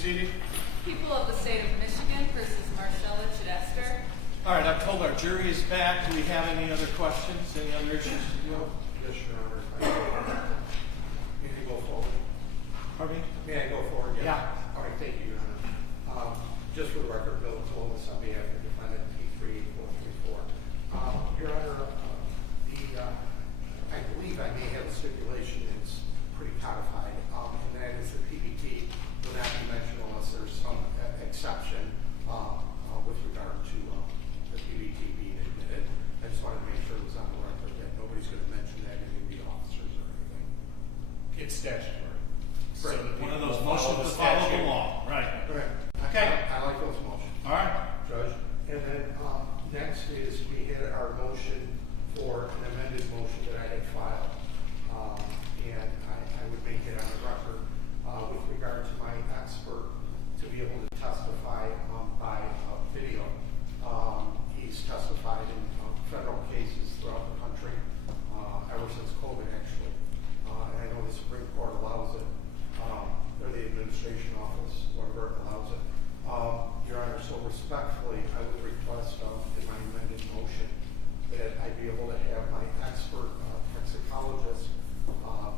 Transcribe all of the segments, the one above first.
seated. People of the state of Michigan versus Marshella Chidester. All right, I've told our jury is back. Do we have any other questions? Any other issues? Yes, Your Honor. May I go forward? Pardon me? May I go forward? Yes. Yeah. All right, thank you, Your Honor. Just for the record, Bill Tolis on behalf of the defendant, P38434. Your Honor, I believe I may have a stipulation that's pretty codified, and that is the PBT will not be mentioned unless there's some exception with regard to the PBT being admitted. I just wanted to make sure it was on the record that nobody's going to mention that any of the officers or anything. It's statutory. So that one of people those motions to follow the law. Right. Correct. Okay. I like those motions. All right. Judge. And then next is we had our motion for an amended motion that I had filed. And I would make it on the record with regard to my expert to be able to testify by video. He's testified in federal cases throughout the country ever since COVID, actually. And I know the Supreme Court allows it, or the administration office, whatever allows it. Your Honor, so respectfully, I would request in my amended motion that I be able to have my expert toxicologist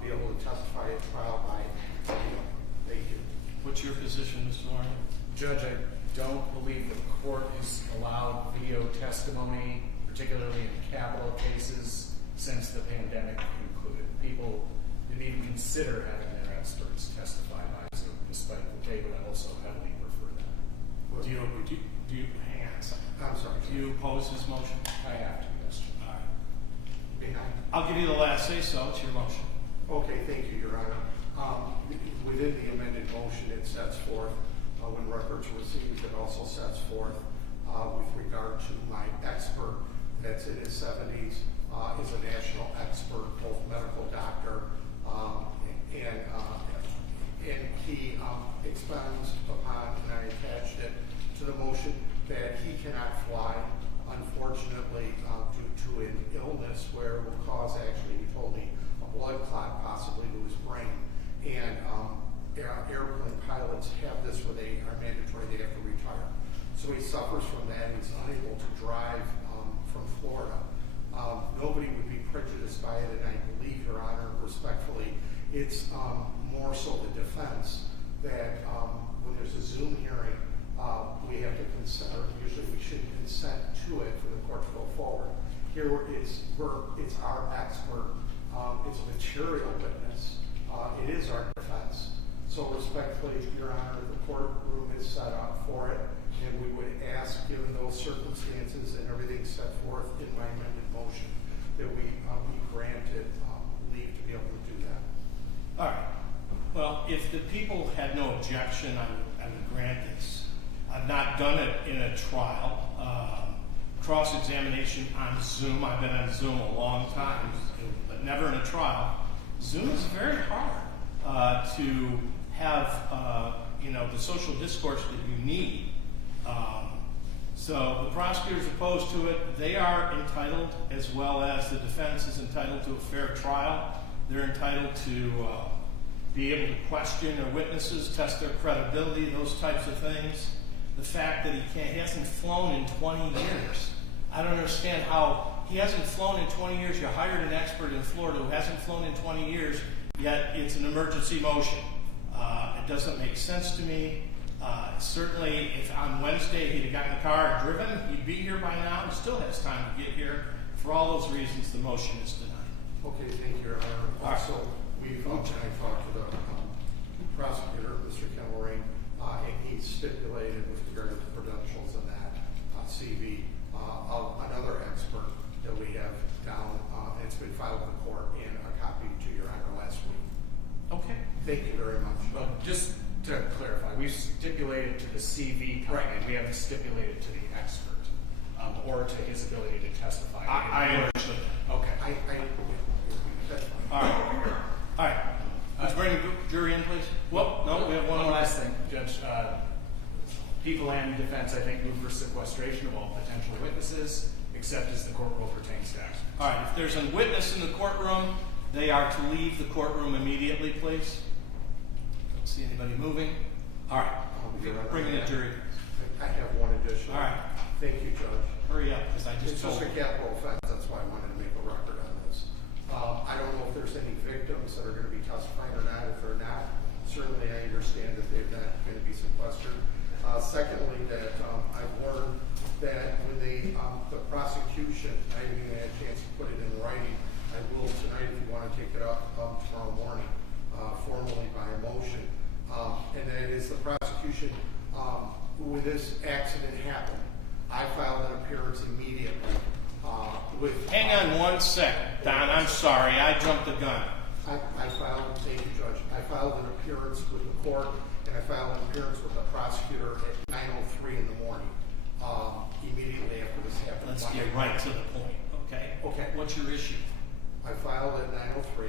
be able to testify at trial by video. Thank you. What's your position, Mr. Warren? Judge, I don't believe the court has allowed video testimony, particularly in capital cases, since the pandemic concluded. People didn't even consider having their experts testify by Zoom, despite the data that also heavily refer that. Do you hang on a second. I'm sorry. Do you oppose his motion? I have to, yes. All right. May I? I'll give you the last say so. It's your motion. Okay, thank you, Your Honor. Within the amended motion, it sets forth when records are received, it also sets forth with regard to my expert that's in his 70s, is a national expert, both medical doctor, and he expounds upon, and I attached it to the motion, that he cannot fly, unfortunately, due to an illness where it will cause, actually, he told me, a blood clot possibly to his brain. And airplane pilots have this where they are mandatory, they have to retire. So he suffers from that, and he's unable to drive from Florida. Nobody would be prejudiced by it, and I believe, Your Honor, respectfully, it's more so the defense that when there's a Zoom hearing, we have to consent, or usually we should consent to it for the court to go forward. Here it's our expert, it's a material witness, it is our defense. So respectfully, Your Honor, the courtroom is set up for it, and we would ask, given those circumstances and everything set forth in my amended motion, that we be granted leave to be able to do that. All right. Well, if the people had no objection, I would grant this. I've not done it in a trial. Cross-examination on Zoom. I've been on Zoom a long time, but never in a trial. Zoom is very hard to have, the social discourse that you need. So the prosecutors opposed to it. They are entitled, as well as the defense is entitled to a fair trial. They're entitled to be able to question their witnesses, test their credibility, those types of things. The fact that he hasn't flown in 20 years. I don't understand how he hasn't flown in 20 years. You hired an expert in Florida who hasn't flown in 20 years, yet it's an emergency motion. It doesn't make sense to me. Certainly, if on Wednesday he'd have gotten the car and driven, he'd be here by now. He still has time to get here. For all those reasons, the motion is denied. Okay, thank you, Your Honor. Also, I talked to the prosecutor, Mr. Kemmelring, and he stipulated with regard to the credentials in that CV of another expert that we have down. It's been filed in court and a copy to Your Honor last week. Okay. Thank you very much. Well, just to clarify, we've stipulated to the CV coming in. We haven't stipulated to the expert or to his ability to testify. I understood. Okay. That's fine. All right. Let's bring the jury in, please. Well, no, we have one last thing, Judge. People and defense, I think, move for sequestration of all potential witnesses, except as the court rule pertains to action. All right. If there's a witness in the courtroom, they are to leave the courtroom immediately, please. Don't see anybody moving. All right. Your Honor. Bring in a jury. I have one additional. All right. Thank you, Judge. Hurry up, because I just It's told just a you. capital offense, that's why I wanted to make a record on this. I don't know if there's any victims that are gonna be testifying or not. If they're not, certainly I understand that they're not gonna be sequestered. Secondly, that I've learned that when the prosecution, I haven't even had a chance to put it in writing, I will tonight if you wanna take it up tomorrow morning, formally by a motion. And that is the prosecution, when this accident happened, I filed an appearance immediately with. Hang on 1 second, Don, I'm sorry, I jumped the gun. I filed, thank you, Judge. I filed an appearance with the court, and I filed an appearance with the prosecutor at 9:03 in the morning, immediately after this happened. Let's get right to the point, okay? Okay. What's your issue? I filed at 9:03.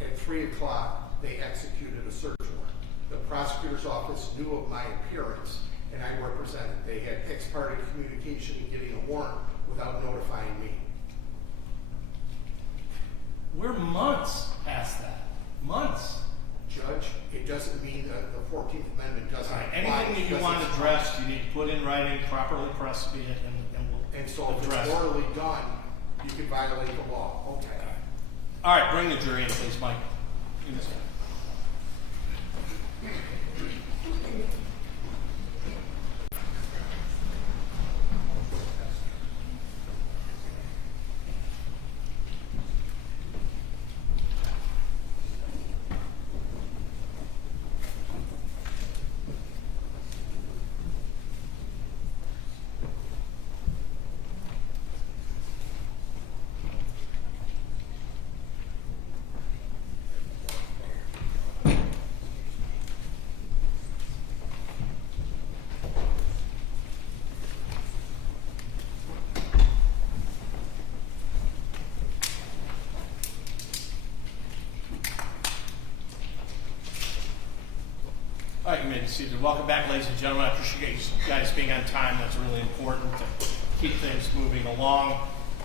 At 3 o'clock, they executed a search warrant. The prosecutor's office knew of my appearance, and I represented. They had ex parte communication in getting a warrant without notifying me. We're months past that. Months. Judge, it doesn't mean that the 14th Amendment doesn't All right, apply anything that you because want it's addressed, you need to put in writing, properly press it, and we'll And so if address it's it. morally done, you can violate the law. Okay. All right, bring the jury in, please, Mike. In this one. All right, you may be seated. Welcome back, ladies and gentlemen. I appreciate you guys being on time. That's really important to keep things moving along.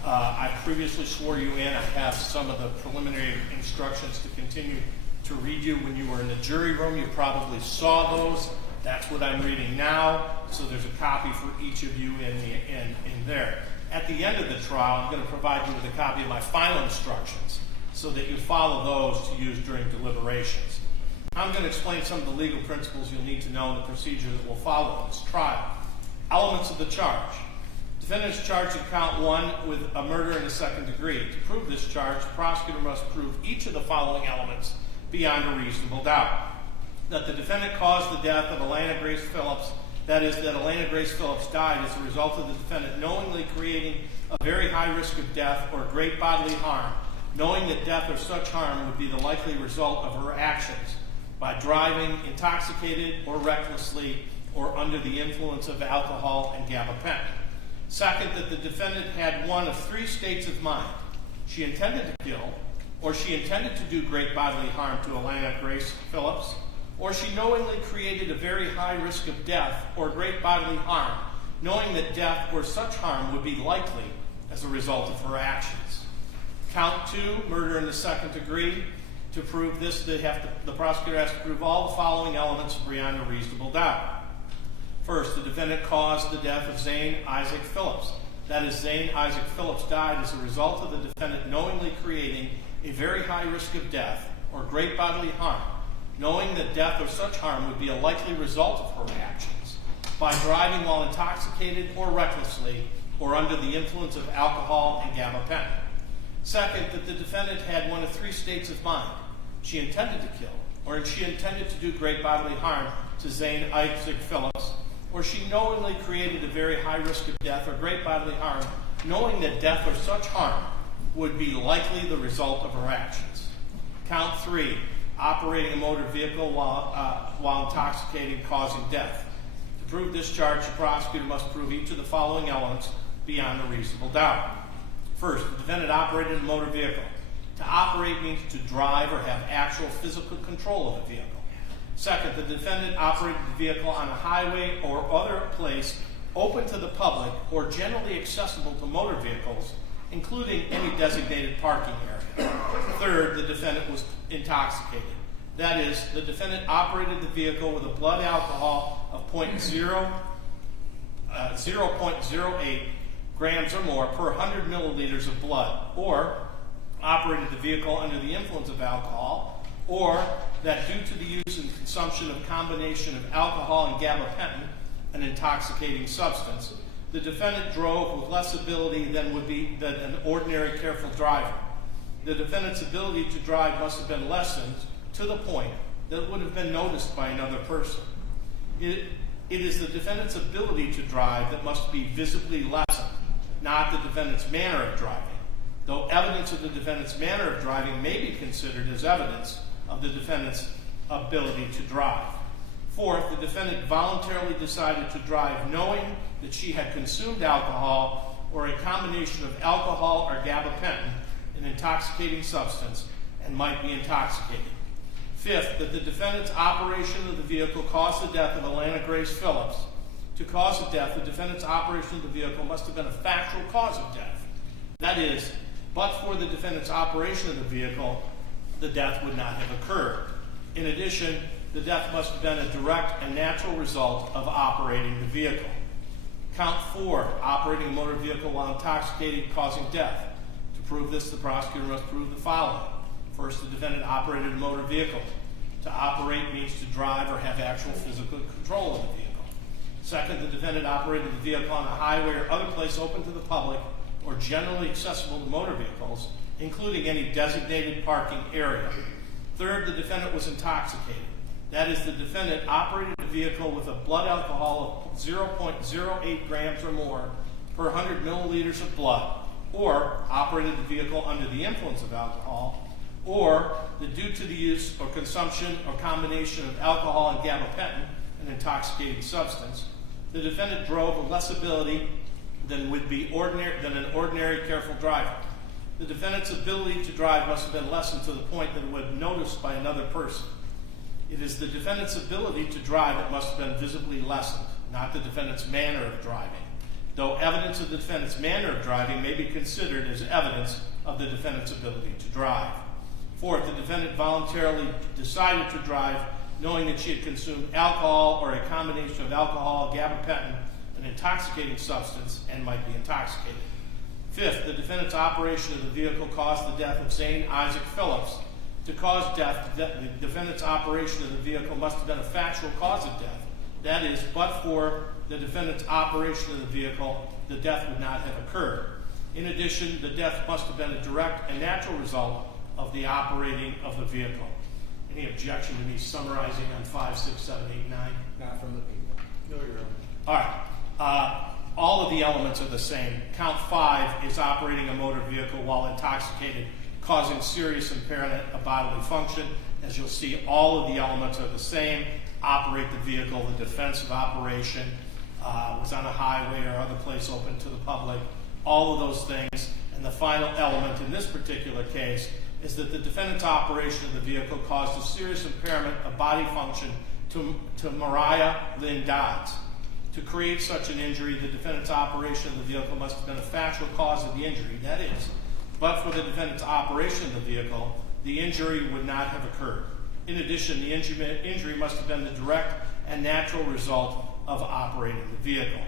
I previously swore you in. I have some of the preliminary instructions to continue to read you. When you were in the jury room, you probably saw those. That's what I'm reading now. So there's a copy for each of you in there. At the end of the trial, I'm going to provide you with a copy of my final instructions so that you follow those to use during deliberations. I'm going to explain some of the legal principles you'll need to know in the procedure that will follow in this trial. Elements of the charge. Defendant is charged in count 1 with a murder in the second degree. To prove this charge, the prosecutor must prove each of the following elements beyond a reasonable doubt. That the defendant caused the death of Elena Grace Phillips, that is, that Elena Grace Phillips died as a result of the defendant knowingly creating a very high risk of death or great bodily harm, knowing that death or such harm would be the likely result of her actions, by driving intoxicated or recklessly or under the influence of alcohol and gabapentin. Second, that the defendant had one of 3 states of mind. She intended to kill, or she intended to do great bodily harm to Elena Grace Phillips, or she knowingly created a very high risk of death or great bodily harm, knowing that death or such harm would be likely as a result of her actions. Count 2, murder in the second degree. To prove this, the prosecutor has to prove all the following elements beyond a reasonable doubt. First, the defendant caused the death of Zane Isaac Phillips. That is, Zane Isaac Phillips died as a result of the defendant knowingly creating a very high risk of death or great bodily harm, knowing that death or such harm would be a likely result of her actions, by driving while intoxicated or recklessly or under the influence of alcohol and gabapentin. Second, that the defendant had one of 3 states of mind. She intended to kill, or she intended to do great bodily harm to Zane Isaac Phillips, or she knowingly created a very high risk of death or great bodily harm, knowing that death or such harm would be likely the result of her actions. Count 3, operating a motor vehicle while intoxicated, causing death. To prove this charge, the prosecutor must prove each of the following elements beyond a reasonable doubt. First, the defendant operated a motor vehicle. To operate means to drive or have actual physical control of a vehicle. Second, the defendant operated the vehicle on a highway or other place open to the public or generally accessible to motor vehicles, including any designated parking area. Third, the defendant was intoxicated. That is, the defendant operated the vehicle with a blood alcohol of 0.08 grams or more per 100 milliliters of blood, or operated the vehicle under the influence of alcohol, or that due to the use and consumption of combination of alcohol and gabapentin, an intoxicating substance, the defendant drove with less ability than an ordinary careful driver. The defendant's ability to drive must have been lessened to the point that it would have been noticed by another person. It is the defendant's ability to drive that must be visibly lessened, not the defendant's manner of driving, though evidence of the defendant's manner of driving may be considered as evidence of the defendant's ability to drive. Fourth, the defendant voluntarily decided to drive knowing that she had consumed alcohol or a combination of alcohol or gabapentin, an intoxicating substance, and might be intoxicated. Fifth, that the defendant's operation of the vehicle caused the death of Alana Grace Phillips. To cause the death, the defendant's operation of the vehicle must have been a factual cause of death. That is, but for the defendant's operation of the vehicle, the death would not have occurred. In addition, the death must have been a direct and natural result of operating the vehicle. Count 4, operating a motor vehicle while intoxicated causing death. To prove this, the prosecutor must prove the following. First, the defendant operated a motor vehicle. To operate means to drive or have actual physical control of the vehicle. Second, the defendant operated the vehicle on a highway or other place open to the public or generally accessible to motor vehicles, including any designated parking area. Third, the defendant was intoxicated. That is, the defendant operated the vehicle with a blood alcohol of 0.08 grams or more per 100 milliliters of blood, or operated the vehicle under the influence of alcohol, or that due to the use or consumption or combination of alcohol and gabapentin, an intoxicating substance, the defendant drove with less ability than an ordinary careful driver. The defendant's ability to drive must have been lessened to the point that it would be noticed by another person. It is the defendant's ability to drive that must have been visibly lessened, not the defendant's manner of driving, though evidence of the defendant's manner of driving may be considered as evidence of the defendant's ability to drive. Fourth, the defendant voluntarily decided to drive knowing that she had consumed alcohol or a combination of alcohol, gabapentin, an intoxicating substance, and might be intoxicated. Fifth, the defendant's operation of the vehicle caused the death of Zane Isaac Phillips. To cause death, the defendant's operation of the vehicle must have been a factual cause of death. That is, but for the defendant's operation of the vehicle, the death would not have occurred. In addition, the death must have been a direct and natural result of the operating of the vehicle. Any objection to me summarizing on 5, 6, 7, 8, 9? Not from the people. No, Your Honor. All right. All of the elements are the same. Count 5 is operating a motor vehicle while intoxicated, causing serious impairment of bodily function. As you'll see, all of the elements are the same. Operate the vehicle, the defensive operation, was on a highway or other place open to the public, all of those things. And the final element in this particular case is that the defendant's operation of the vehicle caused a serious impairment of body function to Mariah Lynn Dodds. To create such an injury, the defendant's operation of the vehicle must have been a factual cause of the injury. That is, but for the defendant's operation of the vehicle, the injury would not have occurred. In addition, the injury must have been the direct and natural result of operating the vehicle.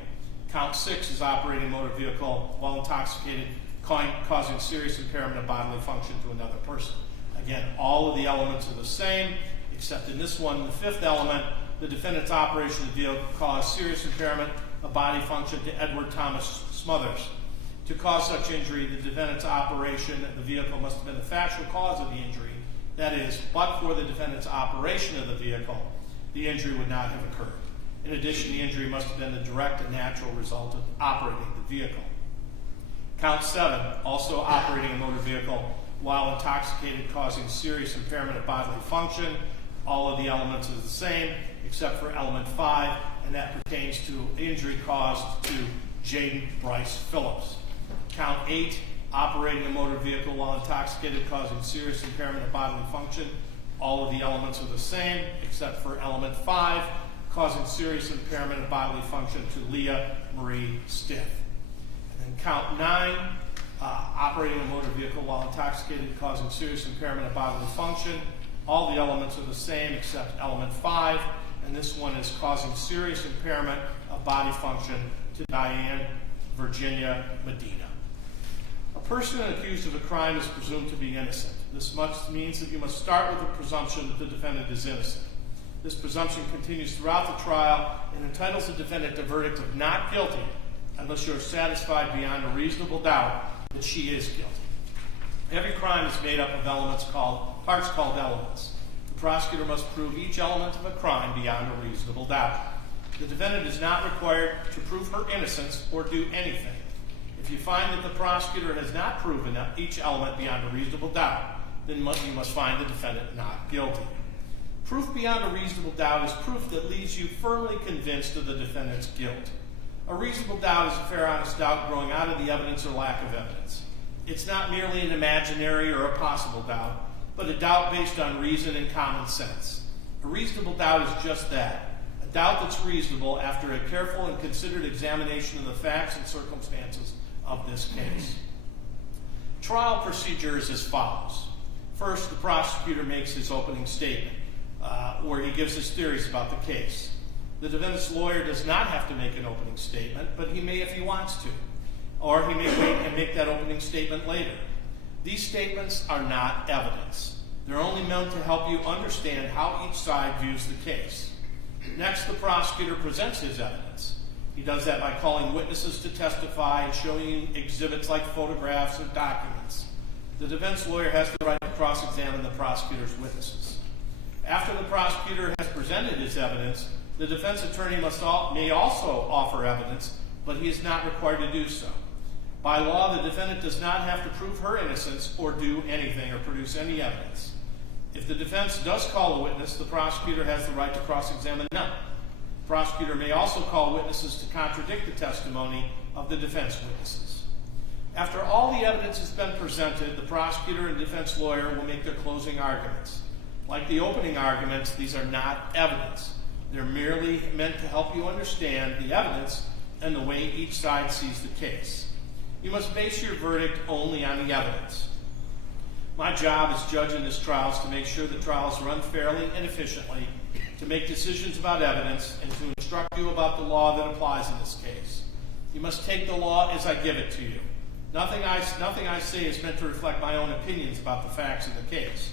Count 6 is operating a motor vehicle while intoxicated, causing serious impairment of bodily function to another person. Again, all of the elements are the same, except in this one, the fifth element, the defendant's operation of the vehicle caused serious impairment of body function to Edward Thomas Smothers. To cause such injury, the defendant's operation of the vehicle must have been the factual cause of the injury. That is, but for the defendant's operation of the vehicle, the injury would not have occurred. In addition, the injury must have been the direct and natural result of operating the vehicle. Count 7, also operating a motor vehicle while intoxicated, causing serious impairment of bodily function. All of the elements are the same, except for element 5, and that pertains to injury caused to Jaden Bryce Phillips. Count 8, operating a motor vehicle while intoxicated, causing serious impairment of bodily function. All of the elements are the same, except for element 5, causing serious impairment of bodily function to Leah Marie Stiff. And then count 9, operating a motor vehicle while intoxicated, causing serious impairment of bodily function. All the elements are the same except element 5, and this one is causing serious impairment of body function to Diane Virginia Medina. A person accused of a crime is presumed to be innocent. This means that you must start with a presumption that the defendant is innocent. This presumption continues throughout the trial and entitles the defendant to a verdict of not guilty unless you are satisfied beyond a reasonable doubt that she is guilty. Every crime is made up of parts called elements. The prosecutor must prove each element of a crime beyond a reasonable doubt. The defendant is not required to prove her innocence or do anything. If you find that the prosecutor has not proven each element beyond a reasonable doubt, then you must find the defendant not guilty. Proof beyond a reasonable doubt is proof that leaves you firmly convinced of the defendant's guilt. A reasonable doubt is a fair, honest doubt growing out of the evidence or lack of evidence. It's not merely an imaginary or a possible doubt, but a doubt based on reason and common sense. A reasonable doubt is just that, a doubt that's reasonable after a careful and considered examination of the facts and circumstances of this case. Trial procedure is as follows. First, the prosecutor makes his opening statement, where he gives his theories about the case. The defendant's lawyer does not have to make an opening statement, but he may if he wants to, or he may wait and make that opening statement later. These statements are not evidence. They're only meant to help you understand how each side views the case. Next, the prosecutor presents his evidence. He does that by calling witnesses to testify and showing exhibits like photographs or documents. The defense lawyer has the right to cross-examine the prosecutor's witnesses. After the prosecutor has presented his evidence, the defense attorney may also offer evidence, but he is not required to do so. By law, the defendant does not have to prove her innocence or do anything or produce any evidence. If the defense does call a witness, the prosecutor has the right to cross-examine them. The prosecutor may also call witnesses to contradict the testimony of the defense witnesses. After all the evidence has been presented, the prosecutor and defense lawyer will make their closing arguments. Like the opening arguments, these are not evidence. They're merely meant to help you understand the evidence and the way each side sees the case. You must base your verdict only on the evidence. My job as judge in this trial is to make sure the trials run fairly and efficiently, to make decisions about evidence, and to instruct you about the law that applies in this case. You must take the law as I give it to you. Nothing I say is meant to reflect my own opinions about the facts of the case.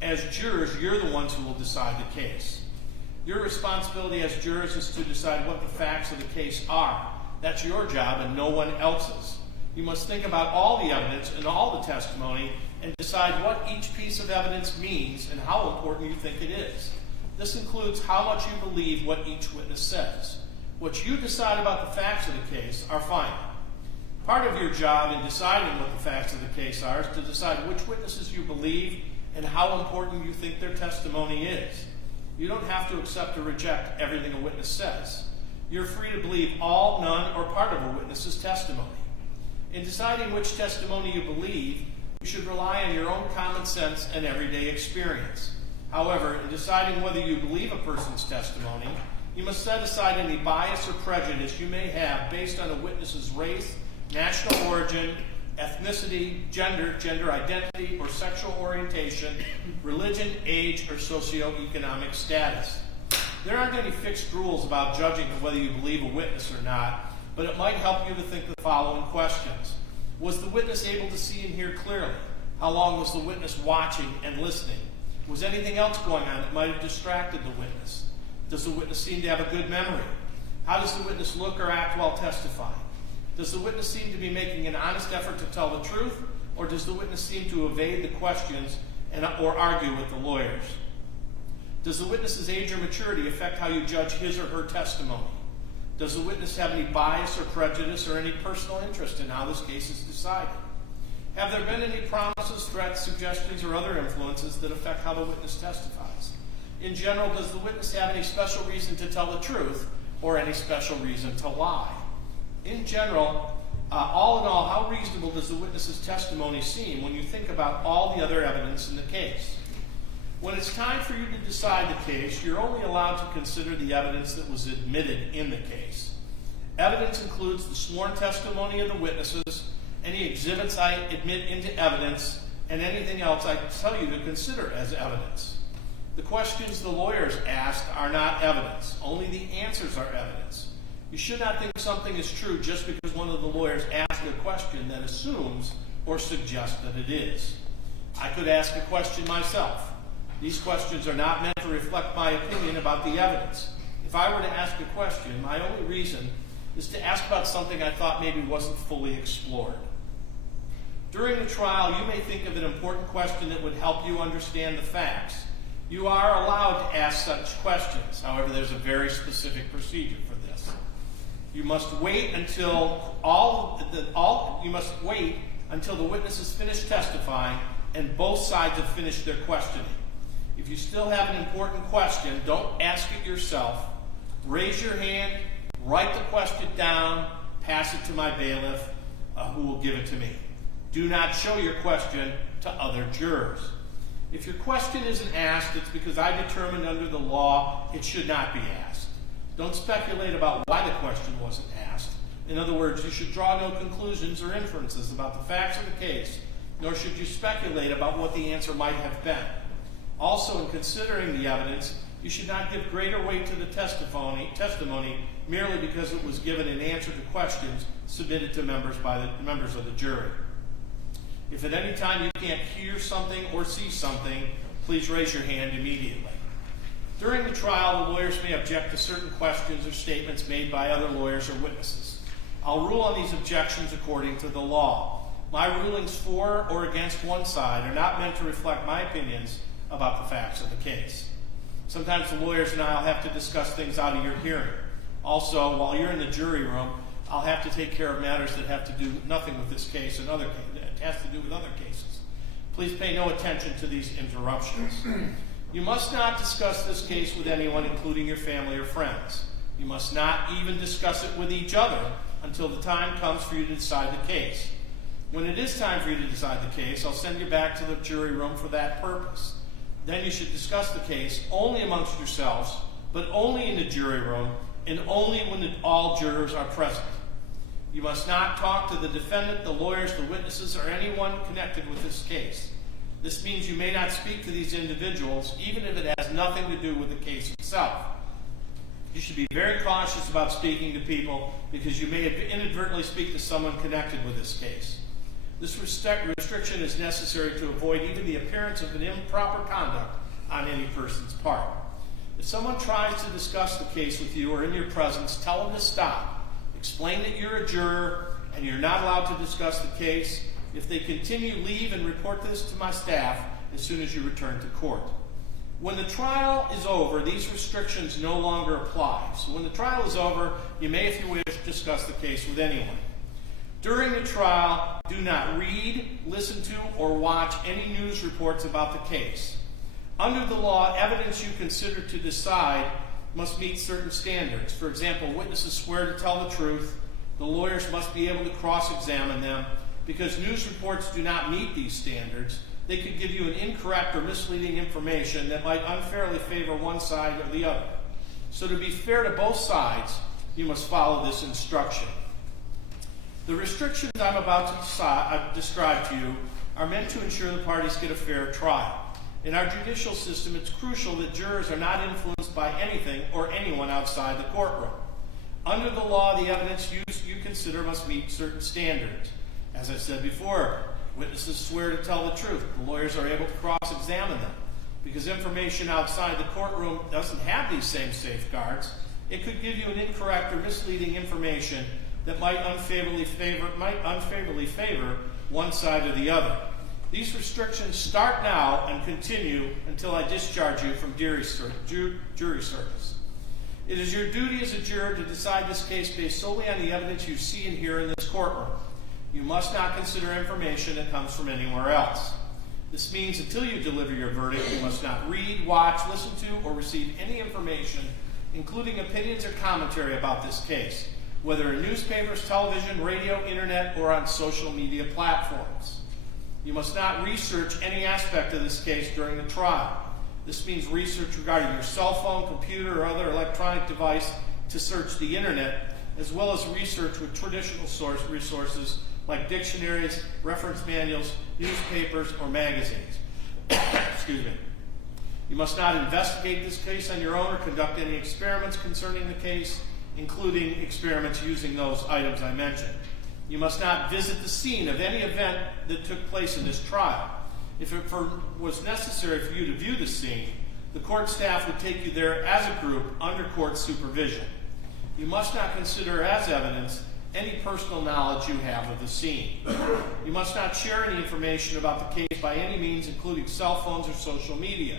As jurors, you're the ones who will decide the case. Your responsibility as jurors is to decide what the facts of the case are. That's your job and no one else's. You must think about all the evidence and all the testimony and decide what each piece of evidence means and how important you think it is. This includes how much you believe what each witness says. What you decide about the facts of the case are final. Part of your job in deciding what the facts of the case are is to decide which witnesses you believe and how important you think their testimony is. You don't have to accept or reject everything a witness says. You're free to believe all, none, or part of a witness's testimony. In deciding which testimony you believe, you should rely on your own common sense and everyday experience. However, in deciding whether you believe a person's testimony, you must set aside any bias or prejudice you may have based on a witness's race, national origin, ethnicity, gender identity, or sexual orientation, religion, age, or socioeconomic status. There aren't any fixed rules about judging whether you believe a witness or not, but it might help you to think the following questions. Was the witness able to see and hear clearly? How long was the witness watching and listening? Was anything else going on that might have distracted the witness? Does the witness seem to have a good memory? How does the witness look or act while testifying? Does the witness seem to be making an honest effort to tell the truth, or does the witness seem to evade the questions or argue with the lawyers? Does the witness's age or maturity affect how you judge his or her testimony? Does the witness have any bias or prejudice or any personal interest in how this case is decided? Have there been any promises, threats, suggestions, or other influences that affect how the witness testifies? In general, does the witness have any special reason to tell the truth or any special reason to lie? In general, all in all, how reasonable does the witness's testimony seem when you think about all the other evidence in the case? When it's time for you to decide the case, you're only allowed to consider the evidence that was admitted in the case. Evidence includes the sworn testimony of the witnesses, any exhibits I admit into evidence, and anything else I tell you to consider as evidence. The questions the lawyers asked are not evidence. Only the answers are evidence. You should not think something is true just because one of the lawyers asked a question that assumes or suggests that it is. I could ask a question myself. These questions are not meant to reflect my opinion about the evidence. If I were to ask a question, my only reason is to ask about something I thought maybe wasn't fully explored. During the trial, you may think of an important question that would help you understand the facts. You are allowed to ask such questions. However, there's a very specific procedure for this. You must wait until the witnesses finish testifying and both sides have finished their questioning. If you still have an important question, don't ask it yourself. Raise your hand, write the question down, pass it to my bailiff, who will give it to me. Do not show your question to other jurors. If your question isn't asked, it's because I determined under the law it should not be asked. Don't speculate about why the question wasn't asked. In other words, you should draw no conclusions or inferences about the facts of the case, nor should you speculate about what the answer might have been. Also, in considering the evidence, you should not give greater weight to the testimony merely because it was given in answer to questions submitted to members of the jury. If at any time you can't hear something or see something, please raise your hand immediately. During the trial, the lawyers may object to certain questions or statements made by other lawyers or witnesses. I'll rule on these objections according to the law. My rulings for or against one side are not meant to reflect my opinions about the facts of the case. Sometimes the lawyers and I will have to discuss things out of your hearing. Also, while you're in the jury room, I'll have to take care of matters that have to do nothing with this case and other has to do with other cases. Please pay no attention to these interruptions. You must not discuss this case with anyone, including your family or friends. You must not even discuss it with each other until the time comes for you to decide the case. When it is time for you to decide the case, I'll send you back to the jury room for that purpose. Then you should discuss the case only amongst yourselves, but only in the jury room, and only when all jurors are present. You must not talk to the defendant, the lawyers, the witnesses, or anyone connected with this case. This means you may not speak to these individuals, even if it has nothing to do with the case itself. You should be very cautious about speaking to people because you may inadvertently speak to someone connected with this case. This restriction is necessary to avoid even the appearance of an improper conduct on any person's part. If someone tries to discuss the case with you or in your presence, tell them to stop. Explain that you're a juror and you're not allowed to discuss the case. If they continue, leave and report this to my staff as soon as you return to court. When the trial is over, these restrictions no longer apply. So when the trial is over, you may, if you wish, discuss the case with anyone. During the trial, do not read, listen to, or watch any news reports about the case. Under the law, evidence you consider to decide must meet certain standards. For example, witnesses swear to tell the truth. The lawyers must be able to cross-examine them. Because news reports do not meet these standards, they could give you an incorrect or misleading information that might unfairly favor one side or the other. So to be fair to both sides, you must follow this instruction. The restrictions I'm about to describe to you are meant to ensure the parties get a fair trial. In our judicial system, it's crucial that jurors are not influenced by anything or anyone outside the courtroom. Under the law, the evidence you consider must meet certain standards. As I said before, witnesses swear to tell the truth. The lawyers are able to cross-examine them. Because information outside the courtroom doesn't have these same safeguards, it could give you an incorrect or misleading information that might unfavorably favor one side or the other. These restrictions start now and continue until I discharge you from jury service. It is your duty as a juror to decide this case based solely on the evidence you see and hear in this courtroom. You must not consider information that comes from anywhere else. This means until you deliver your verdict, you must not read, watch, listen to, or receive any information, including opinions or commentary about this case, whether in newspapers, television, radio, internet, or on social media platforms. You must not research any aspect of this case during the trial. This means research regarding your cell phone, computer, or other electronic device to search the internet, as well as research with traditional resources like dictionaries, reference manuals, newspapers, or magazines. Excuse me. You must not investigate this case on your own or conduct any experiments concerning the case, including experiments using those items I mentioned. You must not visit the scene of any event that took place in this trial. If it was necessary for you to view the scene, the court staff would take you there as a group under court supervision. You must not consider as evidence any personal knowledge you have of the scene. You must not share any information about the case by any means, including cell phones or social media.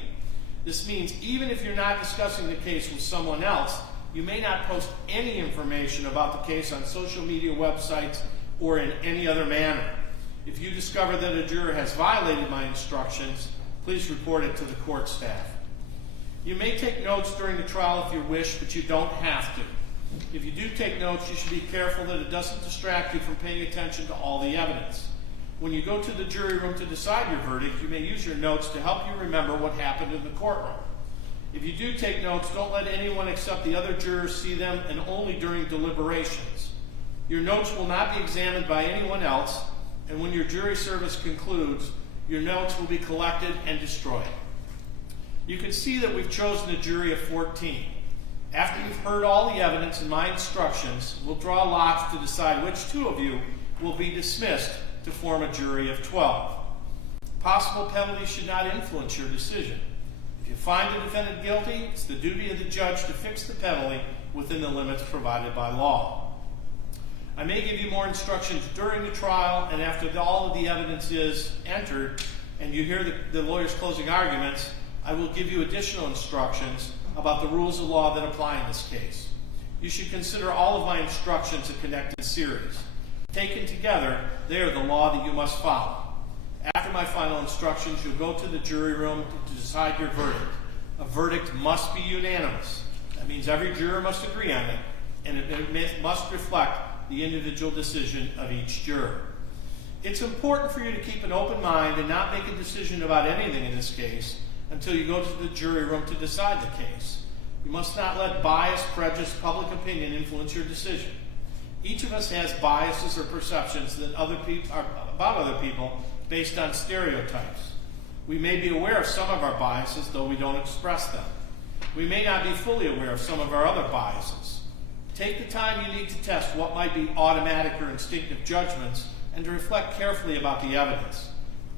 This means even if you're not discussing the case with someone else, you may not post any information about the case on social media websites or in any other manner. If you discover that a juror has violated my instructions, please report it to the court staff. You may take notes during the trial if you wish, but you don't have to. If you do take notes, you should be careful that it doesn't distract you from paying attention to all the evidence. When you go to the jury room to decide your verdict, you may use your notes to help you remember what happened in the courtroom. If you do take notes, don't let anyone except the other jurors see them, and only during deliberations. Your notes will not be examined by anyone else, and when your jury service concludes, your notes will be collected and destroyed. You can see that we've chosen a jury of 14. After you've heard all the evidence and my instructions, we'll draw lots to decide which two of you will be dismissed to form a jury of 12. Possible penalties should not influence your decision. If you find the defendant guilty, it's the duty of the judge to fix the penalty within the limits provided by law. I may give you more instructions during the trial, and after all of the evidence is entered and you hear the lawyer's closing arguments, I will give you additional instructions about the rules of law that apply in this case. You should consider all of my instructions a connected series. Taken together, they are the law that you must follow. After my final instructions, you'll go to the jury room to decide your verdict. A verdict must be unanimous. That means every juror must agree on it, and it must reflect the individual decision of each juror. It's important for you to keep an open mind and not make a decision about anything in this case until you go to the jury room to decide the case. You must not let bias, prejudice, public opinion influence your decision. Each of us has biases or perceptions that about other people based on stereotypes. We may be aware of some of our biases, though we don't express them. We may not be fully aware of some of our other biases. Take the time you need to test what might be automatic or instinctive judgments and to reflect carefully about the evidence.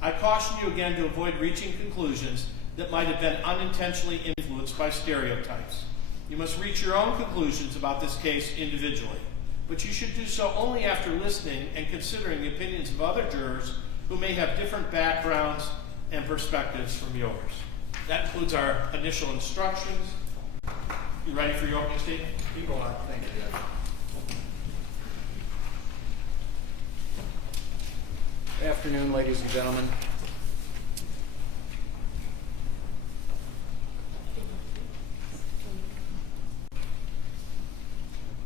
I caution you again to avoid reaching conclusions that might have been unintentionally influenced by stereotypes. You must reach your own conclusions about this case individually, but you should do so only after listening and considering the opinions of other jurors who may have different backgrounds and perspectives from yours. That includes our initial instructions. You ready for your opening statement? People are. Thank you, Jeff. Good afternoon, ladies and gentlemen.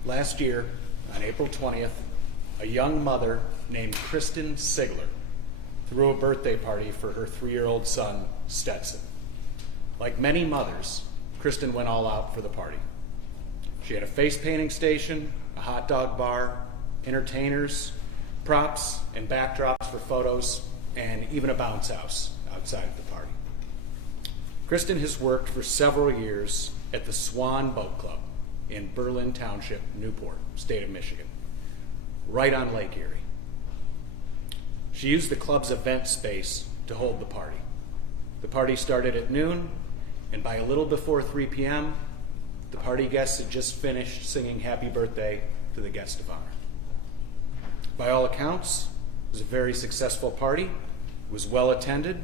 Last year, on April 20th, a young mother named Kristen Sigler threw a birthday party for her 3-year-old son, Stetson. Like many mothers, Kristen went all out for the party. She had a face painting station, a hot dog bar, entertainers, props, and backdrops for photos, and even a bounce house outside of the party. Kristen has worked for several years at the Swan Boat Club in Berlin Township, Newport, state of Michigan, right on Lake Erie. She used the club's event space to hold the party. The party started at noon, and by a little before 3 p.m., the party guests had just finished singing happy birthday to the guest of honor. By all accounts, it was a very successful party. It was well attended,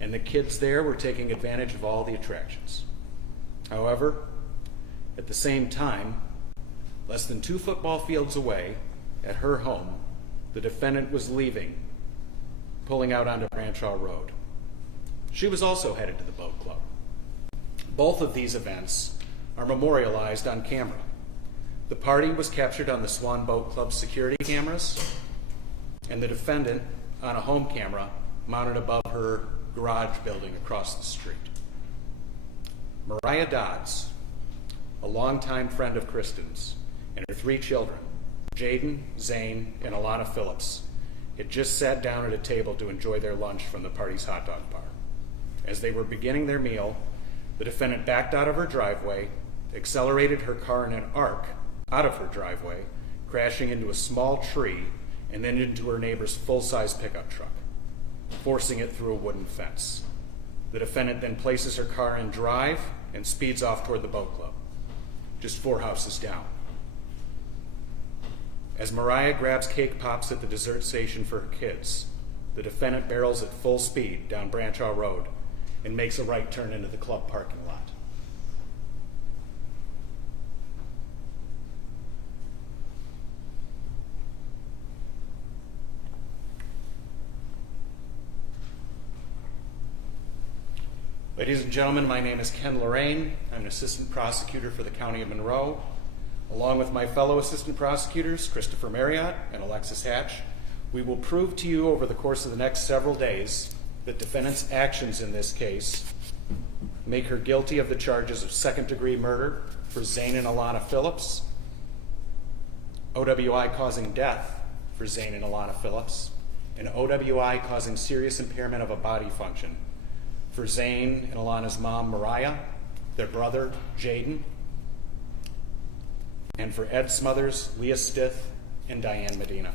and the kids there were taking advantage of all the attractions. However, at the same time, less than 2 football fields away, at her home, the defendant was leaving, pulling out onto Branchall Road. She was also headed to the boat club. Both of these events are memorialized on camera. The party was captured on the Swan Boat Club security cameras, and the defendant on a home camera mounted above her garage building across the street. Mariah Dodds, a longtime friend of Kristen's, and her 3 children, Jaden, Zane, and Alana Phillips, had just sat down at a table to enjoy their lunch from the party's hot dog bar. As they were beginning their meal, The defendant backed out of her driveway, accelerated her car in an arc out of her driveway, crashing into a small tree and then into her neighbor's full-size pickup truck, forcing it through a wooden fence. The defendant then places her car in drive and speeds off toward the boat club, just 4 houses down. As Mariah grabs cake pops at the dessert station for her kids, the defendant barrels at full speed down Branchaw Road and makes a right turn into the club parking lot. Ladies and gentlemen, my name is Ken Lorraine. I'm an assistant prosecutor for the County of Monroe. Along with my fellow assistant prosecutors, Christopher Marriott and Alexis Hatch, we will prove to you over the course of the next several days that defendant's actions in this case make her guilty of the charges of second-degree murder for Zane and Alana Phillips, OWI causing death for Zane and Alana Phillips, and OWI causing serious impairment of a body function for Zane and Alana's mom, Mariah, their brother, Jaden, and for Ed Smothers, Leah Stith, and Diane Medina.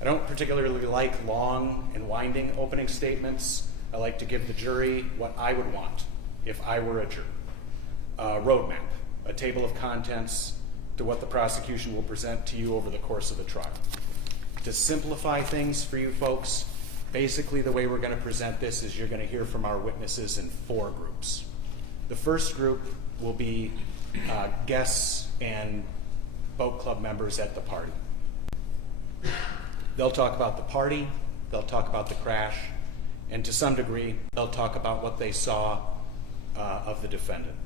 I don't particularly like long and winding opening statements. I like to give the jury what I would want if I were a juror. A roadmap, a table of contents to what the prosecution will present to you over the course of the trial. To simplify things for you folks, basically the way we're going to present this is you're going to hear from our witnesses in 4 groups. The first group will be guests and boat club members at the party. They'll talk about the party, they'll talk about the crash, and to some degree, they'll talk about what they saw of the defendant.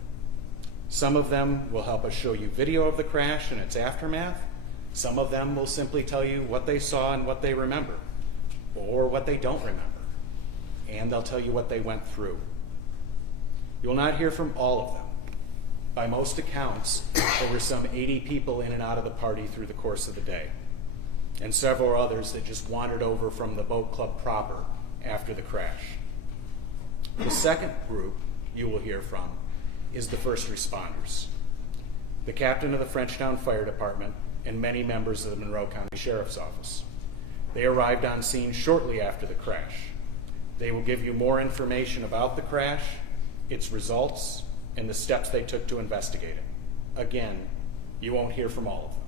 Some of them will help us show you video of the crash and its aftermath. Some of them will simply tell you what they saw and what they remember, or what they don't remember, and they'll tell you what they went through. You will not hear from all of them. By most accounts, there were some 80 people in and out of the party through the course of the day, and several others that just wandered over from the boat club proper after the crash. The second group you will hear from is the first responders, the captain of the Frenchtown Fire Department and many members of the Monroe County Sheriff's Office. They arrived on scene shortly after the crash. They will give you more information about the crash, its results, and the steps they took to investigate it. Again, you won't hear from all of them.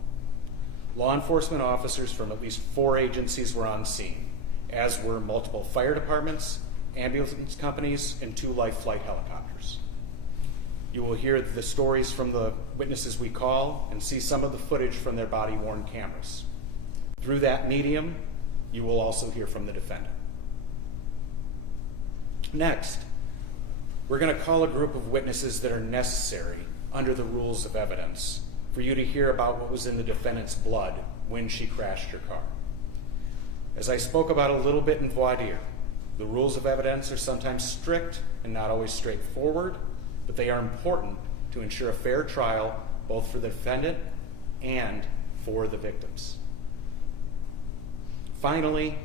Law enforcement officers from at least 4 agencies were on scene, as were multiple fire departments, ambulance companies, and 2 life flight helicopters. You will hear the stories from the witnesses we call and see some of the footage from their body-worn cameras. Through that medium, you will also hear from the defendant. Next, we're going to call a group of witnesses that are necessary under the rules of evidence for you to hear about what was in the defendant's blood when she crashed her car. As I spoke about a little bit in voir dire, the rules of evidence are sometimes strict and not always straightforward, but they are important to ensure a fair trial both for the defendant and for the victims. Finally,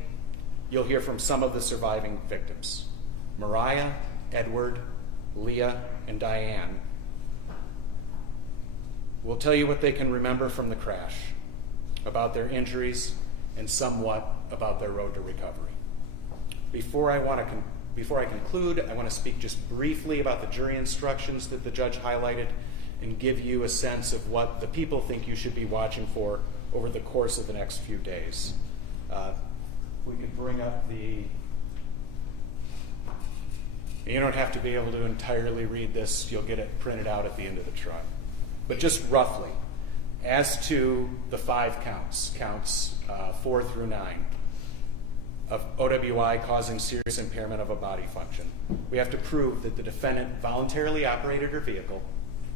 you'll hear from some of the surviving victims, Mariah, Edward, Leah, and Diane. We'll tell you what they can remember from the crash, about their injuries, and somewhat about their road to recovery. Before I conclude, I want to speak just briefly about the jury instructions that the judge highlighted and give you a sense of what the people think you should be watching for over the course of the next few days. We could bring up the... You don't have to be able to entirely read this. You'll get it printed out at the end of the trial. But just roughly, as to the 5 counts 4 through 9, of OWI causing serious impairment of a body function, we have to prove that the defendant voluntarily operated her vehicle,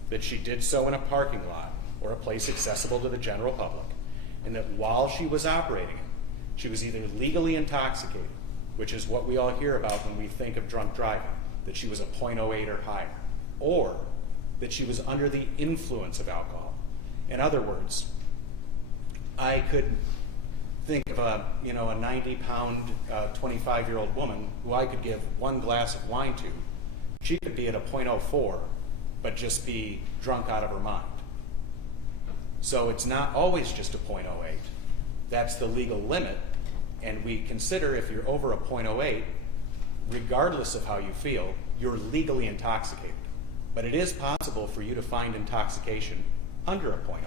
that she did so in a parking lot or a place accessible to the general public, and that while she was operating it, she was either legally intoxicated, which is what we all hear about when we think of drunk driving, that she was a .08 or higher, or that she was under the influence of alcohol. In other words, I could think of a 90-pound, 25-year-old woman who I could give 1 glass of wine to, She could be at a .04, but just be drunk out of her mind. So it's not always just a .08. That's the legal limit. And we consider if you're over a .08, regardless of how you feel, you're legally intoxicated. But it is possible for you to find intoxication under a .08.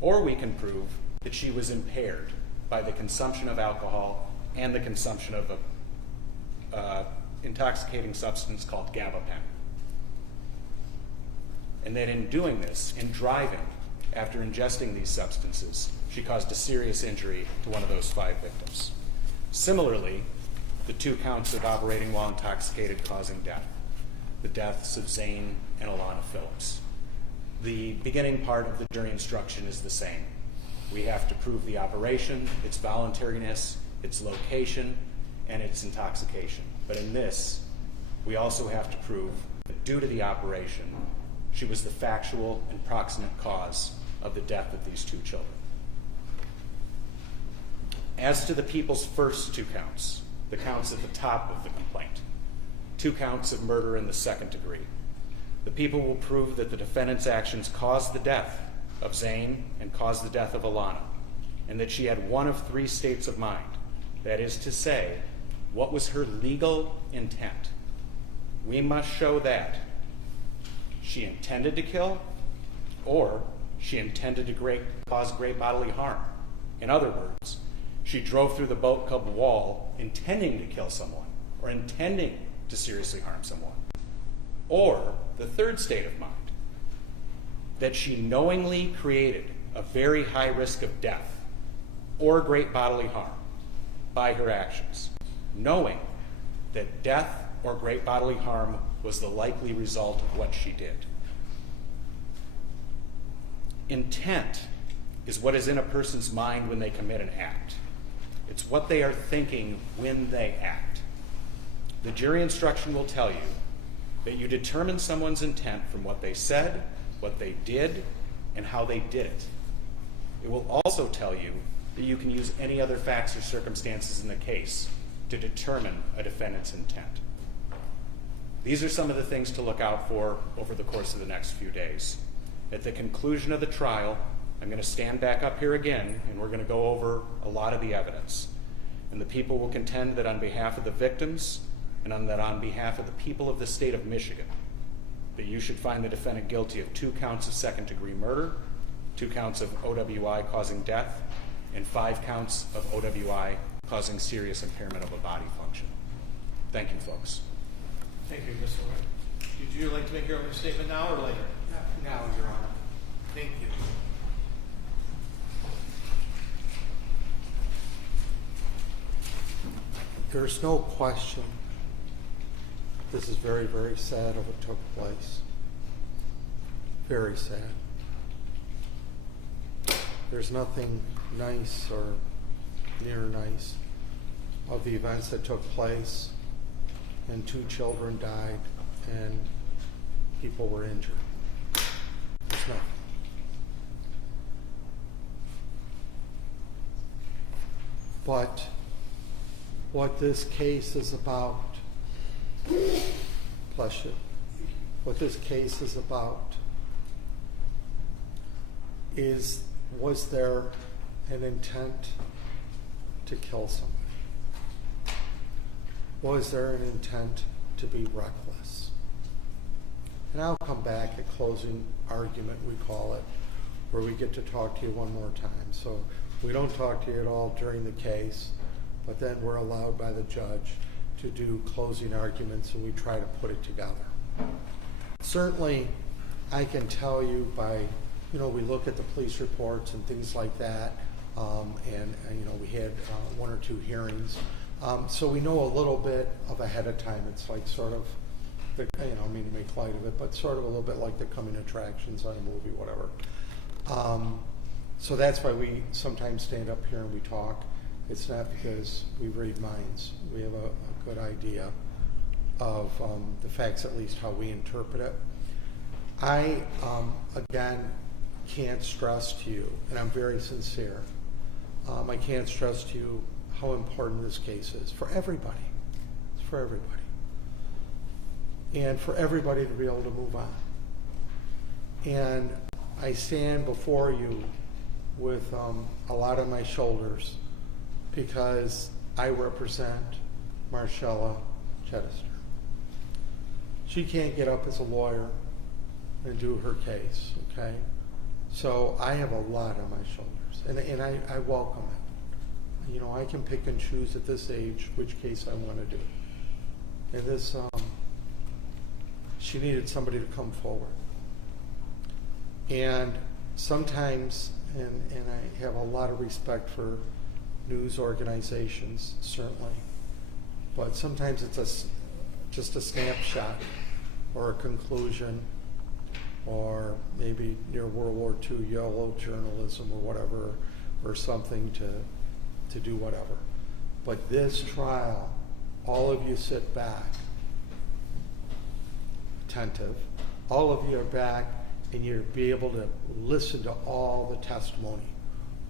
Or we can prove that she was impaired by the consumption of alcohol and the consumption of a intoxicating substance called gabapentin. And that in doing this, in driving, after ingesting these substances, she caused a serious injury to one of those 5 victims. Similarly, the 2 counts of operating while intoxicated causing death, the deaths of Zane and Alana Phillips. The beginning part of the jury instruction is the same. We have to prove the operation, its voluntariness, its location, and its intoxication. But in this, we also have to prove that due to the operation, she was the factual and proximate cause of the death of these 2 children. As to the people's first 2 counts, the counts at the top of the complaint, 2 counts of murder in the 2nd degree, the people will prove that the defendant's actions caused the death of Zane and caused the death of Alana, and that she had one of 3 states of mind. That is to say, what was her legal intent? We must show that she intended to kill, or she intended to cause great bodily harm. In other words, she drove through the boat club wall intending to kill someone, or intending to seriously harm someone. Or the 3rd state of mind, that she knowingly created a very high risk of death or great bodily harm by her actions, knowing that death or great bodily harm was the likely result of what she did. Intent is what is in a person's mind when they commit an act. It's what they are thinking when they act. The jury instruction will tell you that you determine someone's intent from what they said, what they did, and how they did it. It will also tell you that you can use any other facts or circumstances in the case to determine a defendant's intent. These are some of the things to look out for over the course of the next few days. At the conclusion of the trial, I'm going to stand back up here again, and we're going to go over a lot of the evidence. And the people will contend that on behalf of the victims and on behalf of the people of the state of Michigan, that you should find the defendant guilty of 2 counts of 2nd-degree murder, 2 counts of OWI causing death, and 5 counts of OWI causing serious impairment of a body function. Thank you, folks. Thank you, Mr. White. Would you like to make your own statement now or later? Now, Your Honor. Thank you. There's no question this is very, very sad of what took place. Very sad. There's nothing nice or near nice of the events that took place, and 2 children died and people were injured. There's nothing. But what this case is about, bless you, what this case is about is, was there an intent to kill somebody? Was there an intent to be reckless? And I'll come back at closing argument, we call it, where we get to talk to you one more time. So we don't talk to you at all during the case, but then we're allowed by the judge to do closing arguments, and we try to put it together. Certainly, I can tell you by, we look at the police reports and things like that, and we had 1 or 2 hearings, so we know a little bit of ahead of time. It's like sort of, I mean to make light of it, but sort of a little bit like the coming attractions on a movie, whatever. So that's why we sometimes stand up here and we talk. It's not because we read minds. We have a good idea of the facts, at least how we interpret it. I, again, can't stress to you, and I'm very sincere, I can't stress to you how important this case is for everybody. It's for everybody. And for everybody to be able to move on. And I stand before you with a lot on my shoulders because I represent Marshella Chidester. She can't get up as a lawyer and do her case, okay? So I have a lot on my shoulders, and I welcome it. You know, I can pick and choose at this age which case I want to do. And this, she needed somebody to come forward. And sometimes, and I have a lot of respect for news organizations, certainly, but sometimes it's just a snapshot or a conclusion, or maybe near World War II yellow journalism or whatever, or something to do whatever. But this trial, all of you sit back, attentive, all of you are back, and you'll be able to listen to all the testimony.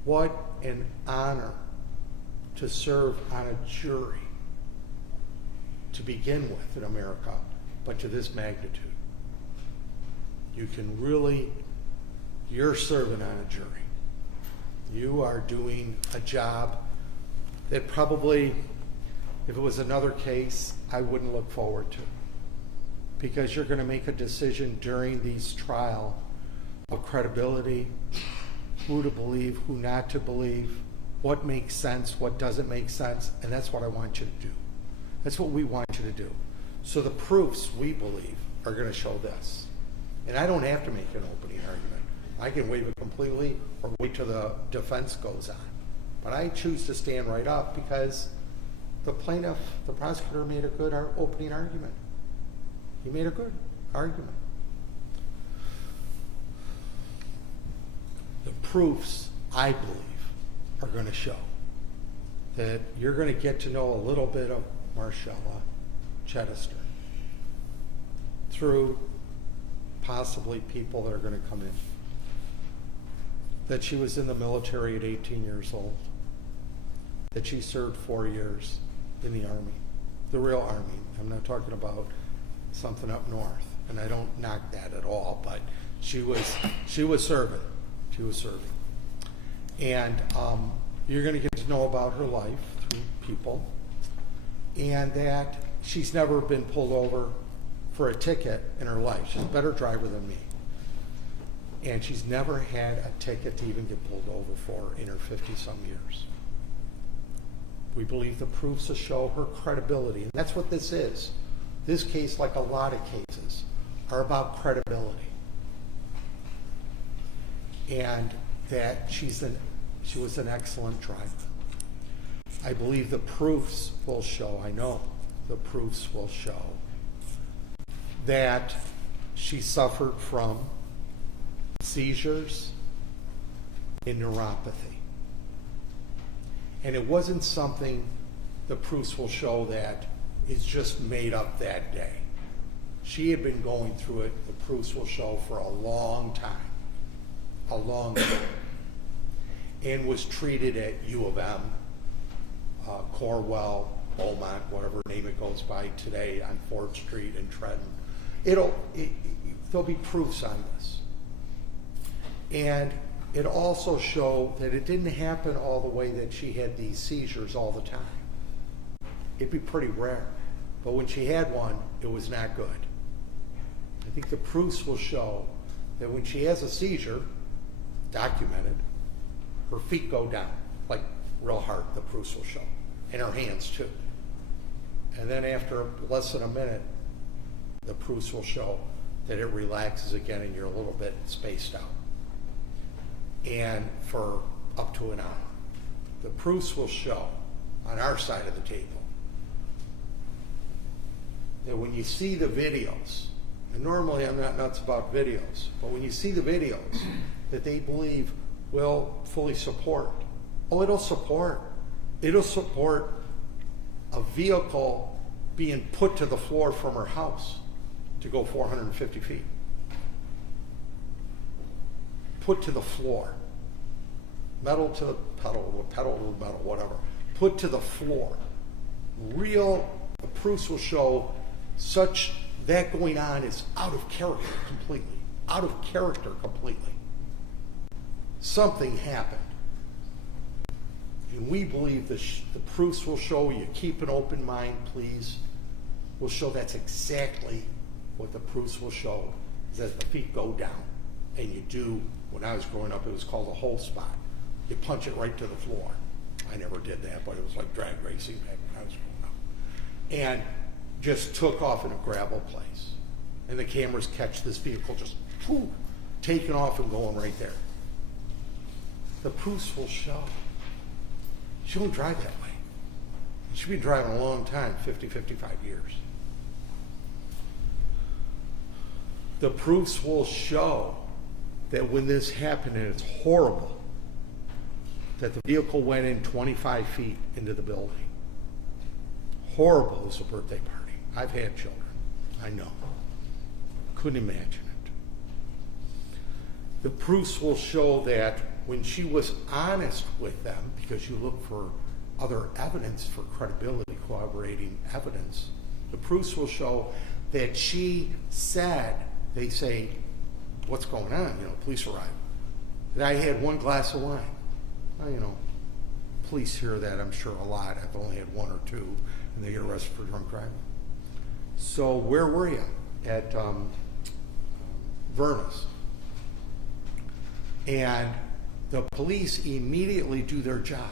What an honor to serve on a jury to begin with in America, but to this magnitude. You can really, you're serving on a jury. You are doing a job that probably, if it was another case, I wouldn't look forward to. Because you're going to make a decision during these trial of credibility, who to believe, who not to believe, what makes sense, what doesn't make sense, and that's what I want you to do. That's what we want you to do. So the proofs, we believe, are going to show this. And I don't have to make an opening argument. I can waive it completely or wait till the defense goes on. But I choose to stand right up because the plaintiff, the prosecutor, made a good opening argument. He made a good argument. The proofs, I believe, are going to show that you're going to get to know a little bit of Marshella Chidester through possibly people that are going to come in. That she was in the military at 18 years old. That she served 4 years in the Army, the real Army. I'm not talking about something up north, and I don't knock that at all, but she was serving. She was serving. And you're going to get to know about her life through people, and that she's never been pulled over for a ticket in her life. She's a better driver than me. And she's never had a ticket to even get pulled over for in her 50-some years. We believe the proofs will show her credibility, and that's what this is. This case, like a lot of cases, are about credibility. And that she was an excellent driver. I believe the proofs will show, I know the proofs will show, that she suffered from seizures and neuropathy. And it wasn't something the proofs will show that is just made up that day. She had been going through it, the proofs will show, for a long time. A long time. And was treated at U of M, Cornwell, Beaumont, whatever name it goes by today, on 4th Street in Trenton. There'll be proofs on this. And it also showed that it didn't happen all the way that she had these seizures all the time. It'd be pretty rare. But when she had one, it was not good. I think the proofs will show that when she has a seizure, documented, her feet go down, like real hard, the proofs will show. And her hands too. And then after less than a minute, the proofs will show that it relaxes again and you're a little bit spaced out. And for up to an hour. The proofs will show, on our side of the table, that when you see the videos, and normally I'm not nuts about videos, but when you see the videos that they believe will fully support, it'll support a vehicle being put to the floor from her house to go 450 feet. Put to the floor. Metal to the pedal to metal, whatever. Put to the floor. Real, the proofs will show such that going on is out of character completely. Out of character completely. Something happened. And we believe the proofs will show, you keep an open mind, please, will show that's exactly what the proofs will show, is that the feet go down. And you do, when I was growing up, it was called a hole spot. You punch it right to the floor. I never did that, but it was like drag racing back when I was growing up. And just took off in a gravel place. And the cameras catch this vehicle just taking off and going right there. The proofs will show. She won't drive that way. She's been driving a long time, 50, 55 years. The proofs will show that when this happened, and it's horrible, that the vehicle went in 25 feet into the building. Horrible as a birthday party. I've had children. I know. Couldn't imagine it. The proofs will show that when she was honest with them, because you look for other evidence for credibility, corroborating evidence, the proofs will show that she said, they say, what's going on? You know, police arrived. That I had one glass of wine. Well, you know, police hear that, I'm sure, a lot. I've only had one or two, and they get arrested for drunk driving. So where were you? At Vernus. And the police immediately do their job,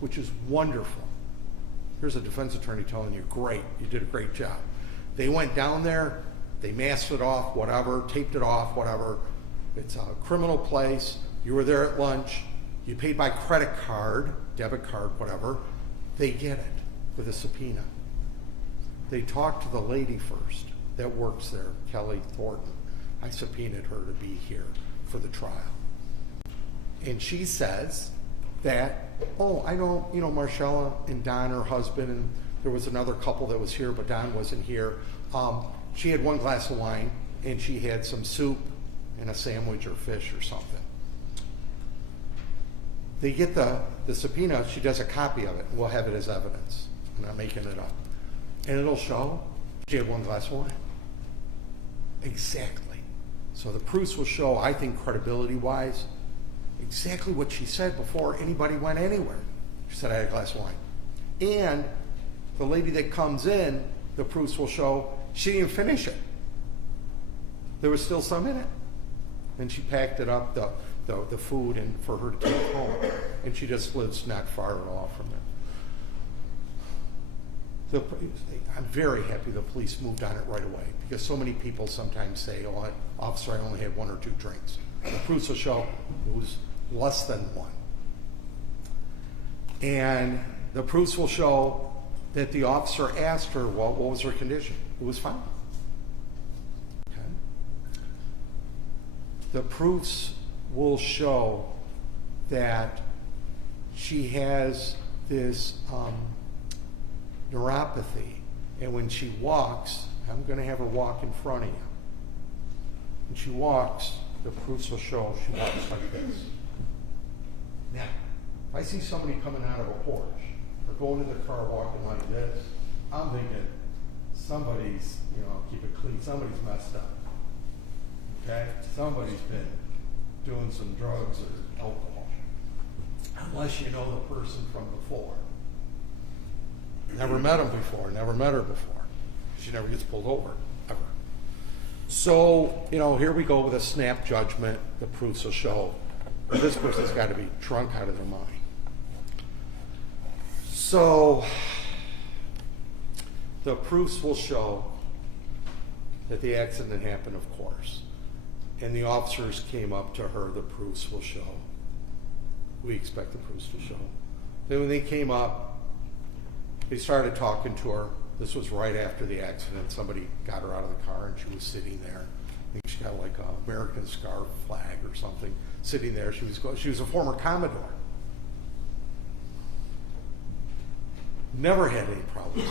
which is wonderful. Here's a defense attorney telling you, great, you did a great job. They went down there, they masked it off, whatever, taped it off, whatever. It's a criminal place. You were there at lunch. You paid by credit card, debit card, whatever. They get it with a subpoena. They talk to the lady first that works there, Kelly Thornton. I subpoenaed her to be here for the trial. And she says that, oh, I know, you know, Marshella and Don, her husband, and there was another couple that was here, but Don wasn't here. She had one glass of wine, and she had some soup and a sandwich or fish or something. They get the subpoena, she does a copy of it, and we'll have it as evidence. I'm not making it up. And it'll show she had one glass of wine. Exactly. So the proofs will show, I think, credibility-wise, exactly what she said before anybody went anywhere. She said, I had a glass of wine. And the lady that comes in, the proofs will show she didn't finish it. There was still some in it. And she packed it up, the food, and for her to take home. And she just lives not far at all from it. I'm very happy the police moved on it right away, because so many people sometimes say, oh, officer, I only had one or two drinks. The proofs will show it was less than one. And the proofs will show that the officer asked her, well, what was her condition? It was fine. Okay. The proofs will show that she has this neuropathy, and when she walks, I'm going to have her walk in front of you. When she walks, the proofs will show she walks like this. Now, if I see somebody coming out of a porch or going to the car walking like this, I'm thinking somebody's, you know, keep it clean, somebody's messed up. Okay? Somebody's been doing some drugs or alcohol. Unless you know the person from before. Never met him before, never met her before. She never gets pulled over, ever. So, you know, here we go with a snap judgment. The proofs will show this person's got to be drunk out of their mind. So, the proofs will show that the accident happened, of course. And the officers came up to her, the proofs will show. We expect the proofs to show. Then when they came up, they started talking to her. This was right after the accident. Somebody got her out of the car and she was sitting there. I think she got like an American scarf flag or something sitting there. She was a former Commodore. Never had any problems,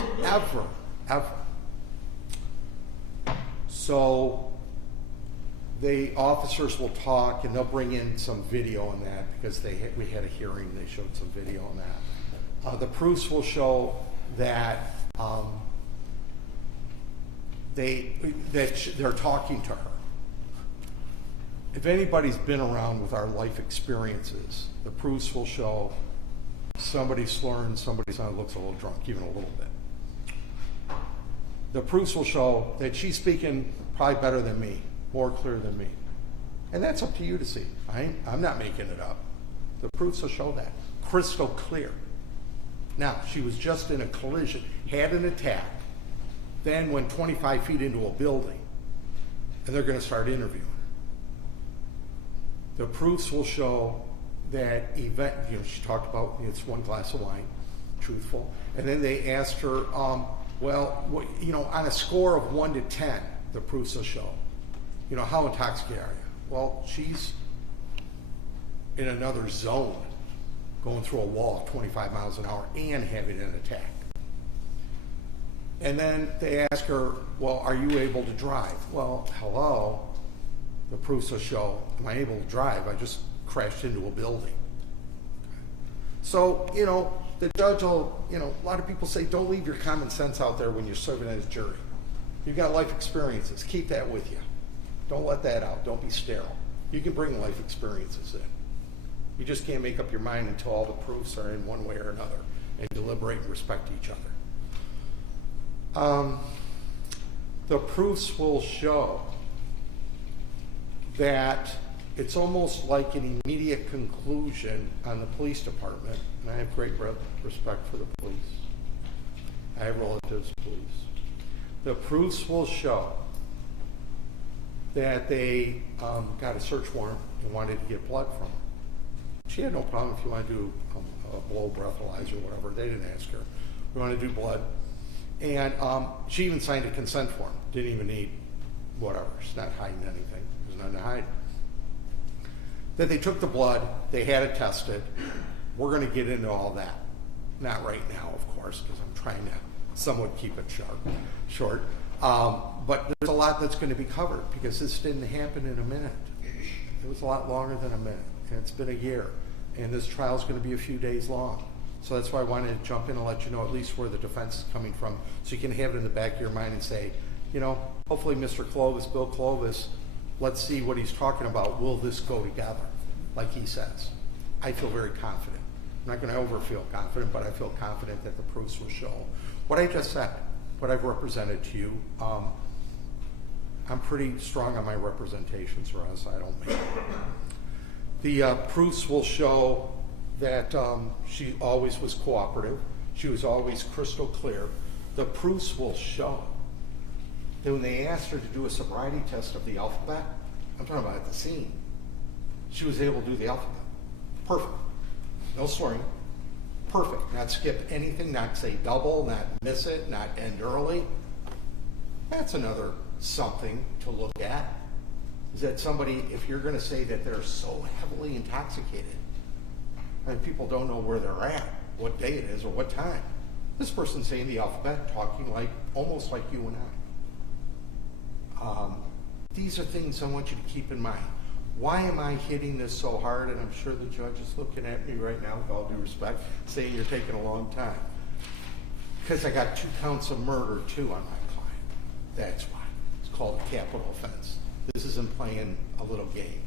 ever. So the officers will talk, and they'll bring in some video on that, because we had a hearing. They showed some video on that. The proofs will show that they're talking to her. If anybody's been around with our life experiences, the proofs will show somebody's slurring, somebody's looks a little drunk, even a little bit. The proofs will show that she's speaking probably better than me, more clear than me. And that's up to you to see. I'm not making it up. The proofs will show that. Crystal clear. Now, she was just in a collision, had an attack, then went 25 feet into a building, and they're going to start interviewing her. The proofs will show that event, she talked about it's one glass of wine, truthful, and then they asked her, on a score of 1 to 10, the proofs will show, how intoxicated are you? Well, she's in another zone, going through a wall 25 miles an hour and having an attack. And then they ask her, well, are you able to drive? Well, hello. The proofs will show, am I able to drive? I just crashed into a building. So, the judge will, a lot of people say, don't leave your common sense out there when you're serving as jury. You've got life experiences. Keep that with you. Don't let that out. Don't be sterile. You can bring life experiences in. You just can't make up your mind until all the proofs are in one way or another and deliberate and respect each other. The proofs will show that it's almost like an immediate conclusion on the police department, and I have great respect for the police. I have relatives police. The proofs will show that they got a search warrant and wanted to get blood from her. She had no problem if you want to do a blow breathalyzer or whatever. They didn't ask her. We want to do blood. And she even signed a consent form. Didn't even need whatever. She's not hiding anything. There's nothing to hide. Then they took the blood. They had it tested. We're going to get into all that. Not right now, of course, because I'm trying to somewhat keep it short. But there's a lot that's going to be covered because this didn't happen in a minute. It was a lot longer than a minute. And it's been a year. And this trial is going to be a few days long. So that's why I wanted to jump in and let you know at least where the defense is coming from, so you can have it in the back of your mind and say, hopefully Mr. Clovis, Bill Clovis, let's see what he's talking about. Will this go together, like he says? I feel very confident. I'm not going to over feel confident, but I feel confident that the proofs will show what I just said, what I've represented to you. I'm pretty strong on my representations, or else I don't make it. The proofs will show that she always was cooperative. She was always crystal clear. The proofs will show that when they asked her to do a sobriety test of the alphabet, I'm talking about at the scene, she was able to do the alphabet. Perfect. No slurring. Perfect. Not skip anything, not say double, not miss it, not end early. That's another something to look at. Is that somebody, if you're going to say that they're so heavily intoxicated, and people don't know where they're at, what day it is, or what time. This person's saying the alphabet, talking almost like you and I. These are things I want you to keep in mind. Why am I hitting this so hard? And I'm sure the judge is looking at me right now, with all due respect, saying you're taking a long time. Because I got 2 counts of murder, too, on my client. That's why. It's called a capital offense. This isn't playing a little game.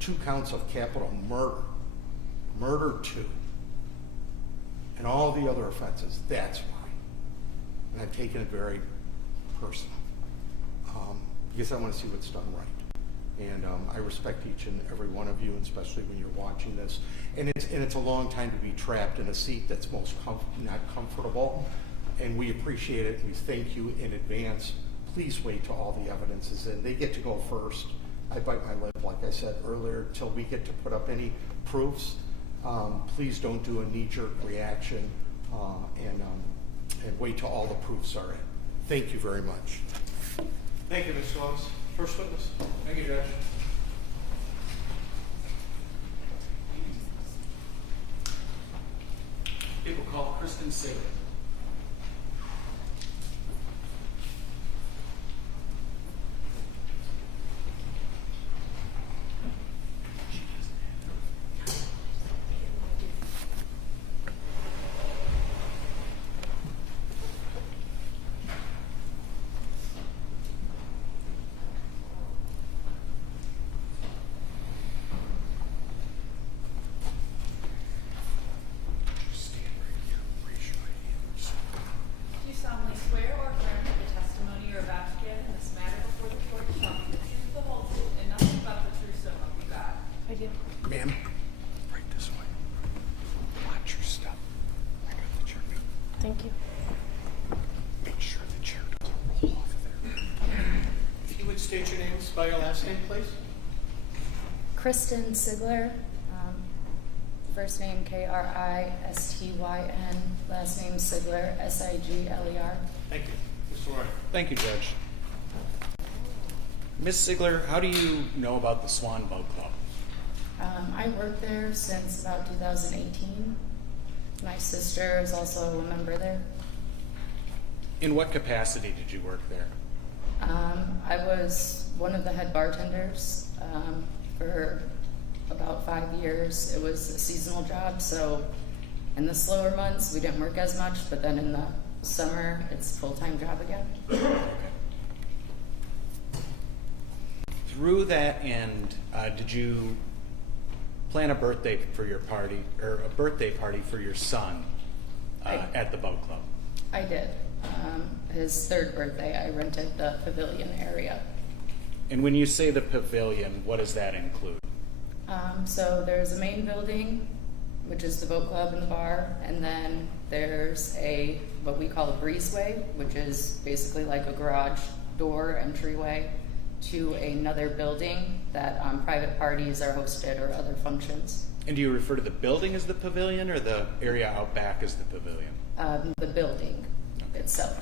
2 counts of capital murder. Murder 2. And all the other offenses. That's why. And I've taken it very personal. Because I want to see what's done right. And I respect each and every one of you, and especially when you're watching this. And it's a long time to be trapped in a seat that's not comfortable. And we appreciate it. We thank you in advance. Please wait till all the evidence is in. They get to go first. I bite my lip, like I said earlier, till we get to put up any proofs. Please don't do a knee-jerk reaction and wait till all the proofs are in. Thank you very much. Thank you, Mr. Clovis. First witness. Thank you, Judge. People call Kristen Sager. Ma'am? Right this way. Watch your step. I got the chair. Thank you. Make sure the chair doesn't roll off of there. If you would state your name, spell your last name, please. Kristen Sigler, first name Kristyn, last name Sigler, Sigler. Thank you. Mr. Warren. Thank you, Judge. Ms. Sigler, how do you know about the Swan Boat Club? I worked there since about 2018. My sister is also a member there. In what capacity did you work there? I was one of the head bartenders for about 5 years. It was a seasonal job, so in the slower months we didn't work as much, but then in the summer it's a full-time job again. Okay. Through that end, did you plan a birthday for your party, or a birthday party for your son at the boat club? I did. His third birthday, I rented the pavilion area. And when you say the pavilion, what does that include? So there's a main building, which is the boat club and the bar, and then there's what we call a breezeway, which is basically like a garage door entryway to another building that private parties are hosted or other functions. And do you refer to the building as the pavilion or the area out back as the pavilion? The building itself.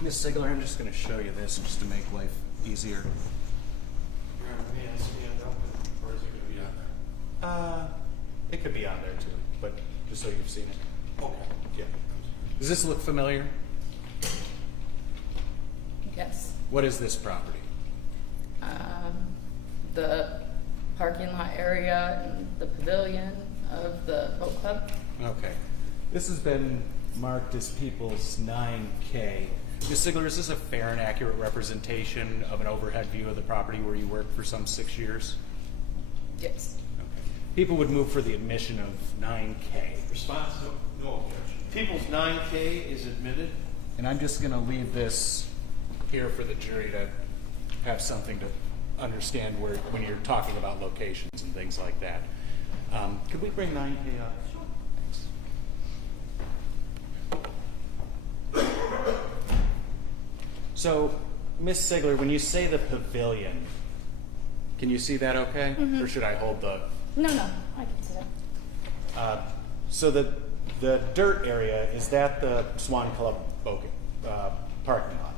Ms. Sigler, I'm just going to show you this just to make life easier. Stand up, or is it going to be on there? It could be on there too, but just so you've seen it. Okay. Yeah. Does this look familiar? Yes. What is this property? The parking lot area and the pavilion of the boat club. Okay. This has been marked as People's 9K. Ms. Sigler, is this a fair and accurate representation of an overhead view of the property where you worked for some 6 years? Yes. Okay. People would move for the admission of 9K. Response? No objection. People's 9K is admitted. And I'm just going to leave this here for the jury to have something to understand when you're talking about locations and things like that. Could we bring 9K up? Sure. So, Ms. Sigler, when you say the pavilion, can you see that okay? Mm-hmm. Or should I hold the... No, I can see that. So the dirt area, is that the Swan Club parking lot?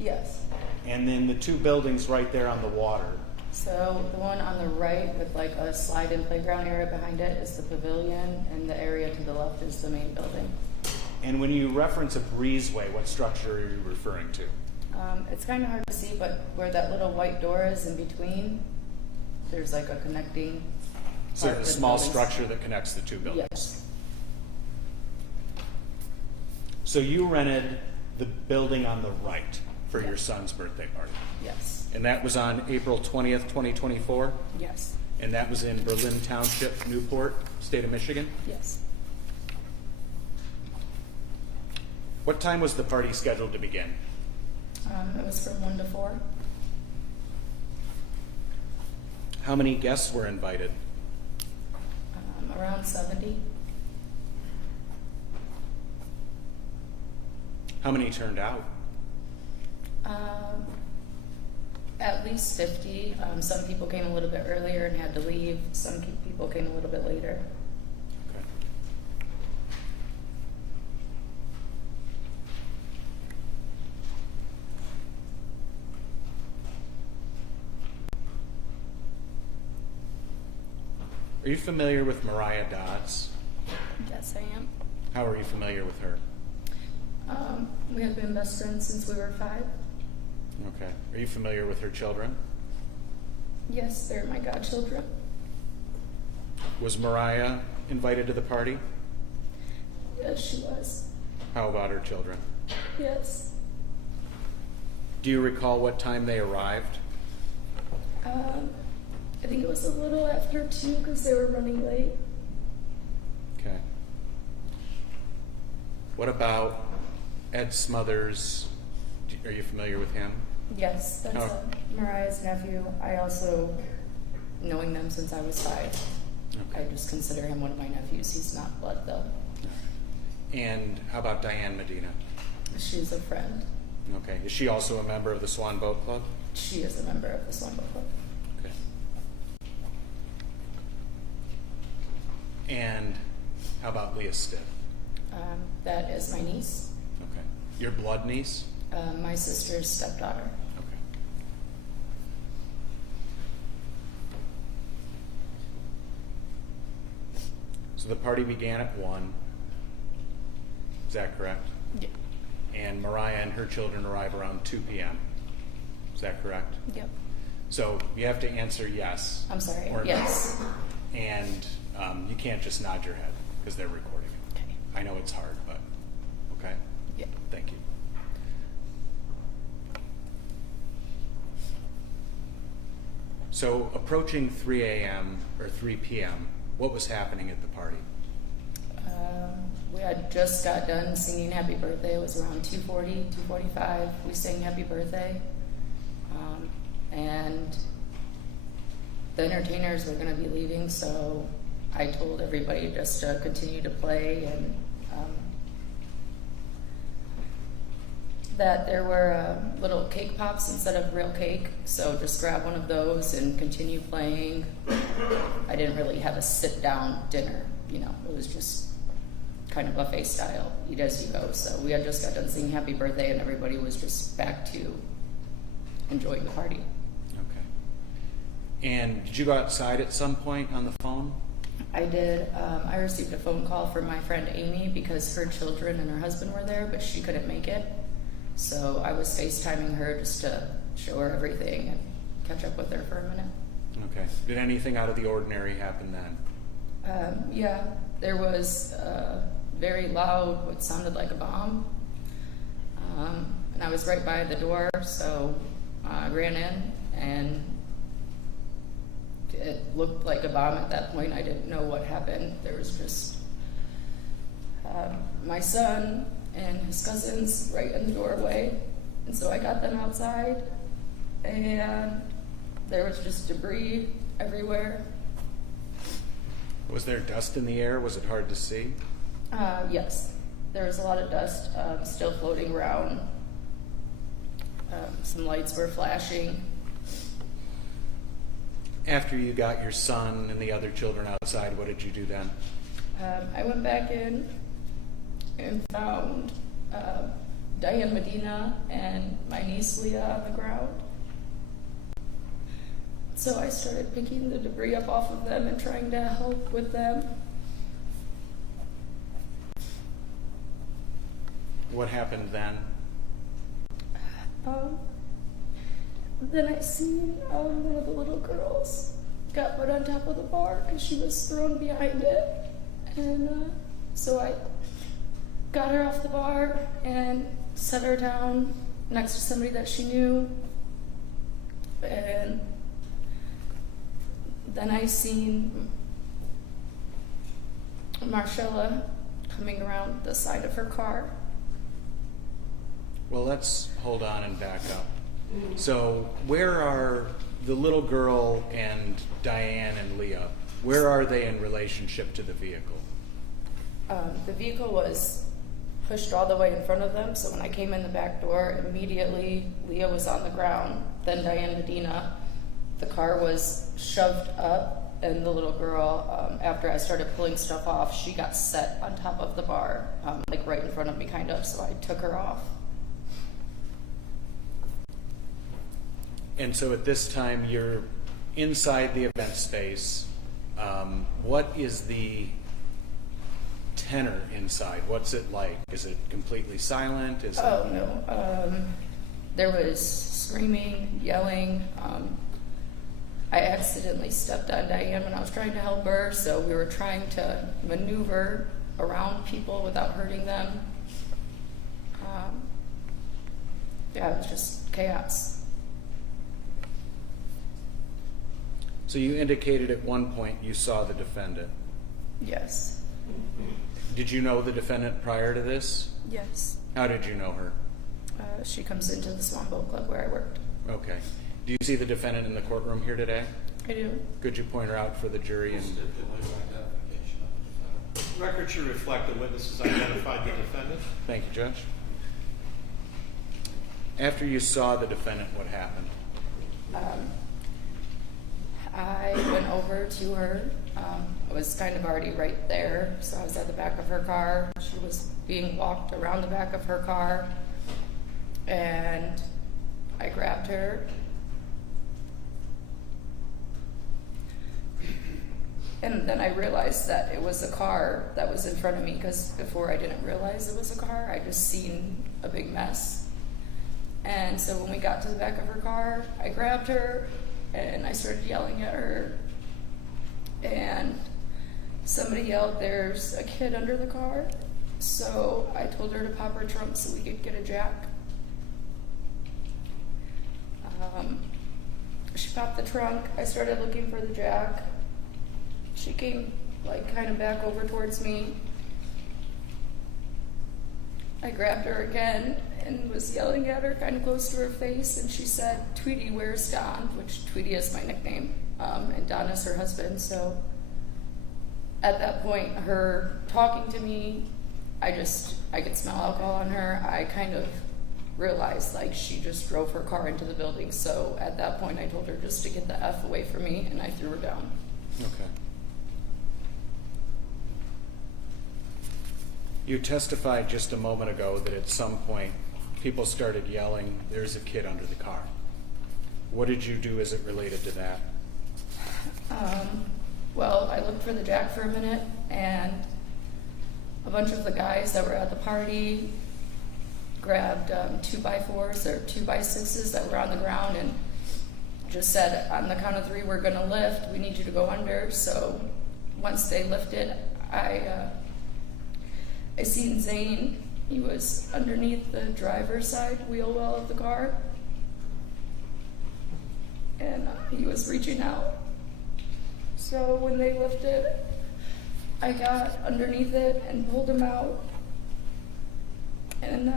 Yes. And then the two buildings right there on the water. So the one on the right with like a slide-in playground area behind it is the pavilion, and the area to the left is the main building. And when you reference a breezeway, what structure are you referring to? It's kind of hard to see, but where that little white door is in between, there's like a connecting. So part the to the small buildings. structure that connects the two buildings. Yes. So you rented the building on the right for your son's birthday party. Yes. And that was on April 20th, 2024? Yes. And that was in Berlin Township, Newport, state of Michigan? Yes. What time was the party scheduled to begin? It was from 1 to 4. How many guests were invited? Around 70. How many turned out? At least 50. Some people came a little bit earlier and had to leave. Some people came a little bit later. Okay. Are you familiar with Mariah Dodds? Yes, I am. How are you familiar with her? We have been best friends since we were 5. Okay. Are you familiar with her children? Yes, they're my godchildren. Was Mariah invited to the party? Yes, she was. How about her children? Yes. Do you recall what time they arrived? I think it was a little after 2 because they were running late. Okay. What about Ed Smothers? Are you familiar with him? Yes, that's Oh. Mariah's nephew. I also knowing them since I was 5. Okay. I just consider him one of my nephews. He's not blood though. And how about Diane Medina? She's a friend. Okay. Is she also a member of the Swan Boat Club? She is a member of the Swan Boat Club. Okay. And how about Leah Stiff? That is my niece, Okay. Your blood niece? my sister's stepdaughter. Okay. So the party began at 1. Is that correct? Yeah. And Mariah and her children arrive around 2 p.m. Is that correct? Yep. So you have to answer yes. I'm sorry. or no. Yes. And you can't just nod your head because they're recording it. Okay. I know it's hard, but okay. Yeah. Thank you. So approaching 3 a.m. or 3 p.m., what was happening at the party? We had just got done singing Happy Birthday. It was around 2:40, 2:45. We sang Happy Birthday. And the entertainers were going to be leaving, so I told everybody just to continue to play, and that there were little cake pops instead of real cake, so just grab one of those and continue playing. I didn't really have a sit-down dinner, it was just kind of buffet style, eat as you go. So we had just got done singing Happy Birthday, and everybody was just back to enjoying the party. Okay. And did you go outside at some point on the phone? I did. I received a phone call from my friend Amy because her children and her husband were there, but she couldn't make it. So I was FaceTiming her just to show her everything and catch up with her for a minute. Okay. Did anything out of the ordinary happen then? Yeah, there was very loud, what sounded like a bomb. And I was right by the door, so I ran in, and it looked like a bomb at that point. I didn't know what happened. There was just my son and his cousins right in the doorway. And so I got them outside, and there was just debris everywhere. Was there dust in the air? Was it hard to see? Yes, there was a lot of dust still floating around. Some lights were flashing. After you got your son and the other children outside, what did you do then? I went back in and found Diane Medina and my niece Leah on the ground. So I started picking the debris up off of them and trying to help with them. What happened then? Then I seen one of the little girls got put on top of the bar because she was thrown behind it. And so I got her off the bar and set her down next to somebody that she knew. And then I seen Marshella coming around the side of her car. Well, let's hold on and back up. So where are the little girl and Diane and Leah? Where are they in relationship to the vehicle? The vehicle was pushed all the way in front of them, so when I came in the back door, immediately Leah was on the ground, then Diane Medina. The car was shoved up, and the little girl, after I started pulling stuff off, she got set on top of the bar, like right in front of me kind of, so I took her off. And so at this time, you're inside the event space. What is the tenor inside? What's it like? Is it completely silent? Is Oh, no. There was screaming, yelling. I accidentally stepped on Diane when I was trying to help her, so we were trying to maneuver around people without hurting them. Yeah, it was just chaos. So you indicated at one point you saw the defendant. Yes. Did you know the defendant prior to this? Yes. How did you know her? She comes into the Swan Boat Club where I worked. Okay. Do you see the defendant in the courtroom here today? I do. Could you point her out for the jury? And Record should reflect the witnesses identified the defendant. thank you, Judge. After you saw the defendant, what happened? I went over to her. I was kind of already right there, so I was at the back of her car. She was being walked around the back of her car, and I grabbed her. And then I realized that it was a car that was in front of me, because before I didn't realize it was a car. I just seen a big mess. And so when we got to the back of her car, I grabbed her and I started yelling at her. And somebody yelled, "There's a kid under the car." So I told her to pop her trunk so we could get a jack. She popped the trunk. I started looking for the jack. She came like kind of back over towards me. I grabbed her again and was yelling at her kind of close to her face, and she said, "Tweety, where's Don?" Which Tweety is my nickname, and Don is her husband. So at that point, her talking to me, I could smell alcohol on her. I kind of realized like she just drove her car into the building. So at that point, I told her just to get the F away from me, and I threw her down. Okay. You testified just a moment ago that at some point people started yelling, "There's a kid under the car." What did you do as it related to that? Well, I looked for the jack for a minute, and a bunch of the guys that were at the party grabbed 2x4s or 2x6s that were on the ground and just said, "On the count of 3, we're gonna lift. We need you to go under." So once they lifted, I seen Zane. He was underneath the driver's side wheel well of the car, and he was reaching out. So when they lifted, I got underneath it and pulled him out, and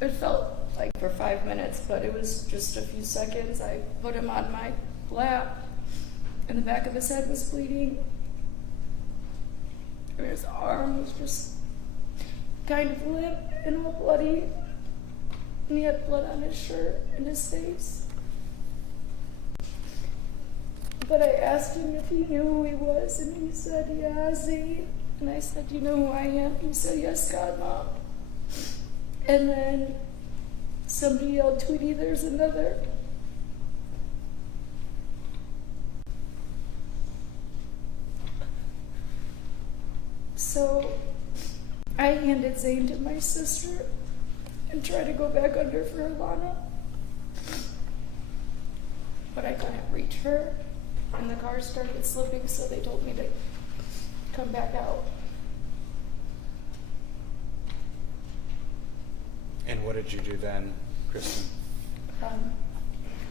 it felt like for 5 minutes, but it was just a few seconds. I put him on my lap, and the back of his head was bleeding, and his arm was just kind of limp and all bloody, and he had blood on his shirt and his face. But I asked him if he knew who he was, and he said, "Yeah, Zane." And I said, "You know who I am?" He said, "Yes, God, Mom." And then somebody yelled, "Tweety, there's another." So I handed Zane to my sister and tried to go back under for Alana, but I couldn't reach her, and the car started slipping, so they told me to come back out. And what did you do then, Kristen?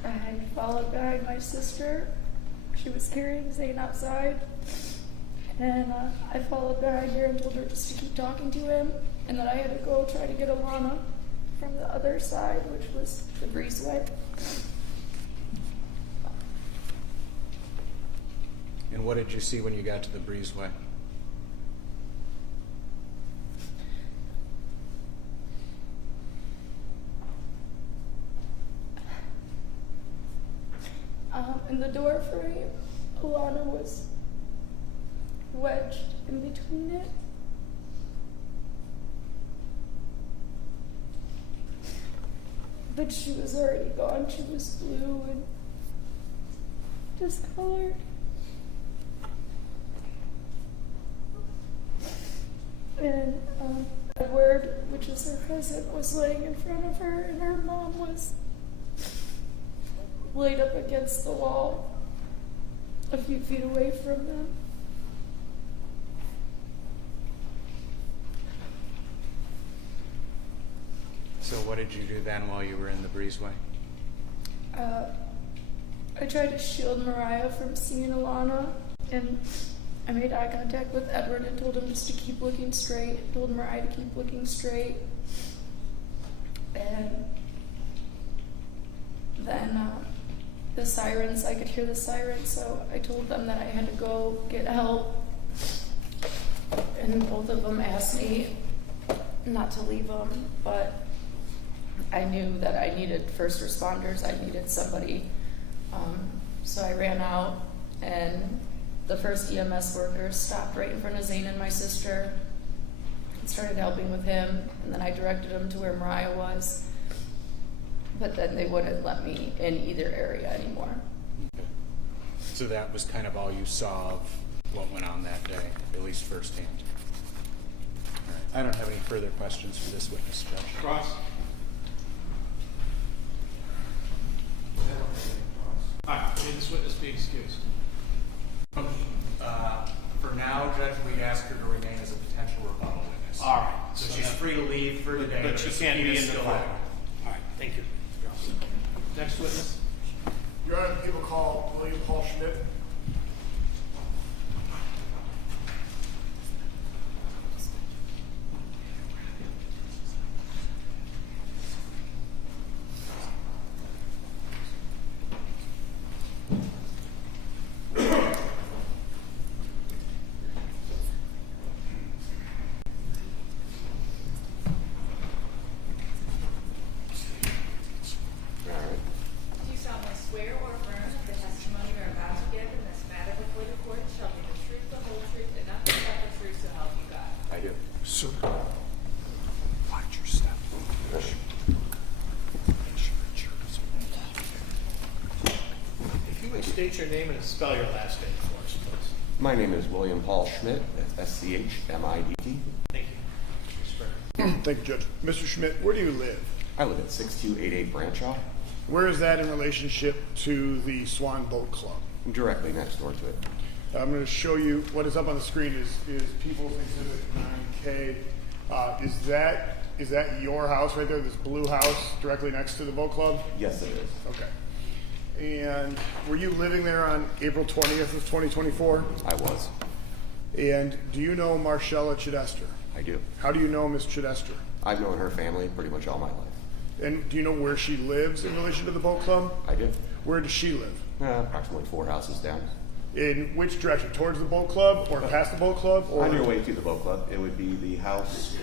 I followed behind my sister. She was carrying Zane outside, and I followed behind her and told her just to keep talking to him, and that I had to go try to get Alana from the other side, which was the breezeway. And what did you see when you got to the breezeway? In the door frame, Alana was wedged in between it. But she was already gone. She was blue and discolored. And Edward, which is her cousin, was laying in front of her, and her mom was laid up against the wall a few feet away from them. So what did you do then while you were in the breezeway? I tried to shield Mariah from seeing Alana, and I made eye contact with Edward and told him just to keep looking straight, told Mariah to keep looking straight. And then the sirens. I could hear the sirens, so I told them that I had to go get help. And both of them asked me not to leave them, but I knew that I needed first responders. I needed somebody. So I ran out, and the first EMS workers stopped right in front of Zane and my sister and started helping with him. And then I directed them to where Mariah was. But then they wouldn't let me in either area anymore. Okay. So that was kind of all you saw of what went on that day, at least firsthand. All right. I don't have any further questions for this witness, Judge. Cross. All right, may this witness be excused. For now, Judge, we ask her to remain as a potential rebuttal witness. All right. So she's free to leave for today. But she can't be in the file. All right, thank you. Next witness. Your Honor, people call William Paul Schmidt. Do you solemnly swear or affirm that the testimony you are about to give in this matter before the court shall be the truth, the whole truth, and nothing but the truth, so help you God? I do. Sir, watch your step. If you would state your name and spell your last name for us, please. My name is William Paul Schmidt. That's SCHMIDT. Thank you. Mr. Thank you, Judge. Mr. Schmidt, where do you live? I live at 6288 Branshaw. Where is that in relationship to the Swan Boat Club? I'm directly next door to it. I'm going to show you what is up on the screen is People's Exhibit 9K. Is that your house right there, this blue house directly next to the boat club? Yes, it is. Okay. And were you living there on April 20th of 2024? I was. And do you know Marshella Chidester? I do. How do you know Miss Chidester? I've known her family pretty much all my life. And do you know where she lives in relation to the boat club? I do. Where does she live? Approximately 4 houses down. In which direction? Towards the boat club or past the boat club? Or On your way to the boat club, it would be the house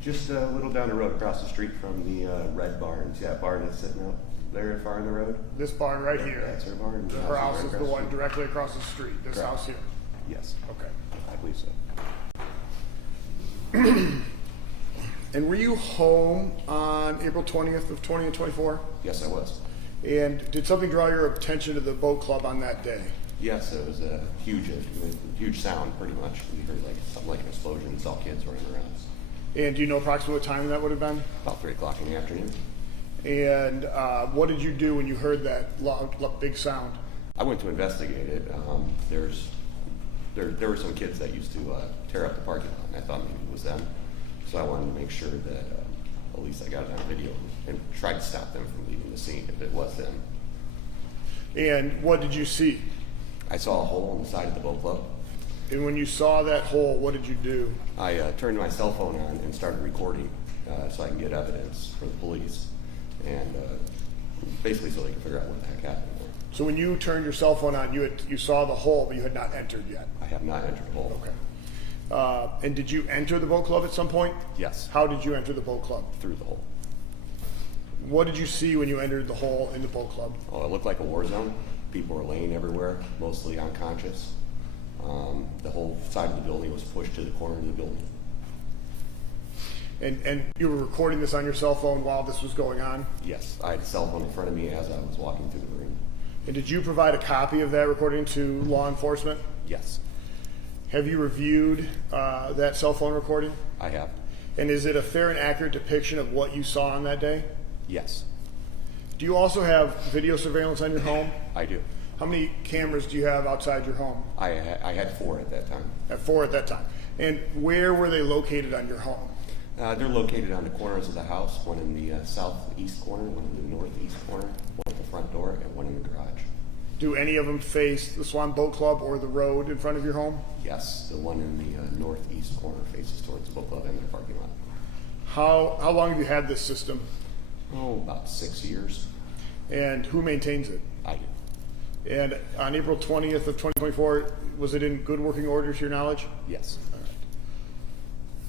just a little down the road across the street from the red barns. Yeah, barn that's sitting out there far in the road. this barn right here? That's her barn. Her house right is the across one street. directly across the street. This Correct. house here. Yes, Okay. I believe so. And were you home on April 20th of 2024? Yes, I was. And did something draw your attention to the boat club on that day? Yes, it was a huge sound, pretty much. We heard like something like an explosion. It's all kids running around. And do you know approximately what time that would have been? About 3 o'clock in the afternoon. And what did you do when you heard that big sound? I went to investigate it. There were some kids that used to tear up the parking lot, and I thought maybe it was them. So I wanted to make sure that at least I got it on video and tried to stop them from leaving the scene if it was them. And what did you see? I saw a hole in the side of the boat club. And when you saw that hole, what did you do? I turned my cell phone on and started recording so I can get evidence for the police, and basically so they can figure out what the heck happened there. So when you turned your cell phone on, you saw the hole, but you had not entered yet. I have not entered the hole. Okay. And did you enter the boat club at some point? Yes, How did you enter the boat club? through the hole. What did you see when you entered the hole in the boat club? Oh, it looked like a war zone. People were laying everywhere, mostly unconscious. The whole side of the building was pushed to the corner of the building. And you were recording this on your cell phone while this was going on? Yes, I had a cell phone in front of me as I was walking through the room. And did you provide a copy of that recording to law enforcement? Yes, Have you reviewed that cell phone recording? I have. And is it a fair and accurate depiction of what you saw on that day? Yes, Do you also have video surveillance on your home? I do. How many cameras do you have outside your home? I had 4 at that time. At 4 at that time. And where were they located on your home? They're located on the corners of the house, one in the southeast corner, one in the northeast corner, one at the front door, and one in the garage. Do any of them face the Swan Boat Club or the road in front of your home? Yes, the one in the northeast corner faces towards the boat club and the parking lot. How long have you had this system? Oh, about 6 years. And who maintains it? I do. And on April 20th of 2024, was it in good working order to your knowledge? Yes. All right.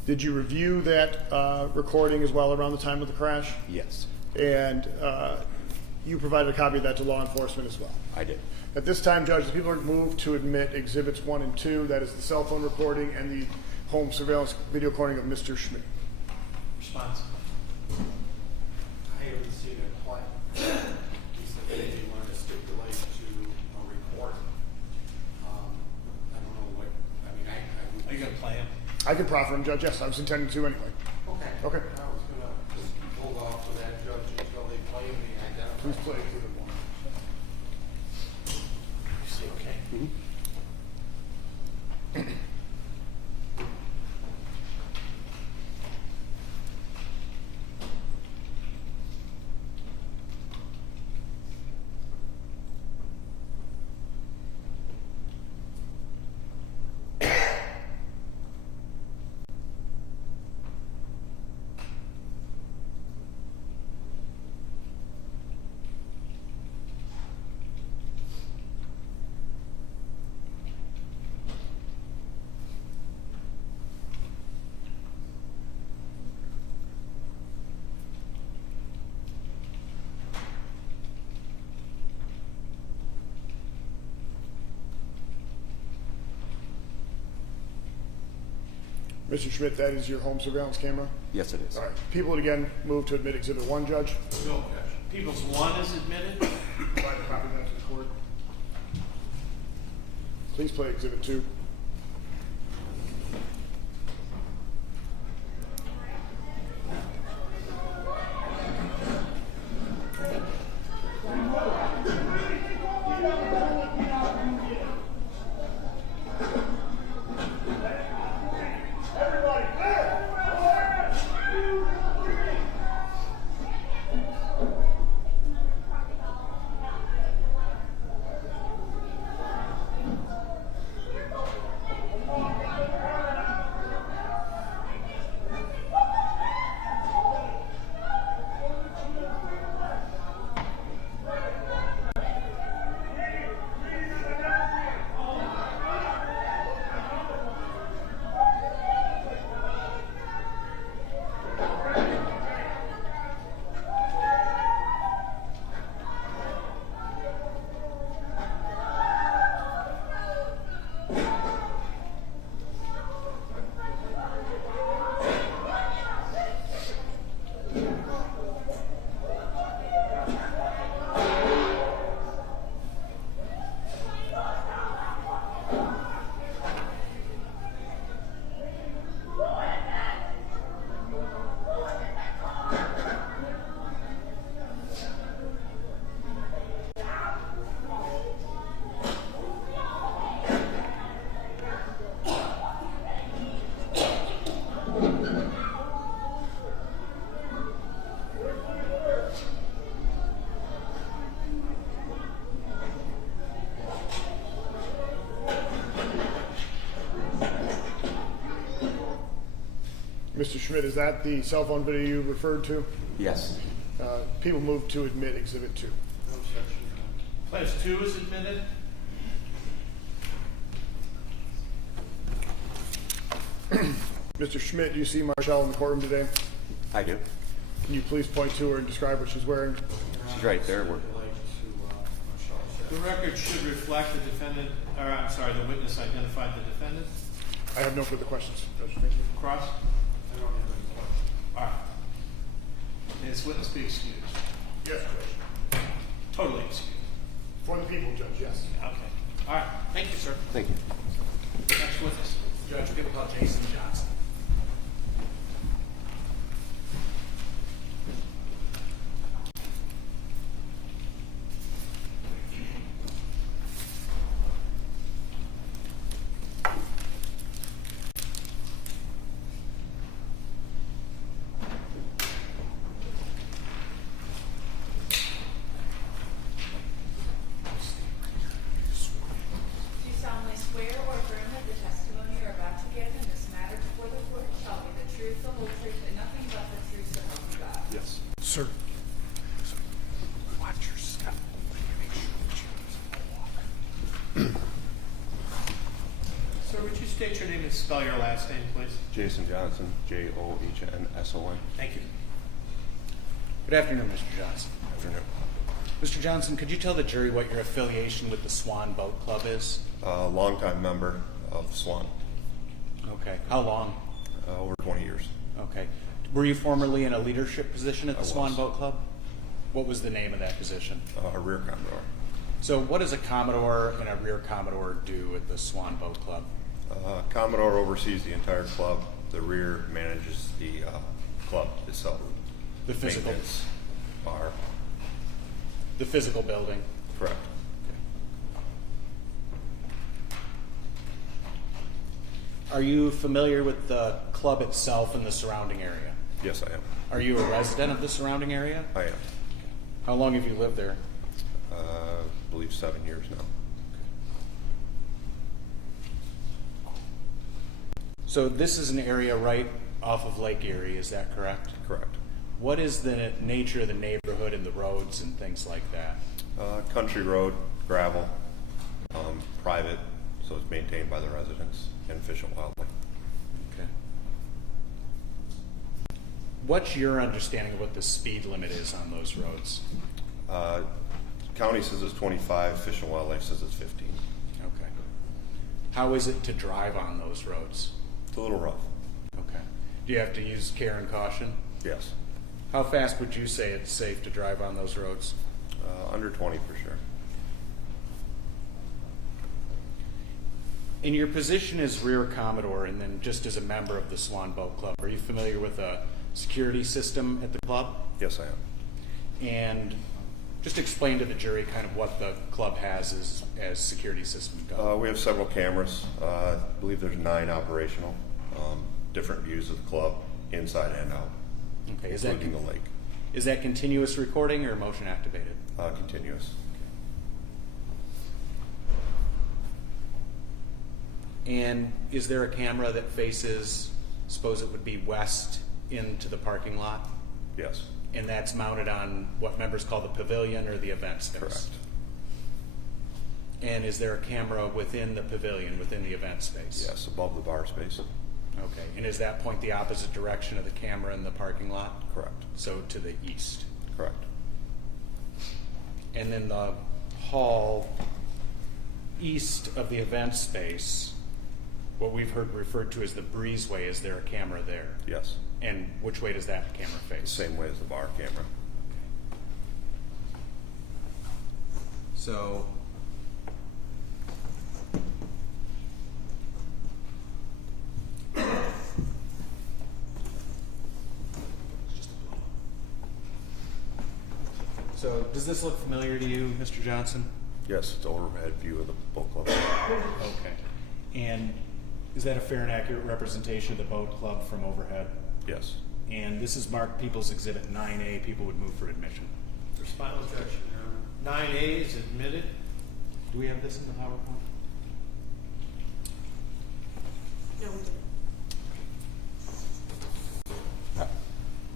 Did you review that recording as well around the time of the crash? Yes. And you provided a copy of that to law enforcement as well? I did. At this time, Judge, the people are moved to admit Exhibits 1 and 2, that is the cell phone recording and the home surveillance video recording of Mr. Schmidt. Response. I haven't seen it play. He said that he wanted to stipulate to a report. I don't know what, I mean, Are you gonna play him? I could proffer him, Judge. Yes, I was intending to anyway. Okay. Okay. I was gonna just hold off for that, Judge, until they play him the identifier. Please play Exhibit 1. You see, okay? Mr. Schmidt, that is your home surveillance camera? Yes, it is. All right. People would again move to admit Exhibit 1, Judge. No, Judge. People's one is admitted. Provide a copy of that to the court. Please play Exhibit 2. Mr. Schmidt, is that the cell phone video you referred to? Yes. People move to admit Exhibit 2. No objection, Judge. Pledge 2 is admitted. Mr. Schmidt, do you see Marshella in the courtroom today? I do. Can you please point to her and describe what she's wearing? She's right there. We're, Stipulate to Marshella The record should reflect the defendant, or I'm sorry, the witness identified the defendant. I have no further questions, Judge. Thank you. Cross. I don't have any questions. All right. May this witness be excused. Yes, Judge. Totally excused. For the people, Judge, yes. Okay. All right. Thank you, sir. thank you. Next witness. Judge, people call Jason Johnson. Do you solemnly swear or affirm that the testimony you're about to give in this matter state your name and spell your last name, please? Jason Johnson, Johnsson. Thank you. Good afternoon, Mr. Johnson. Afternoon. Mr. Johnson, could you tell the jury what your affiliation with the Swan Boat Club is? Longtime member of Swan, Okay. How long? over 20 years. Okay. Were you formerly in a leadership position at the I Swan was. Boat Club? What was the name of that position? A rear Commodore. So what does a Commodore and a rear Commodore do at the Swan Boat Club? Commodore oversees the entire club. The rear manages the club itself. The physical, Maintenance, bar. the physical building. Correct. Are you familiar with the club itself and the surrounding area? Yes, I am. Are you a resident of the surrounding area? I am. How long have you lived there? I believe 7 years now. So this is an area right off of Lake Erie, is that correct? Correct. What is the nature of the neighborhood and the roads and things like that? Country road, gravel, private, so it's maintained by the residents and Fish and Wildlife. Okay. What's your understanding of what the speed limit is on those roads? County says it's 25, Fish and Wildlife says it's 15. Okay. How is it to drive on those roads? It's a little rough. Okay. Do you have to use care and caution? Yes. How fast would you say it's safe to drive on those roads? Under 20 for sure. In your position as rear Commodore and then just as a member of the Swan Boat Club, are you familiar with a security system at the club? Yes, I am. And just explain to the jury kind of what the club has as security system goes. We have several cameras. I believe there's 9 operational, different views of the club, inside and out, Okay, including the lake. Is that continuous recording or motion activated? Continuous. And is there a camera that faces, suppose it would be west into the parking lot? Yes. And that's mounted on what members call the pavilion or the event space? Correct. And is there a camera within the pavilion, within the event space? Yes, above the bar space. Okay, and is that point the opposite direction of the camera in the parking lot? Correct. So to the east? Correct. And then the hall east of the event space, what we've heard referred to as the breezeway, is there a camera there? Yes. And which way does that camera face? Same way as the bar camera. So does this look familiar to you, Mr. Johnson? Yes, it's overhead view of the boat club. Okay. And is that a fair and accurate representation of the boat club from overhead? Yes. And this is marked People's Exhibit 9A. People would move for admission. There's final objection, Your Honor. 9A is admitted. Do we have this in the PowerPoint? No, we didn't. Are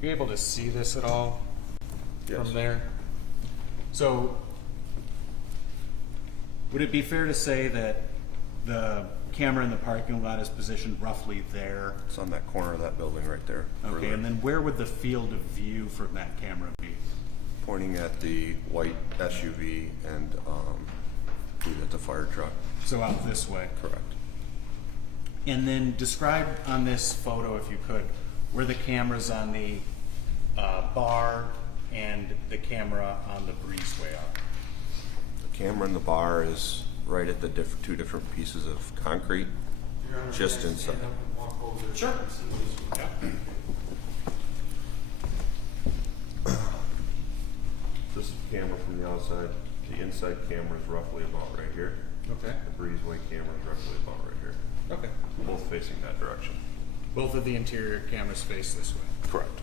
you able to see this at all Yes. from there? So, would it be fair to say that the camera in the parking lot is positioned roughly there? It's on that corner of that building right there. Okay, further. and then where would the field of view from that camera be? Pointing at the white SUV and at the fire truck. So out this way. Correct. And then describe on this photo, if you could, where the cameras on the bar and the camera on the breezeway are. The camera in the bar is right at the two different pieces of concrete, Your Honor, just can I inside. stand up and walk over Sure. and see this? This is the camera from the outside. The inside camera is roughly about right here. Okay. The breezeway camera is roughly about right here. Okay. Both facing that direction. Both of the interior cameras face this way. Correct.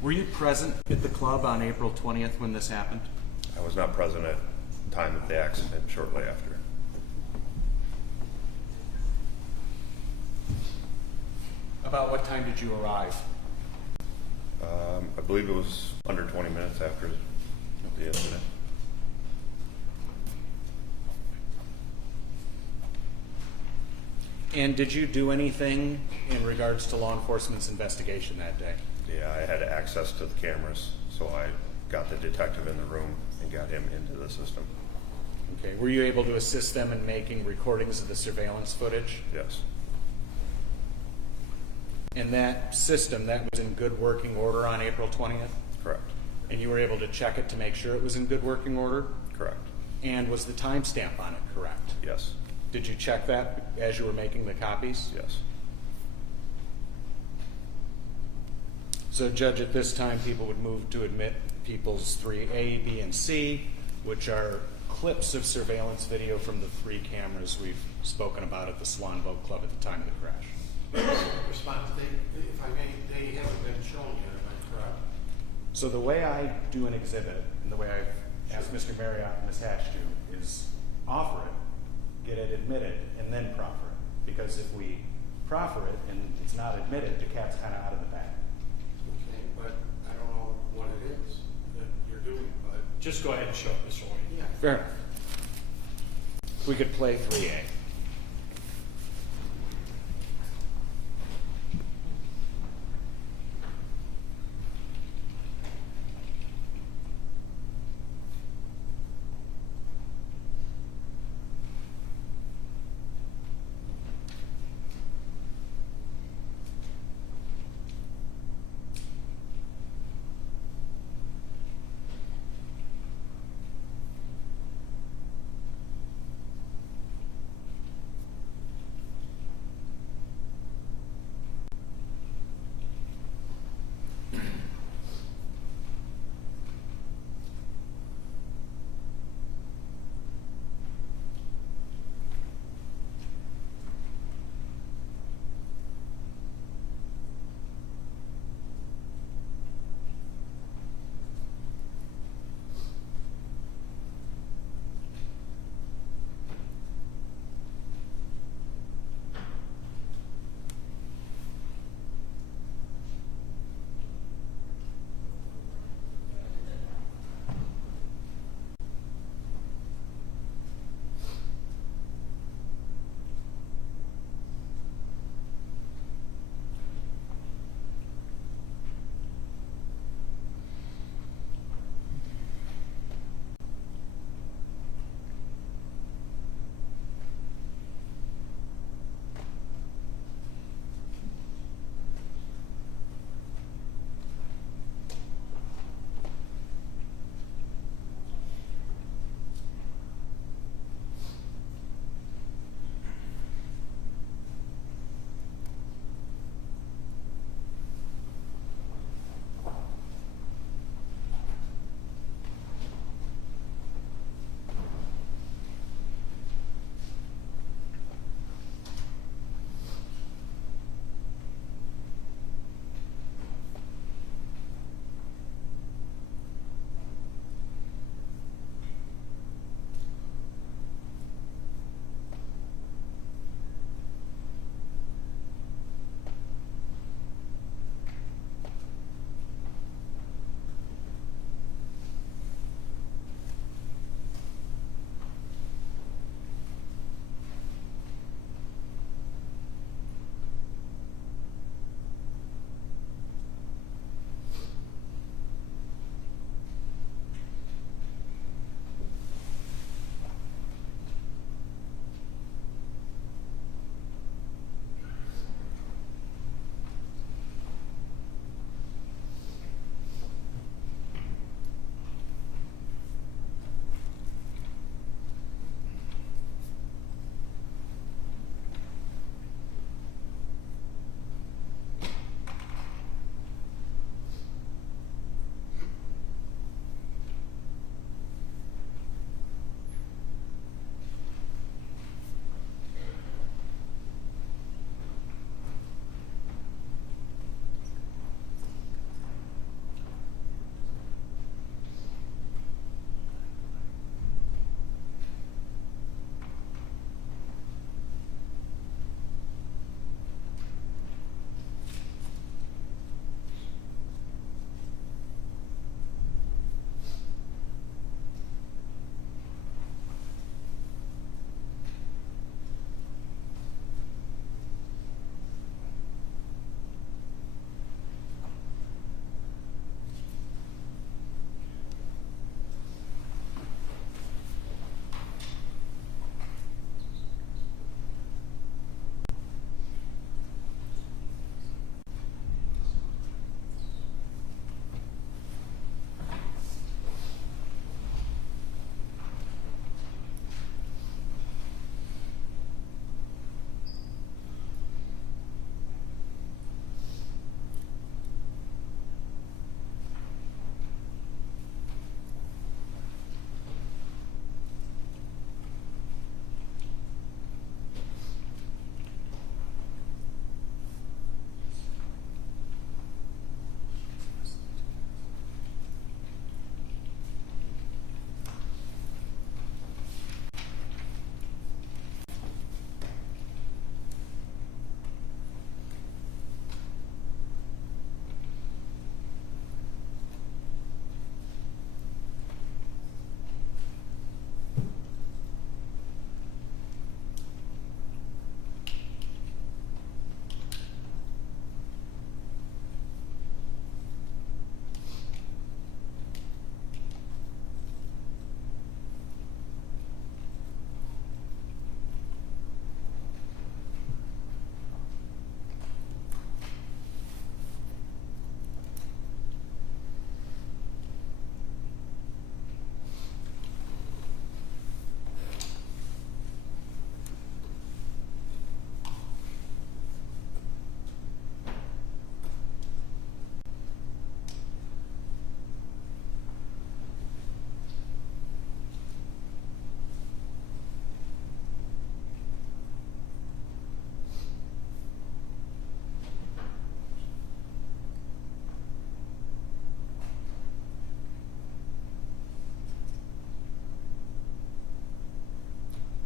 Were you present at the club on April 20th when this happened? I was not present at the time of the accident, shortly after. About what time did you arrive? I believe it was under 20 minutes after the incident. And did you do anything in regards to law enforcement's investigation that day? Yeah, I had access to the cameras, so I got the detective in the room and got him into the system. Okay. Were you able to assist them in making recordings of the surveillance footage? Yes, And that system, that was in good working order on April 20th? correct, And you were able to check it to make sure it was in good working order? correct, And was the timestamp on it correct? yes, Did you check that as you were making the copies? yes. So, Judge, at this time, people would move to admit people's 3A, B, and C, which are clips of surveillance video from the 3 cameras we've spoken about at the Swan Boat Club at the time of the crash. Response, if I may, they haven't been shown yet, am I correct? So the way I do an exhibit, and the way I've asked Mr. Marriott and Ms. Hatch to, is offer it, get it admitted, and then proffer it. Because if we proffer it and it's not admitted, the cat's kind of out of the bag. Okay, but I don't know what it is that you're doing, but. Just go ahead and show it, Mr. Wayne. Yeah. Fair enough. We could play 3A.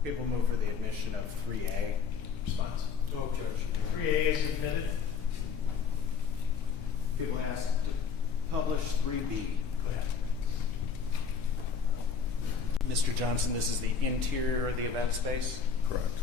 People move for the admission of 3A. Response. No objection. 3A is admitted. People ask to publish 3B. Go ahead. Mr. Johnson, this is the interior of the event space? Correct.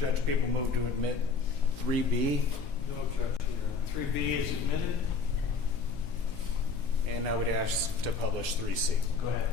Judge, people move to admit 3B, No objection, Your Honor. 3B is admitted. and I would ask to publish 3C. Go ahead.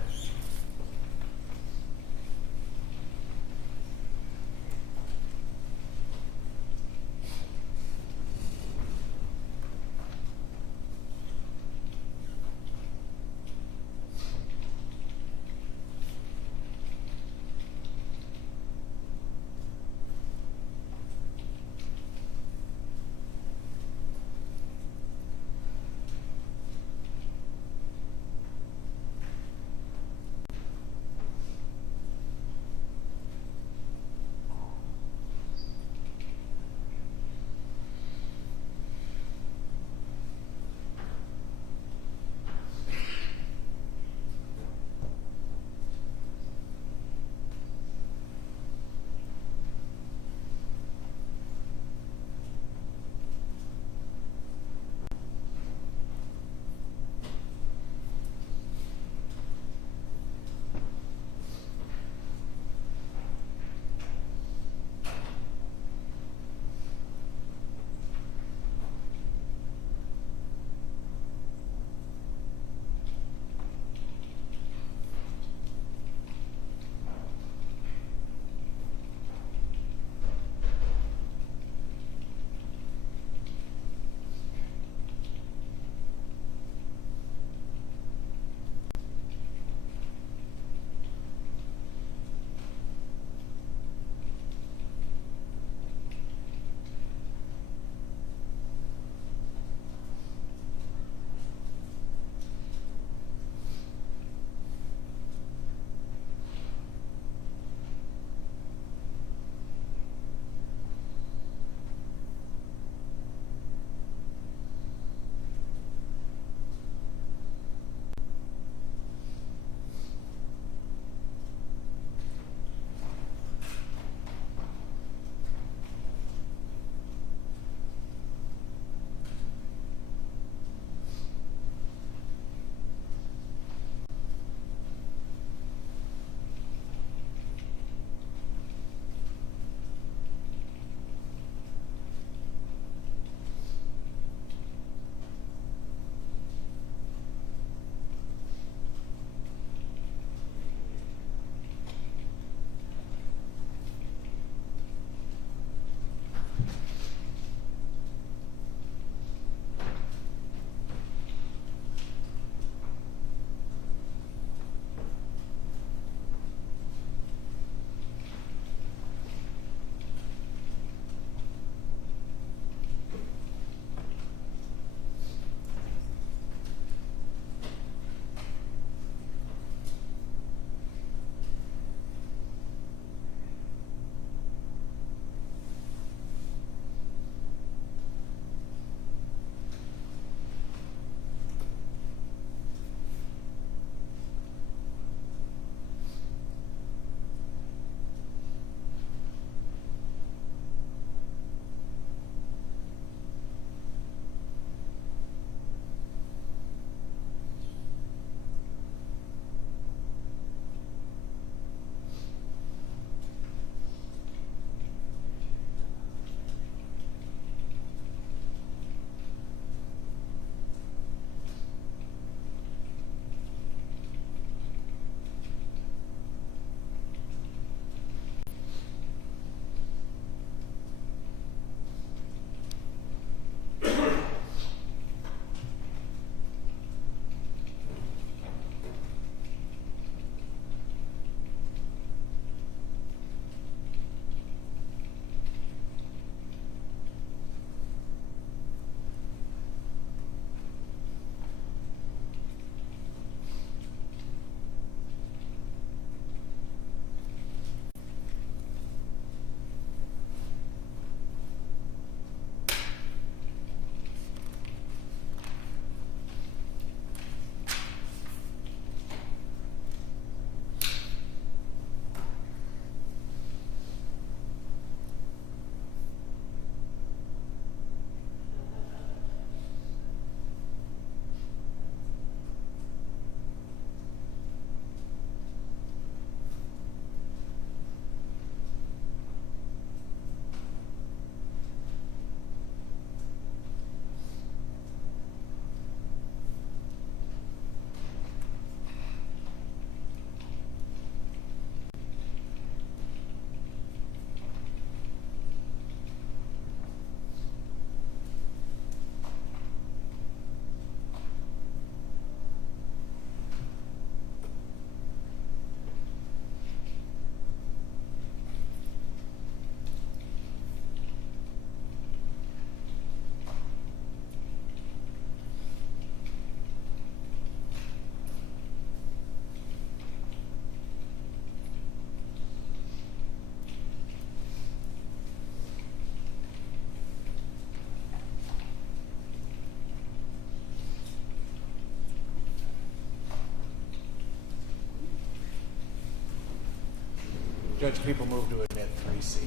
Judge, people move to admit 3C.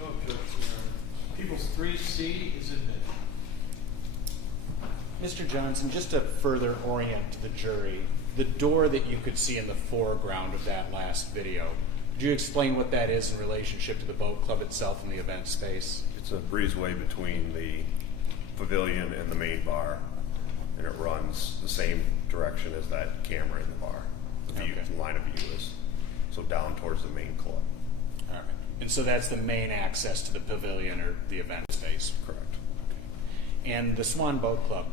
No objection, Your Honor. People's 3C is admitted. Mr. Johnson, just to further orient the jury, the door that you could see in the foreground of that last video, could you explain what that is in relationship to the boat club itself and the event space? It's a breezeway between the pavilion and the main bar, and it runs the same direction as that camera in the bar. The view, Okay. line of view is so down towards the main club. All right. And so that's the main access to the pavilion or the event space. Correct. And the Swan Boat Club,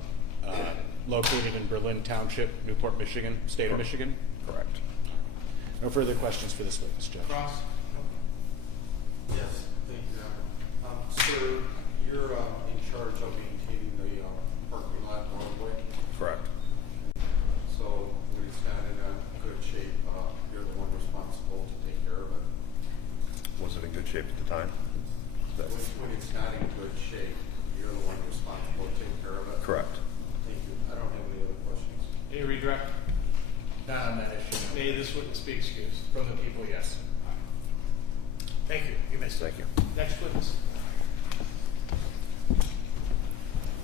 located in Berlin Township, Newport, Michigan, state of Michigan? Correct. No further questions for this witness, Judge. Cross. Yes, thank you, Your Honor. Sir, you're in charge of maintaining the parking lot roadway, Correct. so when it's not in a good shape, you're the one responsible to take care of it. Was it in good shape at the time? That- When it's not in good shape, you're the one responsible to take care of it. Correct. Thank you. I don't have any other questions. Any redirect? Not on that issue. May this witness be excused. From the people, yes. Thank you. You may stay. Thank you. Next witness.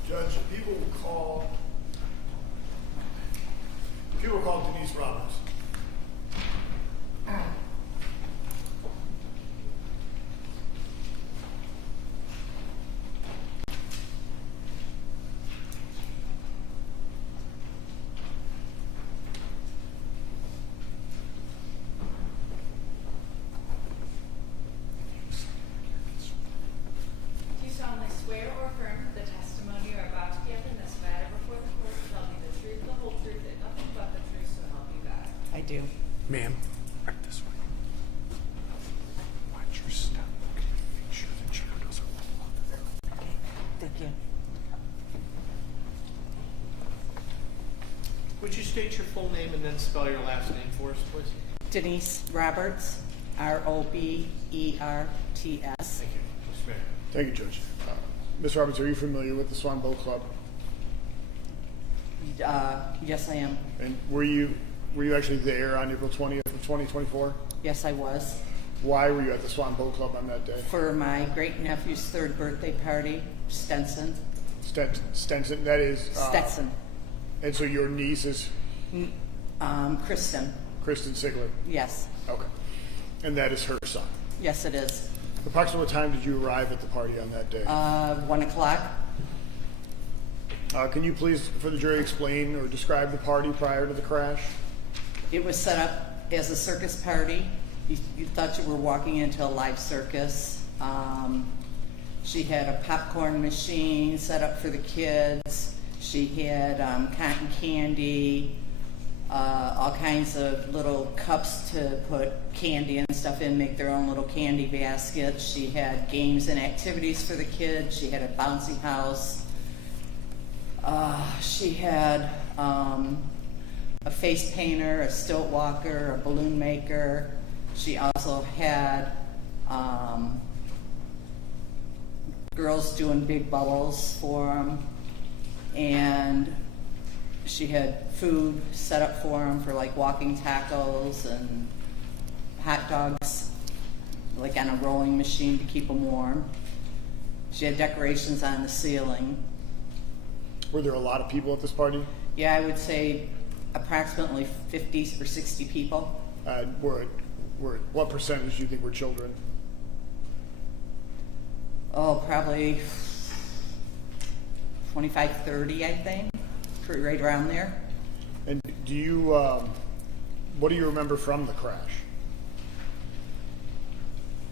Judge, people will call Denise Roberts. Do you solemnly swear or affirm that the testimony you are about to give in this matter before the court shall be the truth, the whole truth, and nothing but the truth, so help you God? I do. Ma'am, right this way. Watch your step. Make sure the chair doesn't roll off there. Okay, thank you. Would you state your full name and then spell your last name for us, please? Denise Roberts, Roberts. Thank you. Yes, ma'am. Thank you, Judge. Ms. Roberts, are you familiar with the Swan Boat Club? Yes, I am. And were you actually there on April 20th of 2024? Yes, I was. Why were you at the Swan Boat Club on that day? For my great nephew's 3rd birthday party, Stenson. Stenson, that is. Stetson. And so your niece is Kristen. Kristen Sigler. Yes. Okay. And that is her son. Yes, it is. Approximately what time did you arrive at the party on that day? 1 o'clock. Can you please, for the jury, explain or describe the party prior to the crash? It was set up as a circus party. You thought you were walking into a live circus. She had a popcorn machine set up for the kids. She had cotton candy, all kinds of little cups to put candy and stuff in, make their own little candy baskets. She had games and activities for the kids. She had a bouncy house. She had a face painter, a stilt walker, a balloon maker. She also had girls doing big bubbles for them. And she had food set up for them for like walking tacos and hot dogs, like on a rolling machine to keep them warm. She had decorations on the ceiling. Were there a lot of people at this party? Yeah, I would say approximately 50 or 60 people. What percentage do you think were children? Oh, probably 25, 30, I think, right around there. And do you, what do you remember from the crash?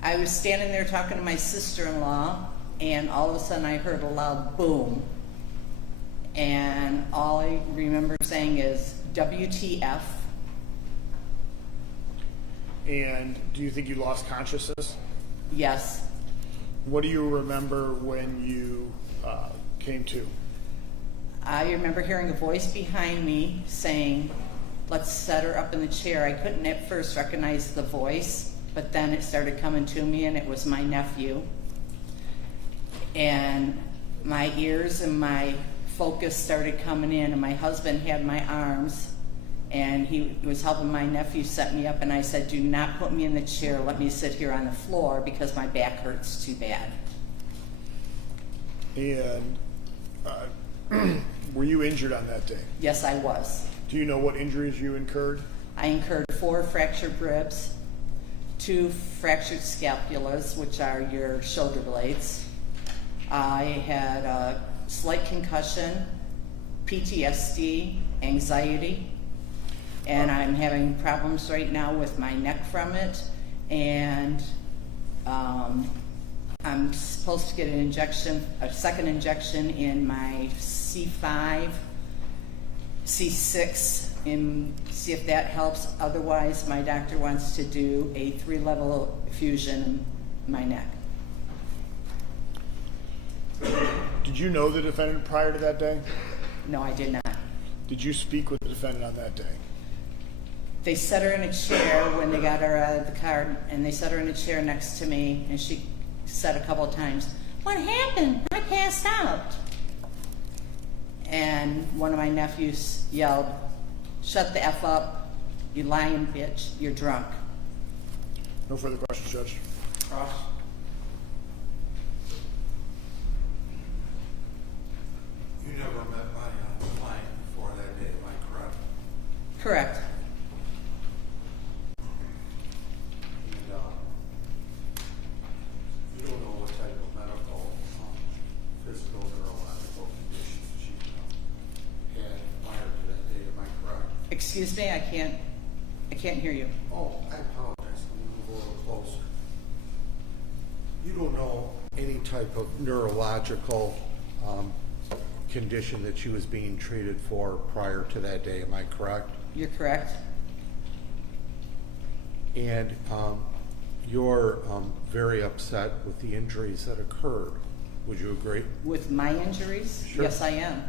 I was standing there talking to my sister-in-law, and all of a sudden I heard a loud boom. And all I remember saying is, WTF. And do you think you lost consciousness? Yes. What do you remember when you came to? I remember hearing a voice behind me saying, let's set her up in the chair. I couldn't at first recognize the voice, but then it started coming to me, and it was my nephew. And my ears and my focus started coming in, and my husband had my arms, and he was helping my nephew set me up, and I said, do not put me in the chair, let me sit here on the floor because my back hurts too bad. And were you injured on that day? Yes, I was. Do you know what injuries you incurred? I incurred 4 fractured ribs, 2 fractured scapulas, which are your shoulder blades. I had a slight concussion, PTSD, anxiety, and I'm having problems right now with my neck from it, and I'm supposed to get an injection, a second injection in my C5, C6, and see if that helps. Otherwise, my doctor wants to do a 3-level fusion in my neck. Did you know the defendant prior to that day? No, I did not. Did you speak with the defendant on that day? They set her in a chair when they got her out of the car, and they set her in a chair next to me, and she said a couple of times, "What happened? I passed out." And one of my nephews yelled, "Shut the F up, you lying bitch, you're drunk." No further questions, Judge. Cross. You never met my client before that day, am I correct? Correct. And you don't know what type of medical, physical, neurological conditions she had prior to that day, am I correct? Excuse me, I can't hear you. Oh, I apologize, I'm gonna move a little closer. You don't know Any type of neurological condition that she was being treated for prior to that day, am I correct? You're correct. And you're very upset with the injuries that occurred. Would you agree? With my injuries? Sure. Yes, I am.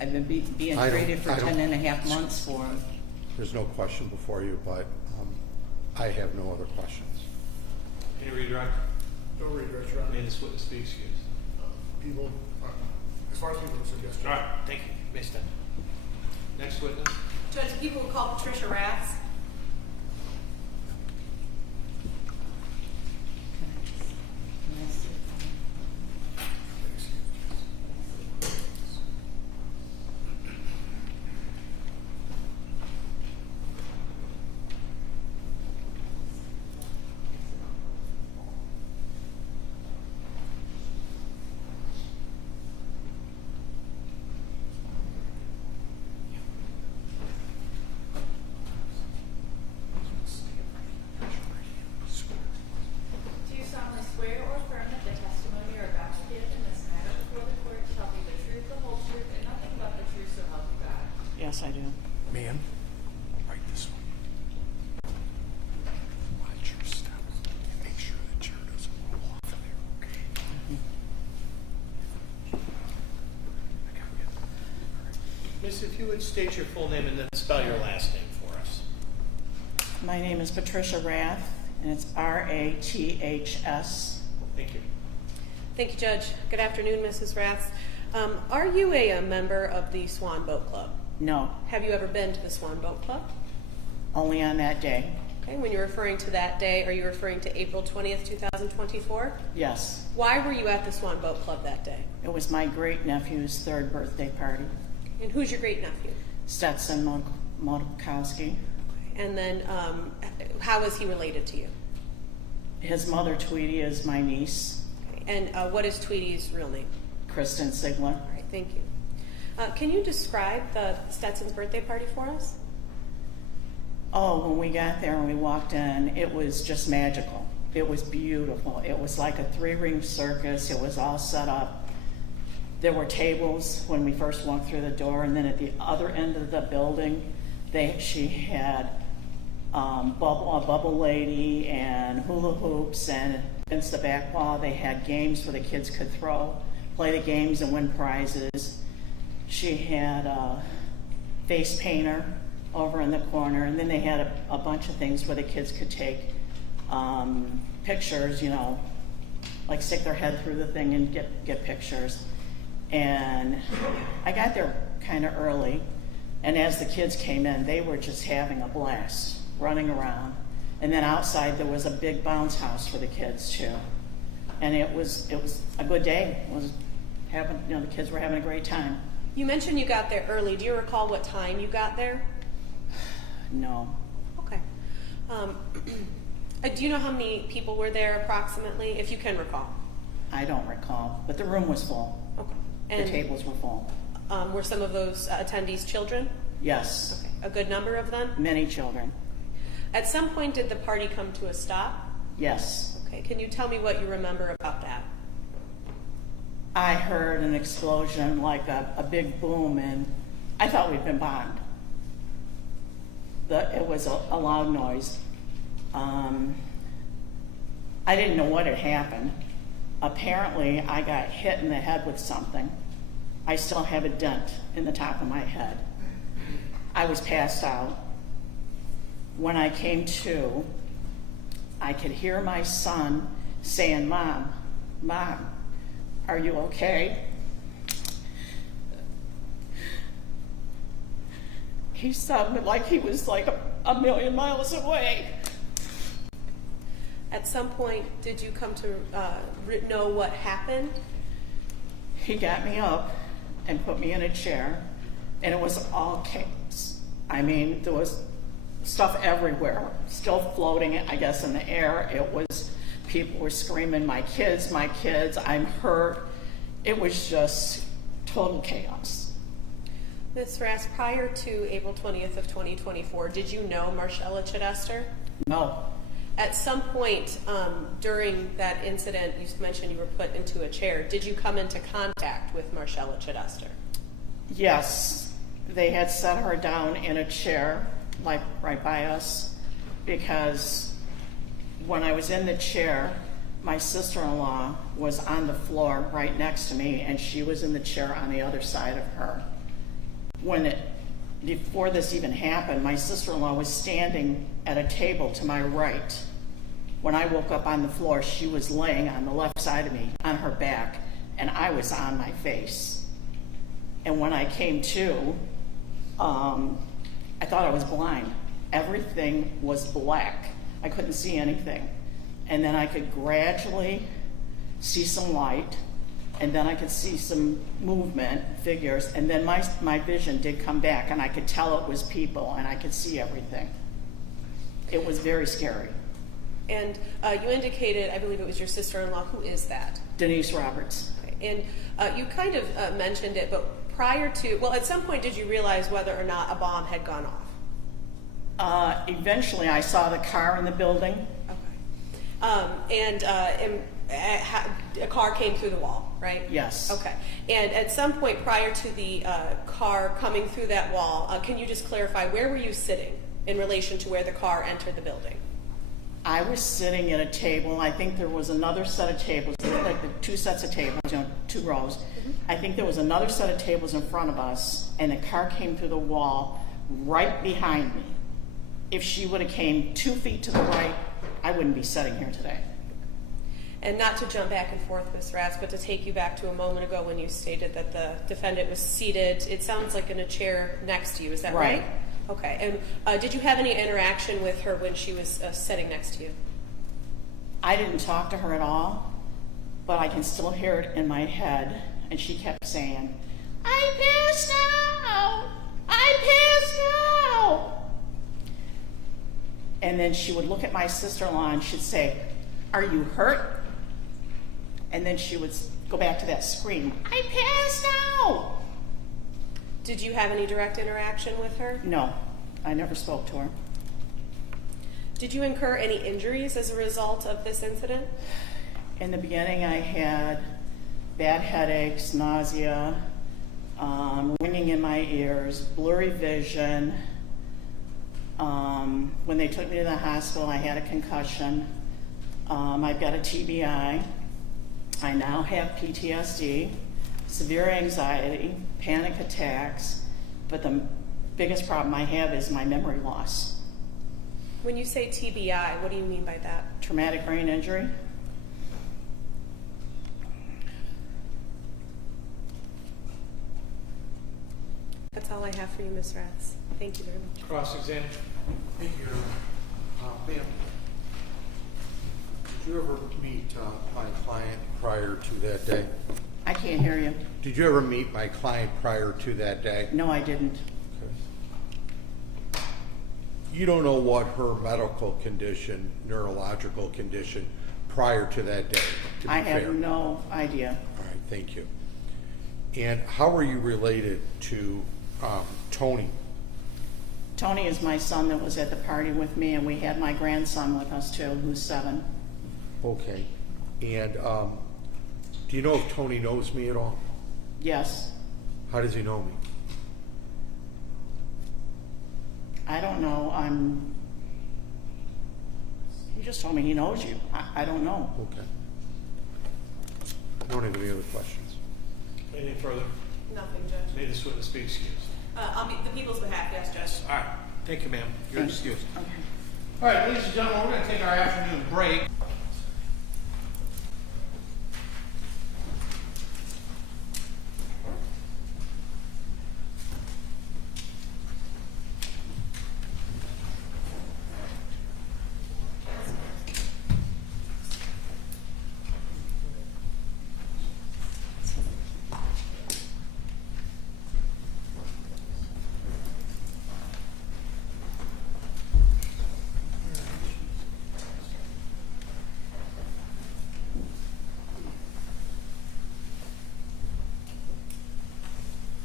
I've been being I don't- treated for I don't- 10 and a half months for them. There's no question before you, but I have no other questions. Any redirect? No redirect, Your Honor. May this witness be excused. People, as far as people are concerned, yes, Judge. All right, thank you. You may stand. Next witness. Judge, people will call Patricia Raths. Do you solemnly swear or affirm that the testimony you are about to give in this matter before the court shall be the truth, the whole truth, and nothing but the truth, so help you God? Yes, I do. Ma'am, right this way. Watch your step and make sure the chair doesn't roll off of there, okay? I got you. All right. Miss, if you would state your full name and then spell your last name for us. My name is Patricia Rath, and it's R-A-T-H-S. Thank you. Thank you, Judge. Good afternoon, Mrs. Raths. Are you a member of the Swan Boat Club? No, Have you ever been to the Swan Boat Club? only on that day. Okay, when you're referring to that day, are you referring to April 20th, 2024? Yes, Why were you at the Swan Boat Club that day? it was my great-nephew's 3rd birthday party, And who's your great-nephew? Stetson Moldkowski. And then how is he related to you? His mother, Tweety, is my niece, Okay. And what is Tweety's real name? Kristen Sigler. All right, thank you. Can you describe the Stetson's birthday party for us? Oh, when we got there and we walked in, it was just magical. It was beautiful. It was like a 3-ring circus. It was all set up. There were tables when we first walked through the door, and then at the other end of the building, she had a bubble lady and hula hoops, and against the back wall they had games where the kids could play the games and win prizes. She had a face painter over in the corner, and then they had a bunch of things where the kids could take pictures, like stick their head through the thing and get pictures. And I got there kind of early, and as the kids came in, they were just having a blast, running around. And then outside there was a big bounce house for the kids too. And it was a good day. It was having, the kids were having a great time. You mentioned you got there early. Do you recall what time you got there? No. Okay. Do you know how many people were there approximately, if you can recall? I don't recall, but the room was full. Okay. The And tables were full. were some of those attendees children? Yes. Okay. A good number of them? Many children. At some point, did the party come to a stop? Yes. Okay. Can you tell me what you remember about that? I heard an explosion, like a big boom, and I thought we'd been bombed. It was a loud noise. I didn't know what had happened. Apparently, I got hit in the head with something. I still have a dent in the top of my head. I was passed out. When I came to, I could hear my son saying, "Mom, Mom, are you okay?" He sounded like he was like a million miles away. At some point, did you come to know what happened? He got me up and put me in a chair, and it was all chaos. I mean, there was stuff everywhere, still floating, I guess, in the air. It was, people were screaming, my kids, I'm hurt. It was just total chaos. Ms. Rass, prior to April 20th of 2024, did you know Marshella Chidester? No. At some point during that incident, you mentioned you were put into a chair. Did you come into contact with Marshella Chidester? Yes, they had set her down in a chair, like right by us, because when I was in the chair, my sister-in-law was on the floor right next to me, and she was in the chair on the other side of her. Before this even happened, my sister-in-law was standing at a table to my right. When I woke up on the floor, she was laying on the left side of me, on her back, and I was on my face. And when I came to, I thought I was blind. Everything was black. I couldn't see anything. And then I could gradually see some light, and then I could see some movement, figures, and then my vision did come back, and I could tell it was people, and I could see everything. It was very scary. And you indicated, I believe it was your sister-in-law. Who is that? Denise Roberts. Okay. And you kind of mentioned it, but prior to, well, at some point did you realize whether or not a bomb had gone off? Eventually I saw the car in the building. Okay. A car came through the wall, right? Yes. Okay. And at some point prior to the car coming through that wall, can you just clarify, where were you sitting in relation to where the car entered the building? I was sitting at a table. I think there was another set of tables, like the two sets of tables, two rows. Mm-hmm. I think there was another set of tables in front of us, and the car came through the wall right behind me. If she would have came 2 feet to the right, I wouldn't be sitting here today. And not to jump back and forth, Ms. Ratz, but to take you back to a moment ago when you stated that the defendant was seated, it sounds like in a chair next to you. Is that right? Okay. And did you have any interaction with her when she was sitting next to you? I didn't talk to her at all, but I can still hear it in my head. And she kept saying, "I passed out! I passed out!" And then she would look at my sister-in-law and she'd say, "Are you hurt?" And then she would go back to that scream, "I passed out!" Did you have any direct interaction with her? No, I never spoke to her. Did you incur any injuries as a result of this incident? In the beginning, I had bad headaches, nausea, ringing in my ears, blurry vision. When they took me to the hospital, I had a concussion. I've got a TBI. I now have PTSD, severe anxiety, panic attacks, but the biggest problem I have is my memory loss. When you say TBI, what do you mean by that? Traumatic brain injury. That's all I have for you, Ms. Ratz. Thank you very much. Cross-exam. Thank you. Ma'am, did you ever meet my client prior to that day? I can't hear you. Did you ever meet my client prior to that day? No, I didn't. You don't know what her medical condition, neurological condition prior to that day, to be I fair. have no idea. All right, thank you. And how are you related to Tony? Tony is my son that was at the party with me, and we had my grandson with us too, who's 7. Okay. And do you know if Tony knows me at all? Yes. How does he know me? I don't know. He just told me he knows you. I don't know. Okay. I don't have any other questions. Anything further? Nothing, Judge. May this witness be excused. On the people's behalf, yes, Judge. All right. Thank you, ma'am. You're Thanks. excused. Okay. All right, ladies and gentlemen, we're going to take our afternoon break.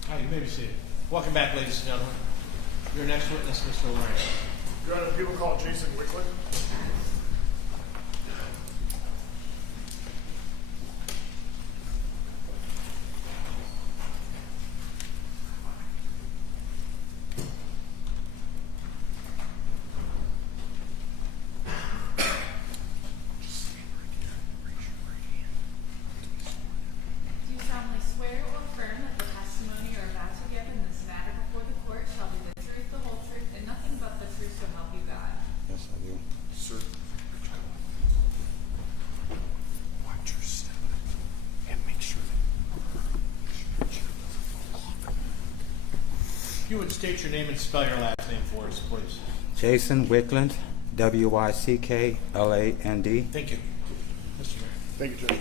All right, you may be seated. Welcome back, ladies and gentlemen. Your next witness, Mr. Lawrence. Your Honor, people call Jason Wickland. Do you solemnly swear or affirm that the testimony you are about to give in this matter before the court shall be the truth, the whole truth, and nothing but the truth, so help you God? Yes, I do. Sir. Watch your step and make sure If you would state your name and spell your last name for us, please. Jason Wickland, Wickland. Thank you. Mr. Mayor. Thank you, Judge.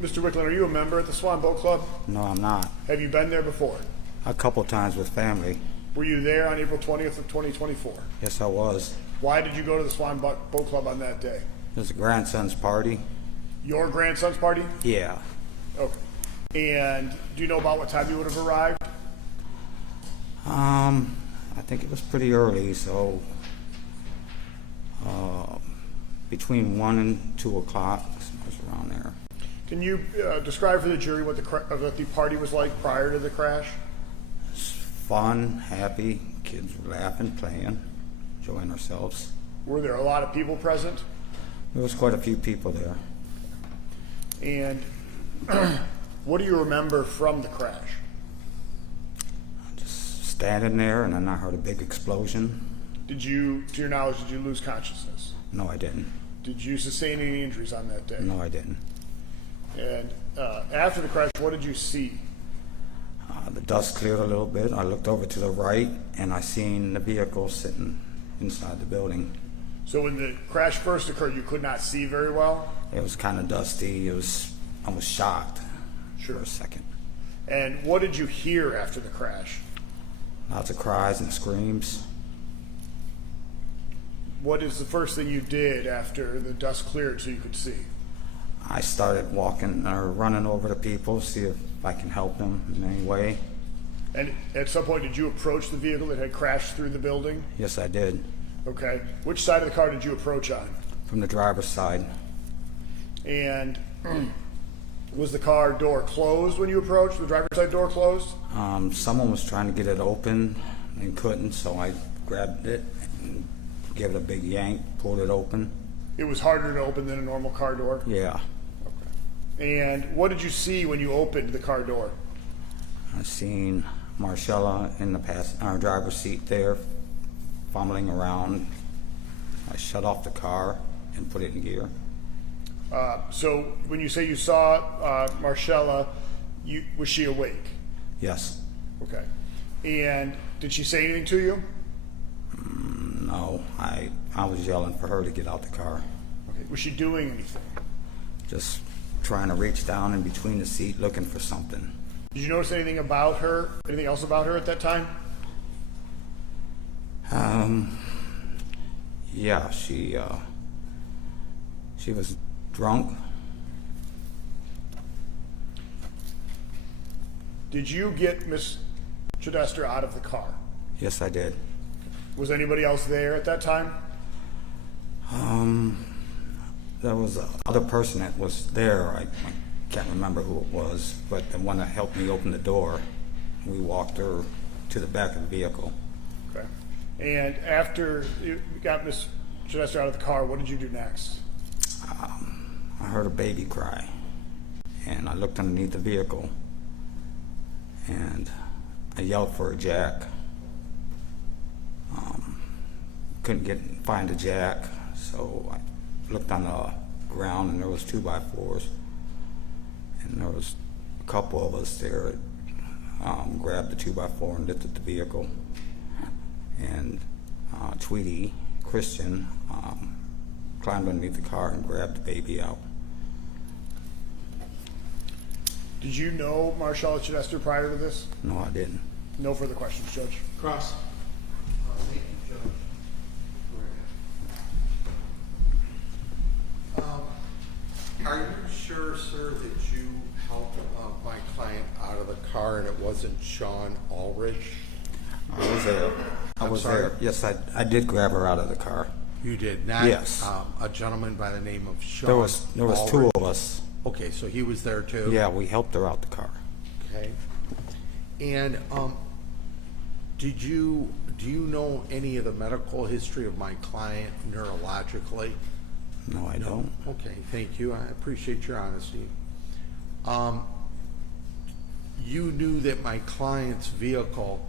Mr. Wickland, are you a member at the Swan Boat Club? No, I'm not. Have you been there before? A couple times with family. Were you there on April 20th of 2024? Yes, I was. Why did you go to the Swan Boat Club on that day? It was a grandson's party. Your grandson's party? Yeah. Okay. And do you know about what time you would have arrived? I think it was pretty early, so between 1 and 2 o'clock, it was around there. Can you describe for the jury what the party was like prior to the crash? It's fun, happy, kids were laughing, playing, enjoying ourselves. Were there a lot of people present? There was quite a few people there. And what do you remember from the crash? Just standing there, and then I heard a big explosion. Did you, to your knowledge, did you lose consciousness? No, I didn't. Did you sustain any injuries on that day? No, I didn't. And after the crash, what did you see? The dust cleared a little bit. I looked over to the right, and I seen the vehicle sitting inside the building. So when the crash first occurred, you could not see very well? It was kind of dusty. I was shocked for a second. And what did you hear after the crash? Lots of cries and screams. What is the first thing you did after the dust cleared so you could see? I started walking or running over to people, see if I can help them in any way. And at some point, did you approach the vehicle that had crashed through the building? Yes, I did. Okay. Which side of the car did you approach on? From the driver's side. And was the car door closed when you approached? The driver's side door closed? Someone was trying to get it open and couldn't, so I grabbed it and gave it a big yank, pulled it open. It was harder to open than a normal car door? Yeah. And what did you see when you opened the car door? I seen Marshella in the driver's seat there, fumbling around. I shut off the car and put it in gear. So when you say you saw Marshella, was she awake? Yes. Okay. And did she say anything to you? No, I was yelling for her to get out the car. Okay. Was she doing anything? Just trying to reach down in between the seat looking for something. Did you notice anything about her? Anything else about her at that time? Yeah, she was drunk. Did you get Miss Chidester out of the car? Yes, I did. Was anybody else there at that time? There was another person that was there. I can't remember who it was, but the one that helped me open the door. We walked her to the back of the vehicle. Okay. And after you got Miss Chidester out of the car, what did you do next? I heard a baby cry, and I looked underneath the vehicle, and I yelled for a jack. Couldn't find a jack, so I looked on the ground, and there was 2x4s, and there was a couple of us there that grabbed the 2x4 and lifted the vehicle, and Tweety Christian climbed underneath the car and grabbed the baby out. Did you know Marshella Chidester prior to this? No, I didn't. No further questions, Judge. Cross. Thank you, Judge. Are you sure, sir, that you helped my client out of the car and it wasn't Sean Ulrich? I was there. I was sorry? there. Yes, I did grab her out of the car. You did not? Yes. A gentleman by the name of Sean There was two Ulrich? of us. Okay, so he was there too? Yeah, we helped her out the car. Okay. And do you know any of the medical history of my client neurologically? No, I don't. Okay, thank you. I appreciate your honesty. You knew that my client's vehicle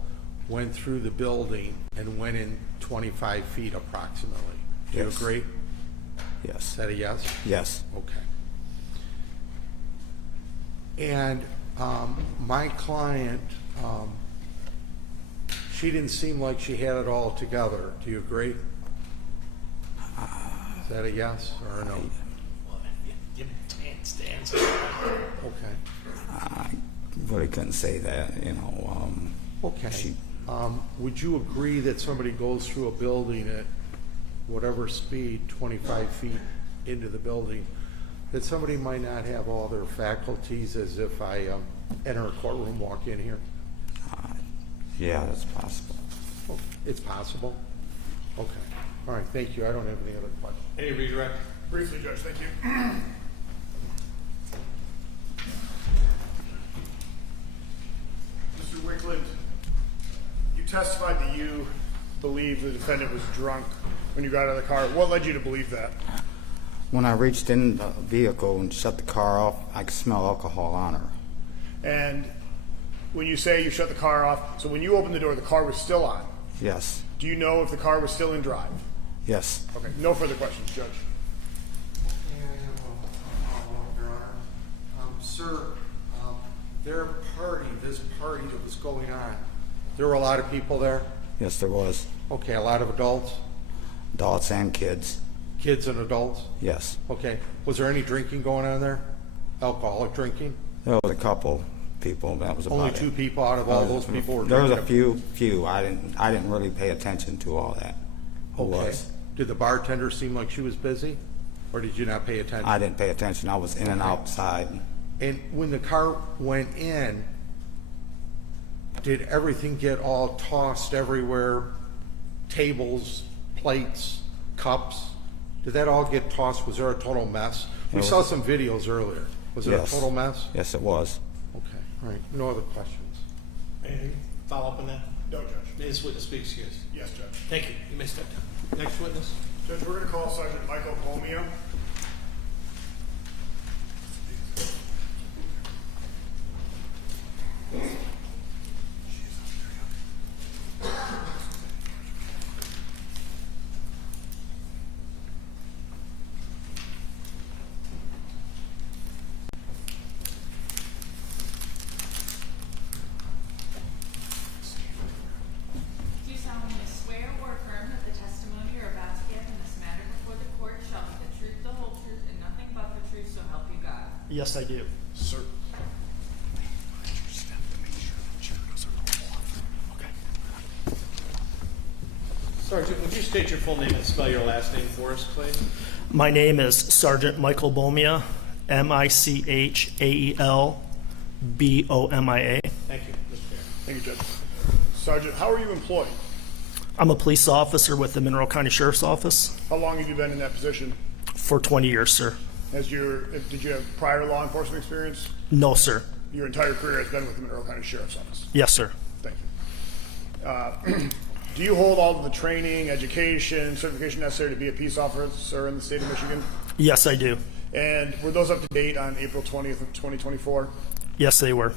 went through the building and went in 25 feet approximately. Do you Yes. agree? Yes. Is that a yes? Yes. Okay. And my client, she didn't seem like she had it all together. Do you agree? Is that a yes or a no? Okay. I really couldn't say that, you know. Okay. She, Would you agree that somebody goes through a building at whatever speed, 25 feet into the building, that somebody might not have all their faculties as if I enter a courtroom, walk in here? yeah, that's possible. Oh, it's possible? Okay. All right, thank you. I don't have any other questions. Any redirect? Briefly, Judge, thank you. Mr. Wickland, you testified that you believe the defendant was drunk when you got out of the car. What led you to believe that? When I reached in the vehicle and shut the car off, I could smell alcohol on her. And when you say you shut the car off, so when you opened the door, the car was still on. Yes. Do you know if the car was still in drive? Yes. Okay, no further questions, Judge. Your Honor. Sir, their party, this party that was going on, there were a lot of people there? Yes, there was. Okay, a lot of adults? Adults and kids. Kids and adults? Yes. Okay. Was there any drinking going on there? Alcoholic drinking? There was a couple people. That was about Only it. 2 people out of all those people were There was a drinking? few. I didn't really pay attention to all that. Who Okay. was? Did the bartender seem like she was busy? Or did you not pay attention? I didn't pay attention. I was in and Okay. outside. And when the car went in, did everything get all tossed everywhere? Tables, plates, cups? Did that all get tossed? Was there a total mess? We saw some videos earlier. Was it Yes. a total mess? Yes, it was. Okay, all right. No other questions? Anything follow up on that? No, Judge. May this witness be excused. Yes, Judge. Thank you. You may step down. Next witness. Judge, we're going to call Sergeant Michael Pomio. Yes, I do. Sir. Sergeant, would you state your full name and spell your last name for us, please? My name is Sergeant Michael Bomia, MICHAEL Thank you, Mr. Mayor. Thank you, Judge. Sergeant, how are you employed? I'm a police officer with the Mineral County Sheriff's Office How long have you been in that position? for 20 years, sir. Did you have prior law enforcement experience? No, sir. Your entire career has been with the Mineral County Sheriff's Office. Yes, sir. Thank you. Do you hold all of the training, education, certification necessary to be a peace officer in the state of Michigan? Yes, I do. And were those up to date on April 20th of 2024? Yes, they were.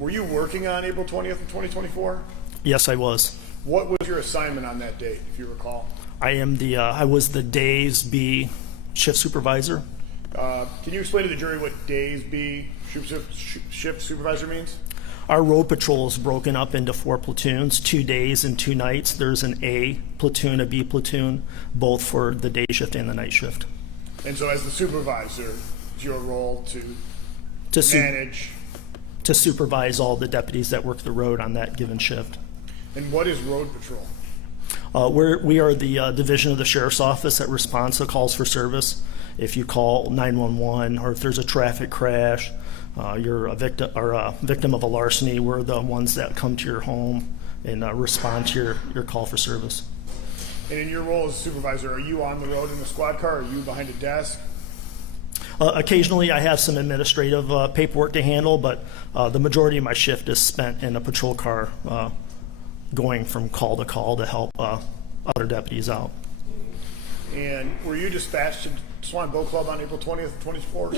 Were you working on April 20th of 2024? Yes, I was. What was your assignment on that date, if you recall? I was the Days B shift supervisor. Can you explain to the jury what Days B shift supervisor means? Our road patrol is broken up into 4 platoons, 2 days and 2 nights. There's an A platoon, a B platoon, both for the day shift and the night shift. And so as the supervisor, it's your role to manage. To supervise all the deputies that work the road on that given shift. And what is road patrol? We are the division of the Sheriff's Office that responds to calls for service. If you call 911 or if there's a traffic crash, you're a victim of a larceny, we're the ones that come to your home and respond to your call for service. And in your role as a supervisor, are you on the road in a squad car? Or are you behind a desk? Occasionally I have some administrative paperwork to handle, but the majority of my shift is spent in a patrol car going from call to help other deputies out. And were you dispatched to Swan Boat Club on April 20th, 2024?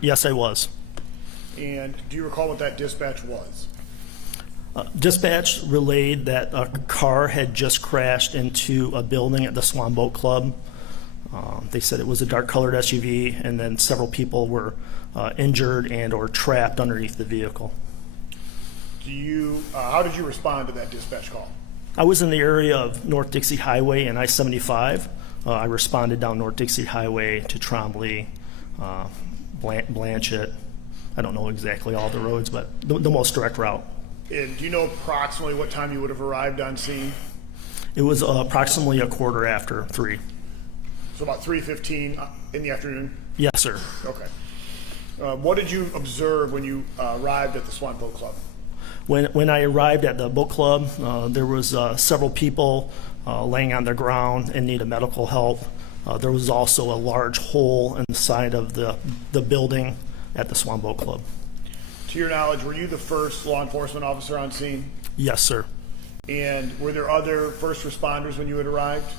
Yes, I was. And do you recall what that dispatch was? Dispatch relayed that a car had just crashed into a building at the Swan Boat Club. They said it was a dark-colored SUV, and then several people were injured and or trapped underneath the vehicle. How did you respond to that dispatch call? I was in the area of North Dixie Highway and I-75. I responded down North Dixie Highway to Trombley, Blanchett. I don't know exactly all the roads, but the most direct route. And do you know approximately what time you would have arrived on scene? It was approximately 3:15. So about 3:15 in the afternoon? Yes, sir. Okay. What did you observe when you arrived at the Swan Boat Club? When I arrived at the boat club, there was several people laying on the ground in need of medical help. There was also a large hole in the side of the building at the Swan Boat Club. To your knowledge, were you the first law enforcement officer on scene? Yes, sir. And were there other first responders when you had arrived?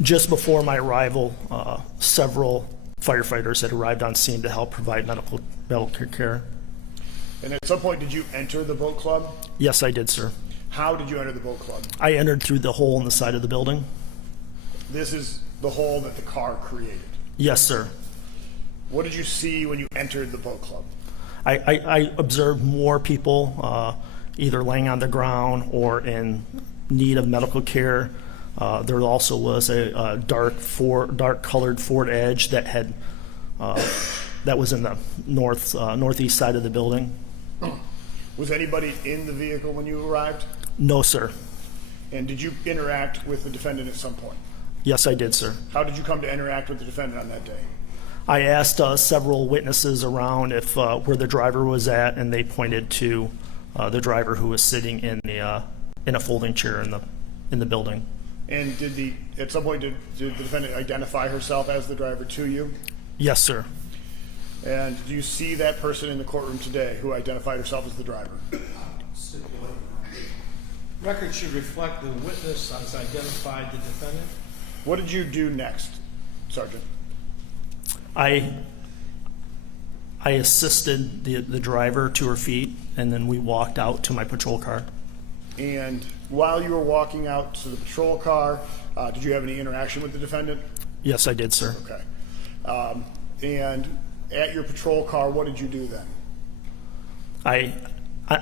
Just before my arrival, several firefighters had arrived on scene to help provide medical care. And at some point, did you enter the boat club? Yes, I did, sir. How did you enter the boat club? I entered through the hole in the side of the building. This is the hole that the car created? Yes, sir. What did you see when you entered the boat club? I observed more people either laying on the ground or in need of medical care. There also was a dark-colored Ford Edge that was in the northeast side of the building. Was anybody in the vehicle when you arrived? No, sir. And did you interact with the defendant at some point? Yes, I did, sir. How did you come to interact with the defendant on that day? I asked several witnesses around if where the driver was at, and they pointed to the driver who was sitting in a folding chair in the building. And at some point did the defendant identify herself as the driver to you? Yes, sir. And do you see that person in the courtroom today who identified herself as the driver? Record should reflect the witness has identified the defendant. What did you do next, Sergeant? I assisted the driver to her feet, and then we walked out to my patrol car. And while you were walking out to the patrol car, did you have any interaction with the defendant? Yes, I did, sir. Okay. And at your patrol car, what did you do then?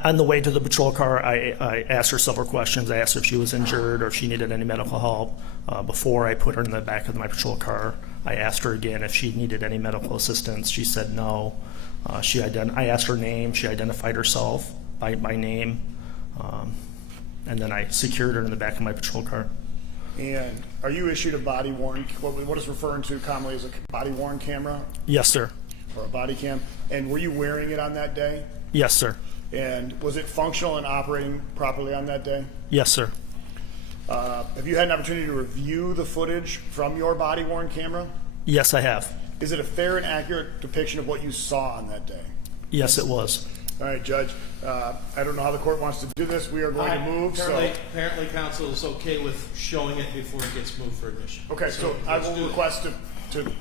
On the way to the patrol car, I asked her several questions. I asked her if she was injured or if she needed any medical help. Before I put her in the back of my patrol car, I asked her again if she needed any medical assistance. She said no. I asked her name. She identified herself by name, and then I secured her in the back of my patrol car. And are you issued a body worn, what is referred to commonly as a body worn camera Yes, sir. or a body cam? And were you wearing it on that day? Yes, sir. And was it functional and operating properly on that day? Yes, sir. Have you had an opportunity to review the footage from your body worn camera? Yes, I have. Is it a fair and accurate depiction of what you saw on that day? Yes, it was. All right, Judge. I don't know how the court wants to do this. We are going to move. Apparently, counsel is okay with showing it before it gets moved for admission. Okay, so I will request to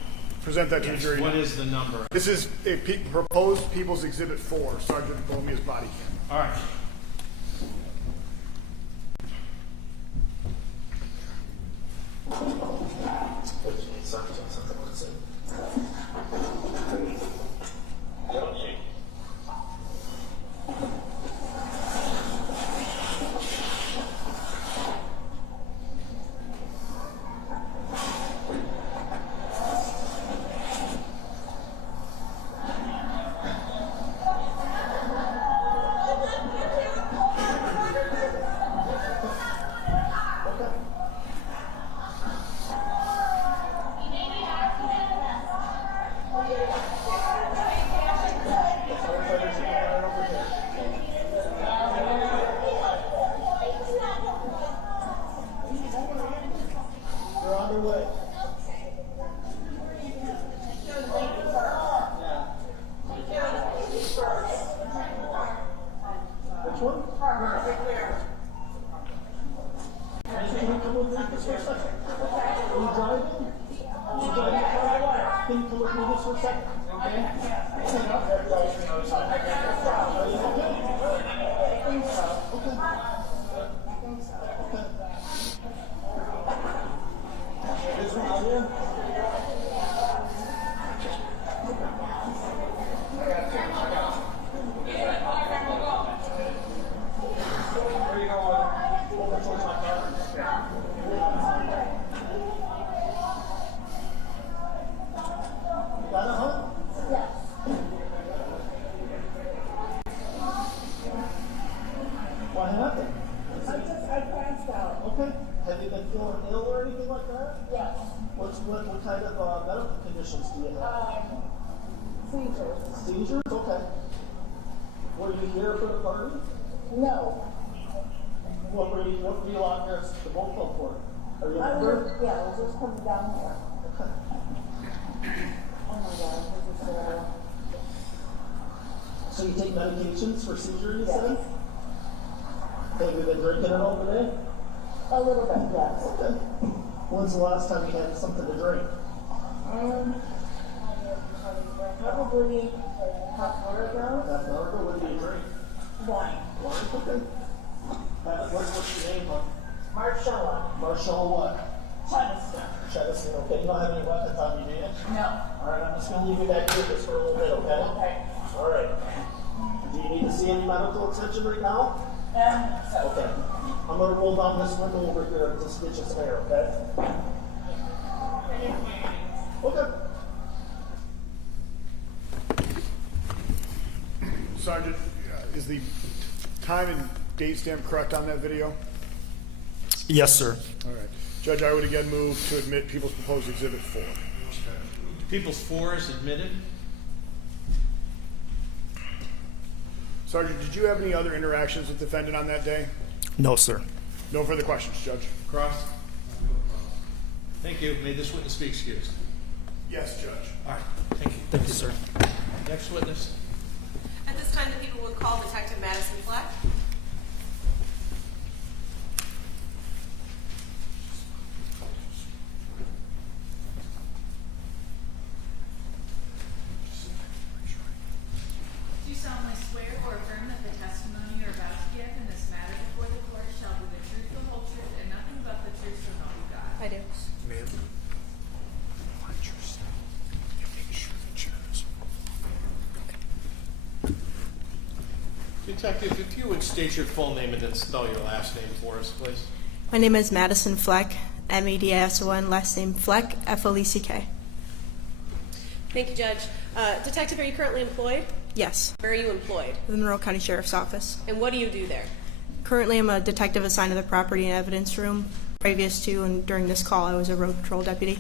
present that to the jury. What is the number? This is a proposed People's Exhibit 4, Sergeant Bolomia's body cam. All right. Seizures? Okay. Were you here for the party? No. What were you out here at the boat club for? Are you a member? Yeah, I was just coming down here. Okay. Oh my God, this is terrible. So you take medications for seizure, you said? Have you been drinking it all day? A little bit, yes. Okay. When's the last time you had something to drink? Probably half an hour ago. Half an hour ago? What did you drink? Wine. Wine? Okay. What's your name, hon? Marshella. Marshella what? Chidester. Chidester, okay. You don't have any weapons on you, do you? No. Alright, I'm just going to leave you back here just for a little bit, okay? Okay. Alright. Do you need to see any medical attention right now? So. Okay. I'm going to roll down this window over here and just get you some air, okay? Okay. Sergeant, is the time and date stamp correct on that video? Yes, sir. All right. Judge, I would again move to admit People's Proposed Exhibit 4. People's 4 is admitted. Sergeant, did you have any other interactions with the defendant on that day? No, sir. No further questions, Judge. Cross. Thank you. May this witness be excused? Yes, Judge. All right. Thank you. Thank you, sir. Next witness. At this time, the people would call Detective Madison Fleck. Do you solemnly swear or affirm that the testimony you're about to give in this matter before the court shall be the truth, the whole truth, and nothing but the truth, so help you God? I do. Ma'am. Watch your step. You make sure the chairs. Detective, if you would state your full name and then spell your last name for us, please. My name is Madison Fleck, M-E-D-I-S-O-N, last name Fleck, F-L-E-C-K. Thank you, Judge. Detective, are you currently employed? Yes, Where are you employed? the Monroe County Sheriff's Office. And what do you do there? Currently, I'm a detective assigned to the property and evidence room. Previous to and during this call, I was a road patrol deputy.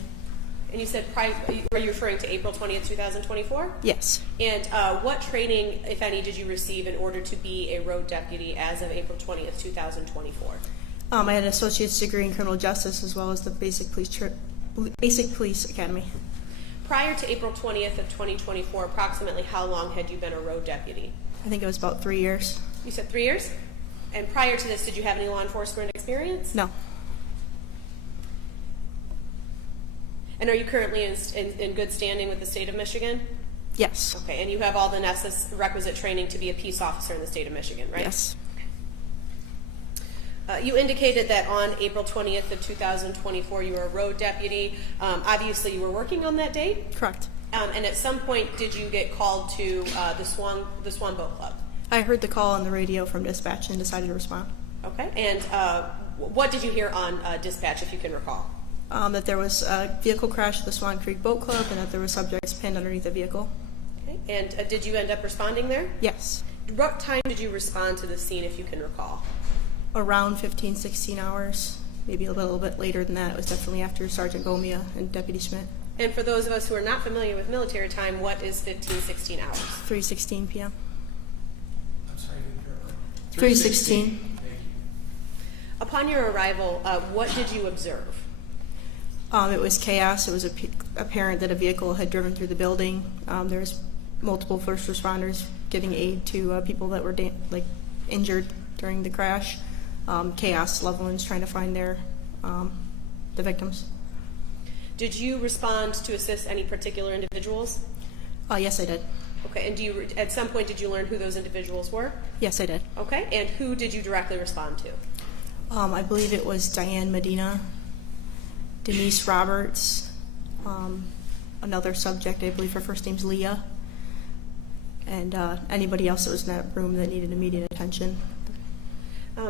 And you said, are you referring to April 20th, 2024? Yes. And what training, if any, did you receive in order to be a road deputy as of April 20th, 2024? I had an associate's degree in criminal justice as well as the basic police academy. Prior to April 20th of 2024, approximately how long had you been a road deputy? I think it was about 3 years. You said 3 years? And prior to this, did you have any law enforcement experience? No. And are you currently in good standing with the state of Michigan? Yes. Okay, and you have all the requisite training to be a peace officer in the state of Michigan, right? Yes. You indicated that on April 20th of 2024 you were a road deputy. Obviously you were working on that date? Correct. And at some point did you get called to the Swan Boat Club? I heard the call on the radio from dispatch and decided to respond. Okay, and what did you hear on dispatch, if you can recall? That there was a vehicle crash at the Swan Creek Boat Club and that there were subjects pinned underneath the vehicle. Okay, and did you end up responding there? Yes. What time did you respond to the scene, if you can recall? Around 15, 16 hours, maybe a little bit later than that. It was definitely after Sergeant Gomia and Deputy Schmidt. And for those of us who are not familiar with military time, what is 15, 16 hours? 3:16 p.m. I'm sorry, I didn't hear. 3:16. Thank you. Upon your arrival, what did you observe? It was chaos. It was apparent that a vehicle had driven through the building. There was multiple first responders giving aid to people that were injured during the crash. Chaos, loved ones trying to find the victims. Did you respond to assist any particular individuals? Yes, I did. Okay, and at some point did you learn who those individuals were? Yes, I did. Okay, and who did you directly respond to? I believe it was Diane Medina, Denise Roberts, another subject, I believe her first name's Leah, and anybody else that was in that room that needed immediate attention.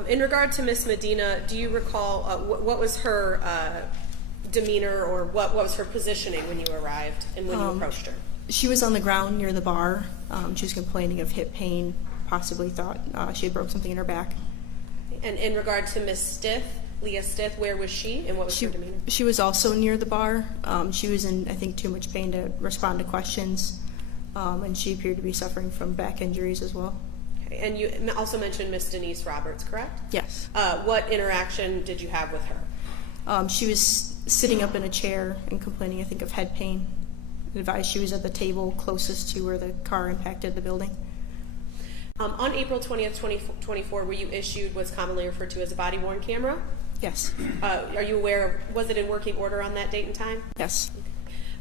In regard to Miss Medina, do you recall what was her demeanor, or what was her positioning when you arrived and when you approached her? She was on the ground near the bar. She was complaining of hip pain, possibly thought she had broke something in her back. And in regard to Miss Stith, Leah Stith, where was she and what was her demeanor? She was also near the bar. She was in, I think, too much pain to respond to questions, and she appeared to be suffering from back injuries as well. Okay. And you also mentioned Miss Denise Roberts, correct? Yes. What interaction did you have with her? She was sitting up in a chair and complaining, I think, of head pain. Advised she was at the table closest to where the car impacted the building. On April 20th, 2024, were you issued what's commonly referred to as a body-worn camera? Yes. Are you aware, was it in working order on that date and time? Yes.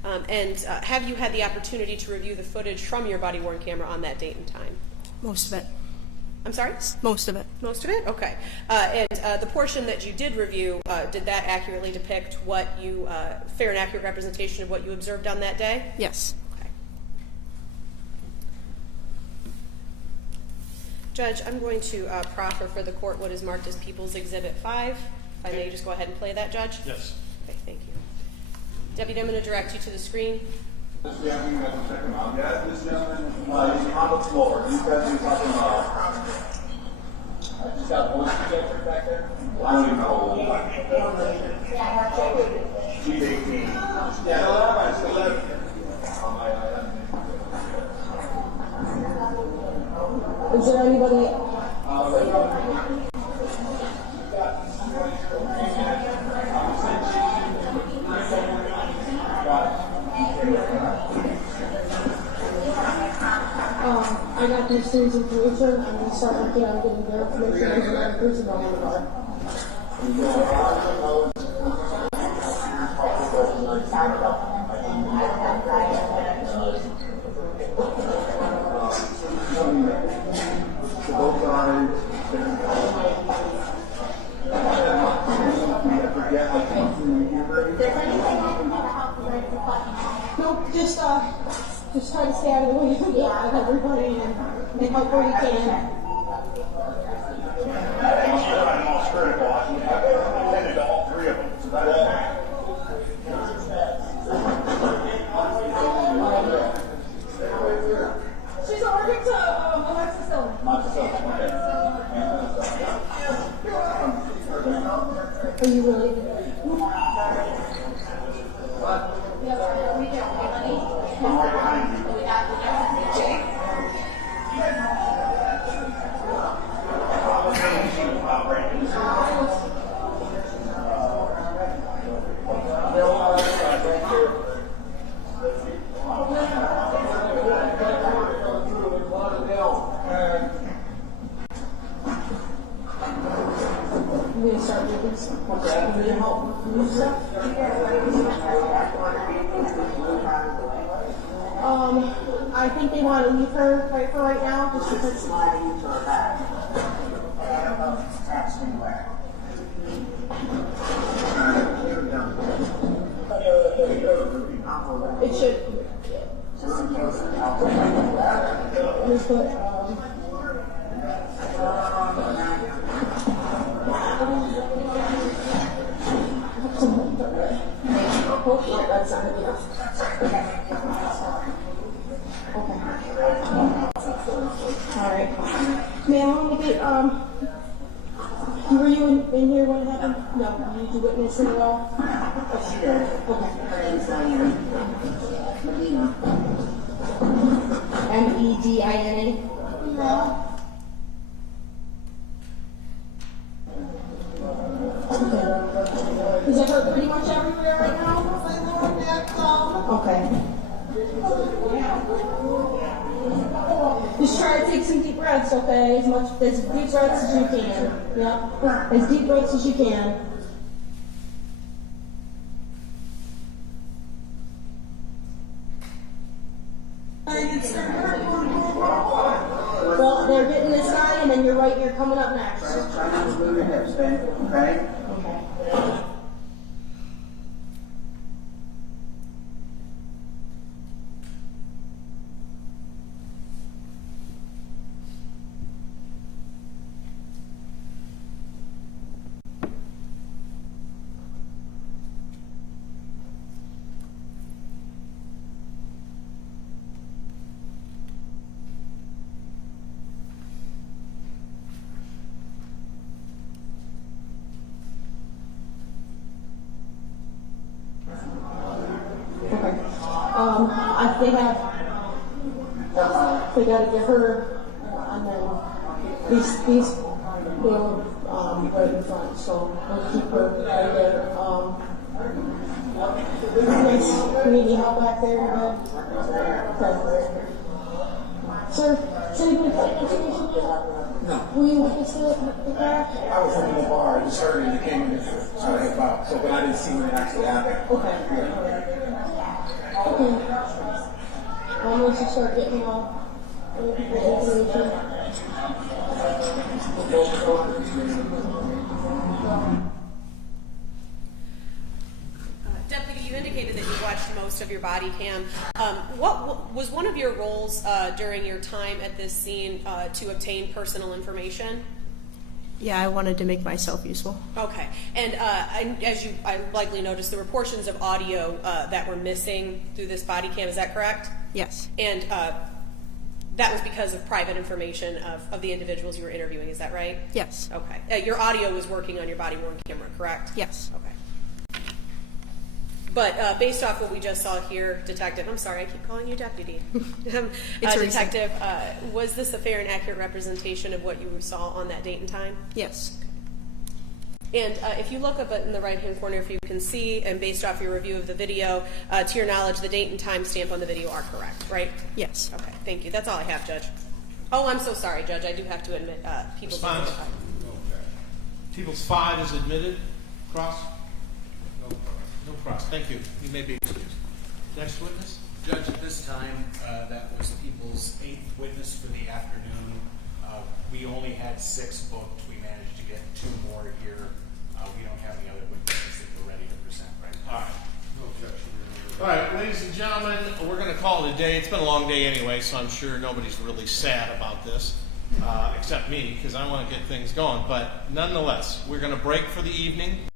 And have you had the opportunity to review the footage from your body-worn camera on that date and time? Most of it. I'm sorry? Most of it. Most of it? Okay. And the portion that you did review, did that accurately depict what you, fair and accurate representation of what you observed on that day? Yes. Okay. Judge, I'm going to proffer for the court what is marked as People's Exhibit 5. If I may just go ahead and play that, Judge? Yes. Okay, thank you. Deputy, I'm going to direct you to the screen. This gentleman, you guys check him out. Yeah, this gentleman, he's on the floor. These guys are talking about. I just got one projector back there. I don't even know. She's 18. Yeah, 11. Is there anybody? I got these things information. I'm going to start working on getting their information and then increasing on the bar. Nope, just try to stay out of the way of everybody and help where you can. All three of them. So that's Are you really? I'm gonna start with this. Okay. Need help move stuff? I think they want to leave her right for right now, just because. It should. Just put, oh, that's not good enough. Okay. Alright. Ma'am, I'm gonna get, were you in here when it happened? No, did you witness it at all? Okay. Medina. Is it hurt pretty much everywhere right now? Okay. Just try to take some deep breaths, okay? As deep breaths as you can. Yeah. As deep breaths as you can. Well, they're getting this guy, and then you're coming up next. Try not to move your hips, Ben. Okay? Okay. They gotta get her, and then these go right in front, so we'll keep her right there. Nice. You need any help back there? Okay. Sir, is anybody paying attention? No. Were you witness to the crash? I was in the bar. I just heard it and it came in there. So I hit out. So, but I didn't see when it actually happened. Okay. Okay. Once you start getting all other people's information. Deputy, you indicated that you watched most of your body cam. What was one of your roles during your time at this scene to obtain personal information? Yeah, I wanted to make myself useful. Okay, and I likely noticed, there were portions of audio that were missing through this body cam. Is that correct? Yes. And that was because of private information of the individuals you were interviewing. Is that right? Yes. Okay. Your audio was working on your body-worn camera, correct? Yes. Okay. But based off what we just saw here, Detective, I'm sorry, I keep calling you Deputy. Detective, was this a fair and accurate representation of what you saw on that date and time? Yes. And if you look up in the right-hand corner, if you can see, and based off your review of the video, to your knowledge, the date and time stamp on the video are correct, right? Yes. Okay, thank you. That's all I have, Judge. Oh, I'm so sorry, Judge. I do have to admit, Peoples. Response? Peoples 5 is admitted. Cross? No cross. Thank you. You may be excused. Next witness? Judge, at this time, that was Peoples' 8th witness for the afternoon. We only had 6 booked. We managed to get 2 more here. We don't have the other witnesses that we're ready to present right now. All right. No objection. All right, ladies and gentlemen, we're going to call it a day. It's been a long day anyway, so I'm sure nobody's really sad about this, except me, because I want to get things going. But nonetheless, we're going to break for the evening.